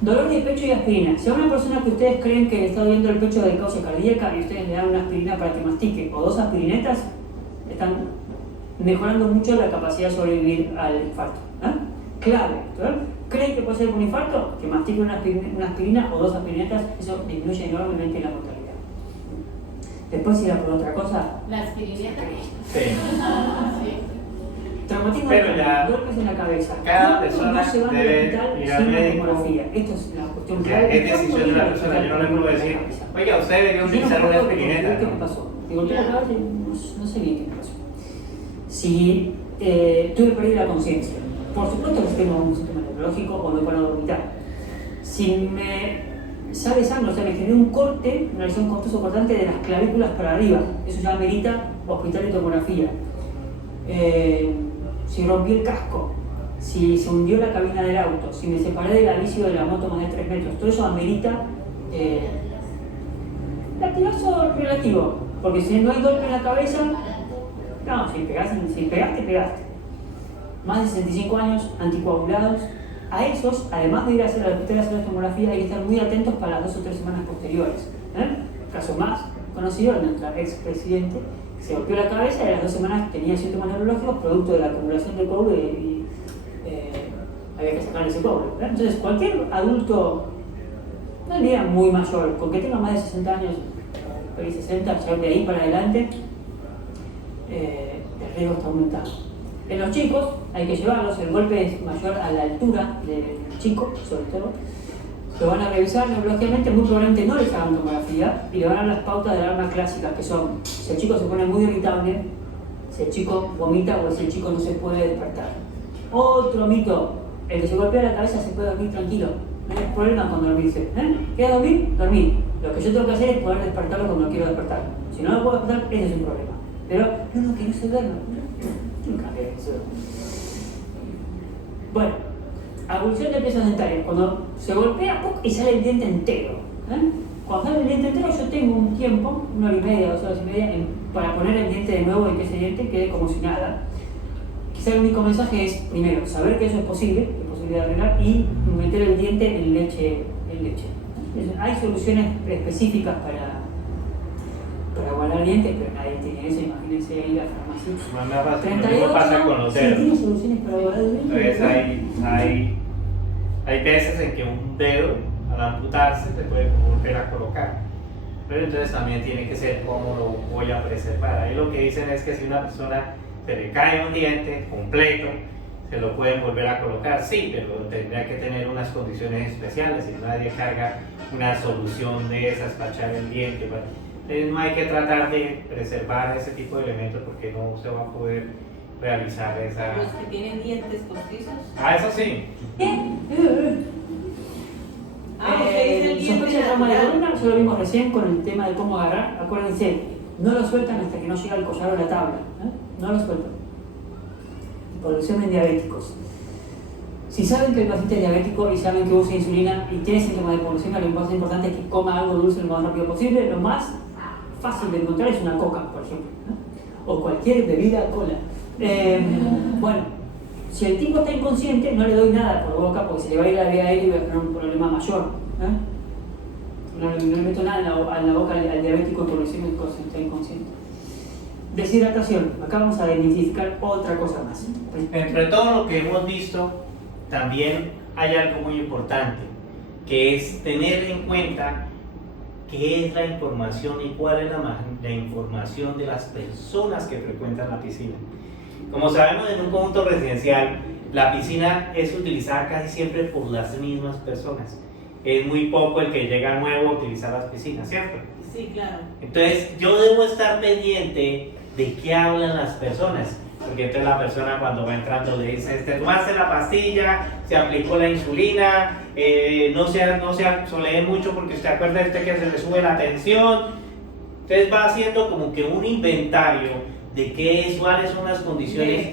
Dolor de pecho y aspirina. Si a una persona que ustedes creen que le está doliendo el pecho de causa cardíaca y ustedes le dan una aspirina para que mastique o 2 aspirinetas, están mejorando mucho la capacidad de sobrevivir al infarto. Clave. ¿Creen que puede ser un infarto? Que mastique una aspirina o 2 aspirinetas, eso disminuye enormemente la mortalidad. Después, si era por otra cosa. ¿La aspirineta? Sí. Traumatismo Pero del ya cráneo, golpes en la cabeza. cada ¿Cuánto persona no se van al debe hospital ir al sin médico? tomografía? Esto es la cuestión O sea, clave. es decisión de la persona. Yo no le puedo decir, oiga, usted debería utilizar una espineta. ¿Qué me pasó? Me golpeé la cabeza y no sé bien qué me pasó. Si tuve pérdida de la conciencia, por supuesto que tengo un sistema neurológico o me puedo dormitar. Si me sale sangre, o sea, me generé un corte, una lesión costoso cortante de las clavículas para arriba, eso ya amerita hospital de tomografía. Si rompí el casco, si se hundió la cabina del auto, si me separé de la bici o de la moto más de 3 metros, todo eso amerita latigazo relativo, porque si no hay golpe en la cabeza, no, si pegaste, pegaste. Más de 65 años, anticoagulados. A esos, además de ir a hacer al hospital a hacer la tomografía, hay que estar muy atentos para las 2 o 3 semanas posteriores. Caso más conocido de nuestra expresidente, que se golpeó la cabeza y a las 2 semanas tenía síntomas neurológicos producto de la acumulación de cobre y había que sacar ese cobre. Entonces, cualquier adulto, no diría muy mayor, con que tenga más de 60 años, 60, ya de ahí para adelante, el riesgo está aumentado. En los chicos hay que llevarlos, el golpe es mayor a la altura del chico, sobre todo. Lo van a revisar neurológicamente, muy probablemente no les hagan tomografía y le van a dar las pautas de alarma clásicas, que son si el chico se pone muy irritable, si el chico vomita o si el chico no se puede despertar. Otro mito, el que se golpea la cabeza se puede dormir tranquilo, no hay problema con dormirse. ¿Quieres dormir? Dormir. Lo que yo tengo que hacer es poder despertarlo cuando quiero despertar. Si no lo puedo despertar, ese es un problema. Pero no, que no se duerma. Bueno, abulsión de piezas dentarias, cuando se golpea y sale el diente entero. Cuando sale el diente entero yo tengo un tiempo, 1 hora y media, 2 horas y media, para poner el diente de nuevo y que ese diente quede como si nada. Quizá el único mensaje es, primero, saber que eso es posible de arreglar y meter el diente en leche. Hay soluciones específicas para guardar dientes, pero nadie tiene eso, imagínense ahí la farmacia. Lo mismo pasa con los dedos. ¿Tiene soluciones para guardar dientes? Entonces hay veces en que un dedo, al amputarse, se puede volver a colocar. Pero entonces también tiene que ser cómo lo voy a preservar. Ahí lo que dicen es que si una persona se le cae un diente completo, se lo pueden volver a colocar, sí, pero tendría que tener unas condiciones especiales y nadie carga una solución de esas para echar el diente. Entonces no hay que tratar de preservar ese tipo de elementos porque no se va a poder realizar esa... Los que tienen dientes postizos. Eso sí. Sospecha de trauma de columna, eso lo vimos recién con el tema de cómo agarrar. Acuérdense, no lo sueltan hasta que no llega al collar o la tabla. No lo sueltan. Por examen diabéticos. Si saben que el paciente es diabético y saben que usa insulina y tiene síntomas de hipoglucemia, lo más importante es que coma algo dulce lo más rápido posible. Lo más fácil de encontrar es una coca, por ejemplo, o cualquier bebida cola. Bueno, si el tipo está inconsciente, no le doy nada por boca porque se le va a ir a la vía aérea y voy a tener un problema mayor. No le meto nada en la boca al diabético hipoglucémico si está inconsciente. Deshidratación. Acá vamos a identificar otra cosa más. Entre todo lo que hemos visto, también hay algo muy importante, que es tener en cuenta qué es la información y cuál es la información de las personas que frecuentan la piscina. Como sabemos, en un conjunto residencial, la piscina es utilizada casi siempre por las mismas personas. Es muy poco el que llega nuevo a utilizar las piscinas, ¿cierto? Sí, claro. Entonces, yo debo estar pendiente de qué hablan las personas. Porque entonces la persona cuando va entrando le dice, tomaste la pastilla, se aplicó la insulina, no se asolee mucho porque usted acuerda que se le sube la tensión. Entonces va haciendo como que un inventario de cuáles son las condiciones de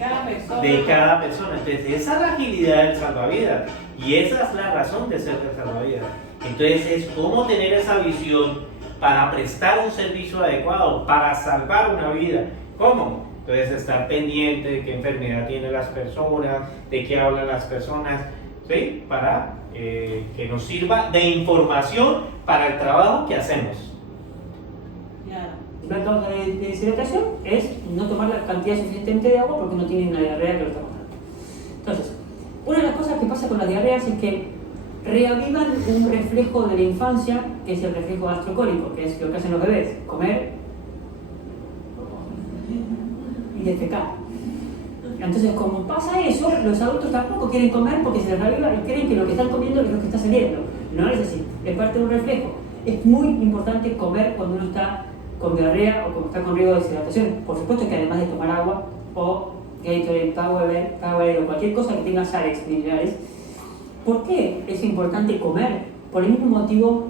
cada persona. Entonces esa es la agilidad del salvavidas y esa es la razón de ser del salvavidas. Entonces es cómo tener esa visión para prestar un servicio adecuado, para salvar una vida. ¿Cómo? Entonces estar pendiente de qué enfermedad tienen las personas, de qué hablan las personas, ¿sí? Para que nos sirva de información para el trabajo que hacemos. Claro. La causa de deshidratación es no tomar la cantidad suficiente de agua porque no tienen una diarrea que lo está matando. Entonces, una de las cosas que pasa con las diarreas es que reavivan un reflejo de la infancia, que es el reflejo gastrocólico, que es lo que hacen los bebés, comer y defecar. Entonces, como pasa eso, los adultos tampoco quieren comer porque se les reviva y creen que lo que están comiendo es lo que está saliendo. No es así, es parte de un reflejo. Es muy importante comer cuando uno está con diarrea o cuando está con riesgo de deshidratación. Por supuesto que además de tomar agua o Gatorade, Powerade o cualquier cosa que tenga sales minerales. ¿Por qué es importante comer? Por el mismo motivo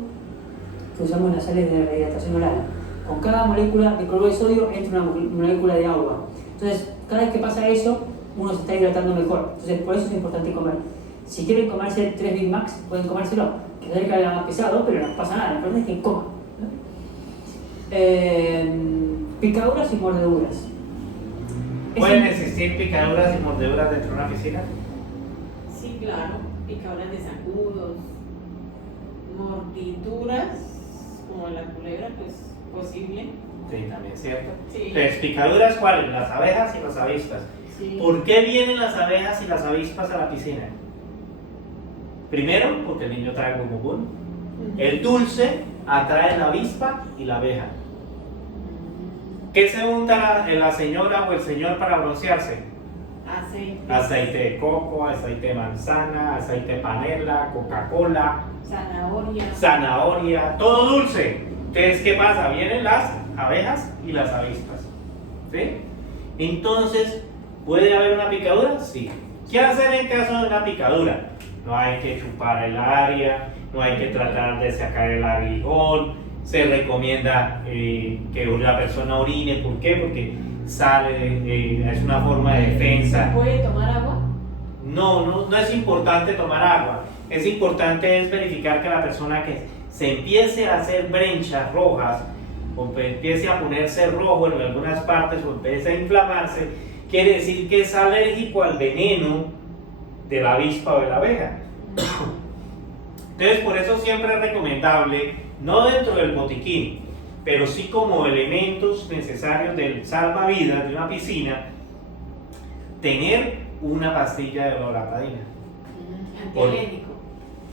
que usamos las sales de rehidratación oral. Con cada molécula de cloruro de sodio entra una molécula de agua. Entonces, cada vez que pasa eso, uno se está hidratando mejor. Entonces, por eso es importante comer. Si quieren comerse 3 Big Macs, pueden comérselo. Que es el más pesado, pero no pasa nada. La verdad es que coman. Picaduras y mordeduras. ¿Pueden existir picaduras y mordeduras dentro de una piscina? Sí, claro, picaduras de zancudos, mordiduras, como la culebra, pues posible. Sí, también es cierto. Sí. Entonces, picaduras, ¿cuáles? Las abejas y las avispas. Sí. ¿Por qué vienen las abejas y las avispas a la piscina? Primero, porque el niño trae gumugún. El dulce atrae la avispa y la abeja. ¿Qué se unta la señora o el señor para broncearse? Aceite. Aceite de coco, aceite de manzana, aceite de panela, Coca-Cola, Zanahoria. zanahoria, todo dulce. Entonces, ¿qué pasa? Vienen las abejas y las avispas. ¿Sí? Entonces, ¿puede haber una picadura? Sí. ¿Qué hacer en caso de una picadura? No hay que chupar el área, no hay que tratar de sacar el aguijón. Se recomienda que la persona orine. ¿Por qué? Porque sale, es una forma de defensa. ¿Puede tomar agua? No es importante tomar agua. Es importante es verificar que la persona que se empiece a hacer brenchas rojas o empiece a ponerse rojo en algunas partes o empiece a inflamarse, quiere decir que es alérgico al veneno de la avispa o de la abeja. Entonces, por eso siempre es recomendable, no dentro del botiquín, pero sí como elementos necesarios del salvavidas de una piscina, tener una pastilla de loratadina. Antialérgico.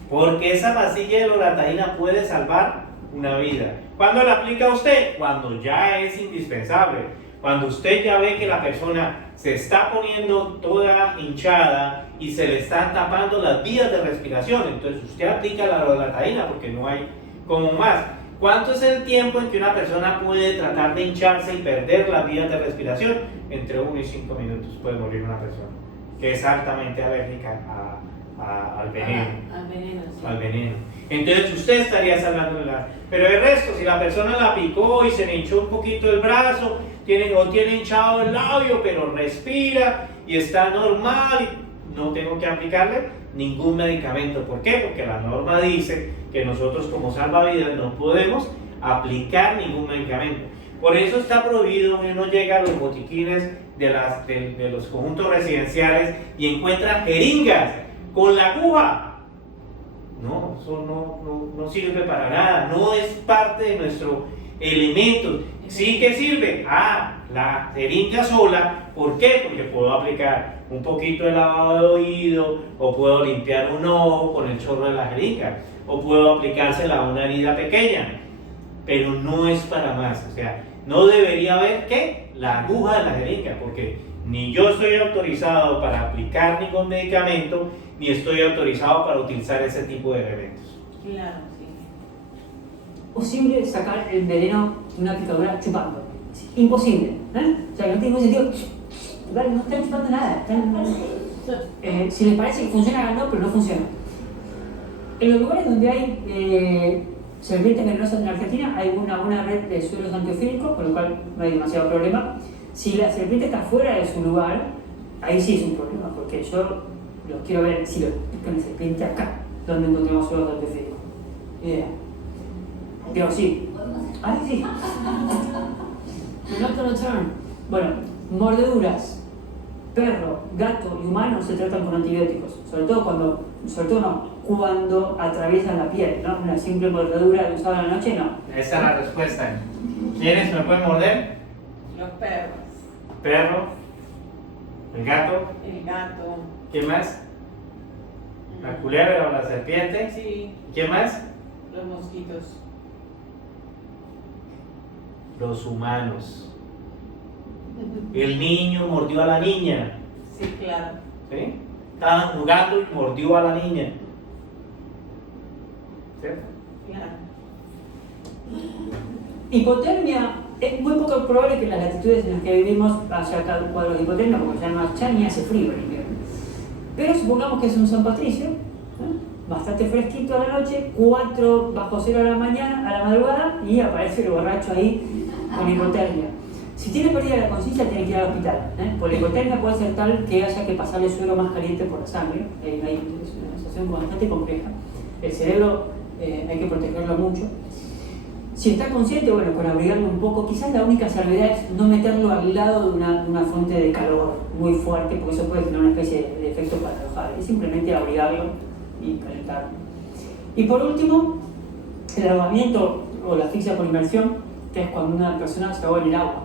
Porque esa pastilla de loratadina puede salvar una vida. ¿Cuándo la aplica usted? Cuando ya es indispensable. Cuando usted ya ve que la persona se está poniendo toda hinchada y se le están tapando las vías de respiración, entonces usted aplica la loratadina porque no hay como más. ¿Cuánto es el tiempo en que una persona puede tratar de hincharse y perder las vías de respiración? Entre 1 y 5 minutos puede morir una persona que es altamente alérgica al veneno. Al veneno, sí. Al veneno. Entonces usted estaría salvando la... Pero el resto, si la persona la picó y se le hinchó un poquito el brazo, tiene hinchado el labio, pero respira y está normal, no tengo que aplicarle ningún medicamento. ¿Por qué? Porque la norma dice que nosotros como salvavidas no podemos aplicar ningún medicamento. Por eso está prohibido, uno llega a los botiquines de los conjuntos residenciales y encuentra jeringas con la aguja. No, eso no sirve para nada, no es parte de nuestro elemento. ¿Sí que sirve? La jeringa sola. ¿Por qué? Porque puedo aplicar un poquito de lavado de oído, o puedo limpiar un ojo con el chorro de la jeringa, o puedo aplicársela a una herida pequeña, pero no es para más. O sea, no debería haber la aguja de la jeringa, porque ni yo estoy autorizado para aplicar ningún medicamento, ni estoy autorizado para utilizar ese tipo de elementos. Claro, sí. Posible sacar el veneno de una picadura chupando. Es imposible. O sea, no tiene ningún sentido. Vale, no están chupando nada. Si les parece que funciona, háganlo, pero no funciona. En los lugares donde hay serpientes venenosas en Argentina, hay una buena red de suelos antiofílicos, con lo cual no hay demasiado problema. Si la serpiente está fuera de su lugar, ahí sí es un problema, porque yo los quiero ver si lo pican la serpiente acá, donde encontramos suelos antiofílicos. Idea. Digo, sí. Ahí sí. Not gonna turn. Bueno, mordeduras. Perro, gato y humano se tratan con antibióticos. Cuando atraviesan la piel, ¿no? Una simple mordedura de un sábado a la noche, no. Esa es la respuesta. ¿Quiénes me pueden morder? Los perros. Perro, el gato, El gato. ¿quién más? La culebra o la serpiente, Sí. ¿quién más? Los mosquitos. Los humanos. El niño mordió a la niña. Sí, claro. ¿Sí? Estaban jugando y mordió a la niña. ¿Cierto? Claro. Hipotermia, es muy poco probable que en las latitudes en las que vivimos haya cuadros de hipotermia, porque ya ni hace frío en invierno. Pero supongamos que es un San Patricio, bastante fresquito a la noche, 4 bajo cero a la mañana, a la madrugada, y aparece el borracho ahí con hipotermia. Si tiene pérdida de la conciencia, tiene que ir al hospital. Por la hipotermia puede ser tal que haya que pasarle suero más caliente por la sangre. Es una situación bastante compleja. El cerebro hay que protegerlo mucho. Si está consciente, bueno, con abrigarlo un poco. Quizás la única salvedad es no meterlo al lado de una fuente de calor muy fuerte, porque eso puede tener una especie de efecto paradojal. Es simplemente abrigarlo y calentarlo. Y por último, el ahogamiento o la asfixia por inmersión, que es cuando una persona se ahoga en el agua.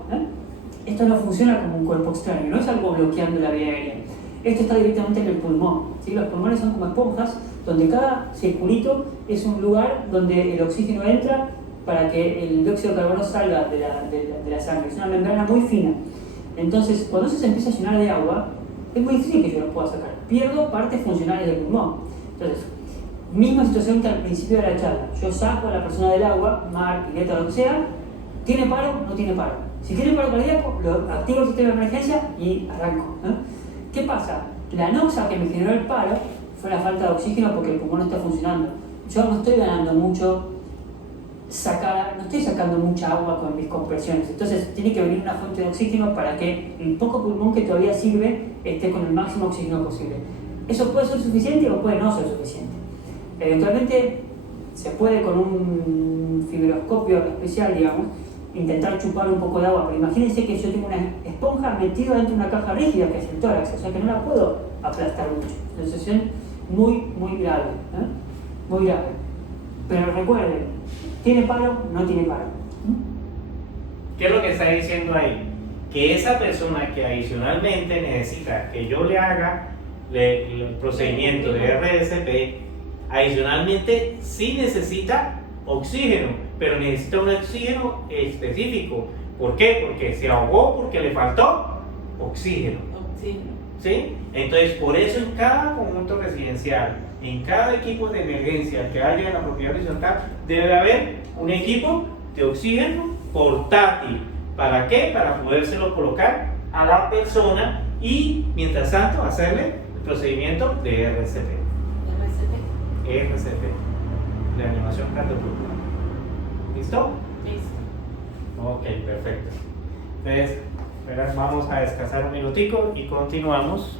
Esto no funciona como un cuerpo extraño, no es algo bloqueando la vía aérea. Esto está directamente en el pulmón. ¿Sí? Los pulmones son como esponjas, donde cada circulito es un lugar donde el oxígeno entra para que el dióxido de carbono salga de la sangre. Es una membrana muy fina. Entonces, cuando eso se empieza a llenar de agua, es muy difícil que yo lo pueda sacar. Pierdo partes funcionales del pulmón. Entonces, misma situación que al principio de la charla. Yo saco a la persona del agua, mar, pileta, lo que sea. ¿Tiene paro? No tiene paro. Si tiene paro cardíaco, lo activo el sistema de emergencia y arranco. ¿Qué pasa? La anoxa que me generó el paro fue la falta de oxígeno porque el pulmón no está funcionando. Yo no estoy ganando mucho no estoy sacando mucha agua con mis compresiones. Entonces tiene que venir una fuente de oxígeno para que el poco pulmón que todavía sirve esté con el máximo oxígeno posible. Eso puede ser suficiente o puede no ser suficiente. Eventualmente se puede con un fibroscopio especial, digamos, intentar chupar un poco de agua, pero imagínense que yo tengo una esponja metida dentro de una caja rígida que es el tórax, o sea que no la puedo aplastar mucho. Es una situación muy grave, muy grave. Pero recuerden, ¿tiene paro? No tiene paro. ¿Qué es lo que está diciendo ahí? Que esa persona que adicionalmente necesita que yo le haga el procedimiento de RSP, adicionalmente sí necesita oxígeno, pero necesita un oxígeno específico. ¿Por qué? Porque se ahogó, porque le faltó oxígeno. ¿Sí? Entonces, por eso en cada conjunto residencial, en cada equipo de emergencia que haya en la propiedad horizontal, debe haber un equipo de oxígeno portátil. ¿Para qué? Para podérselo colocar a la persona y, mientras tanto, hacerle el procedimiento de RCP. RCP, de animación cardiopulmonar. ¿Listo? Listo. Ok, perfecto. Entonces, vamos a descansar un minutico y continuamos.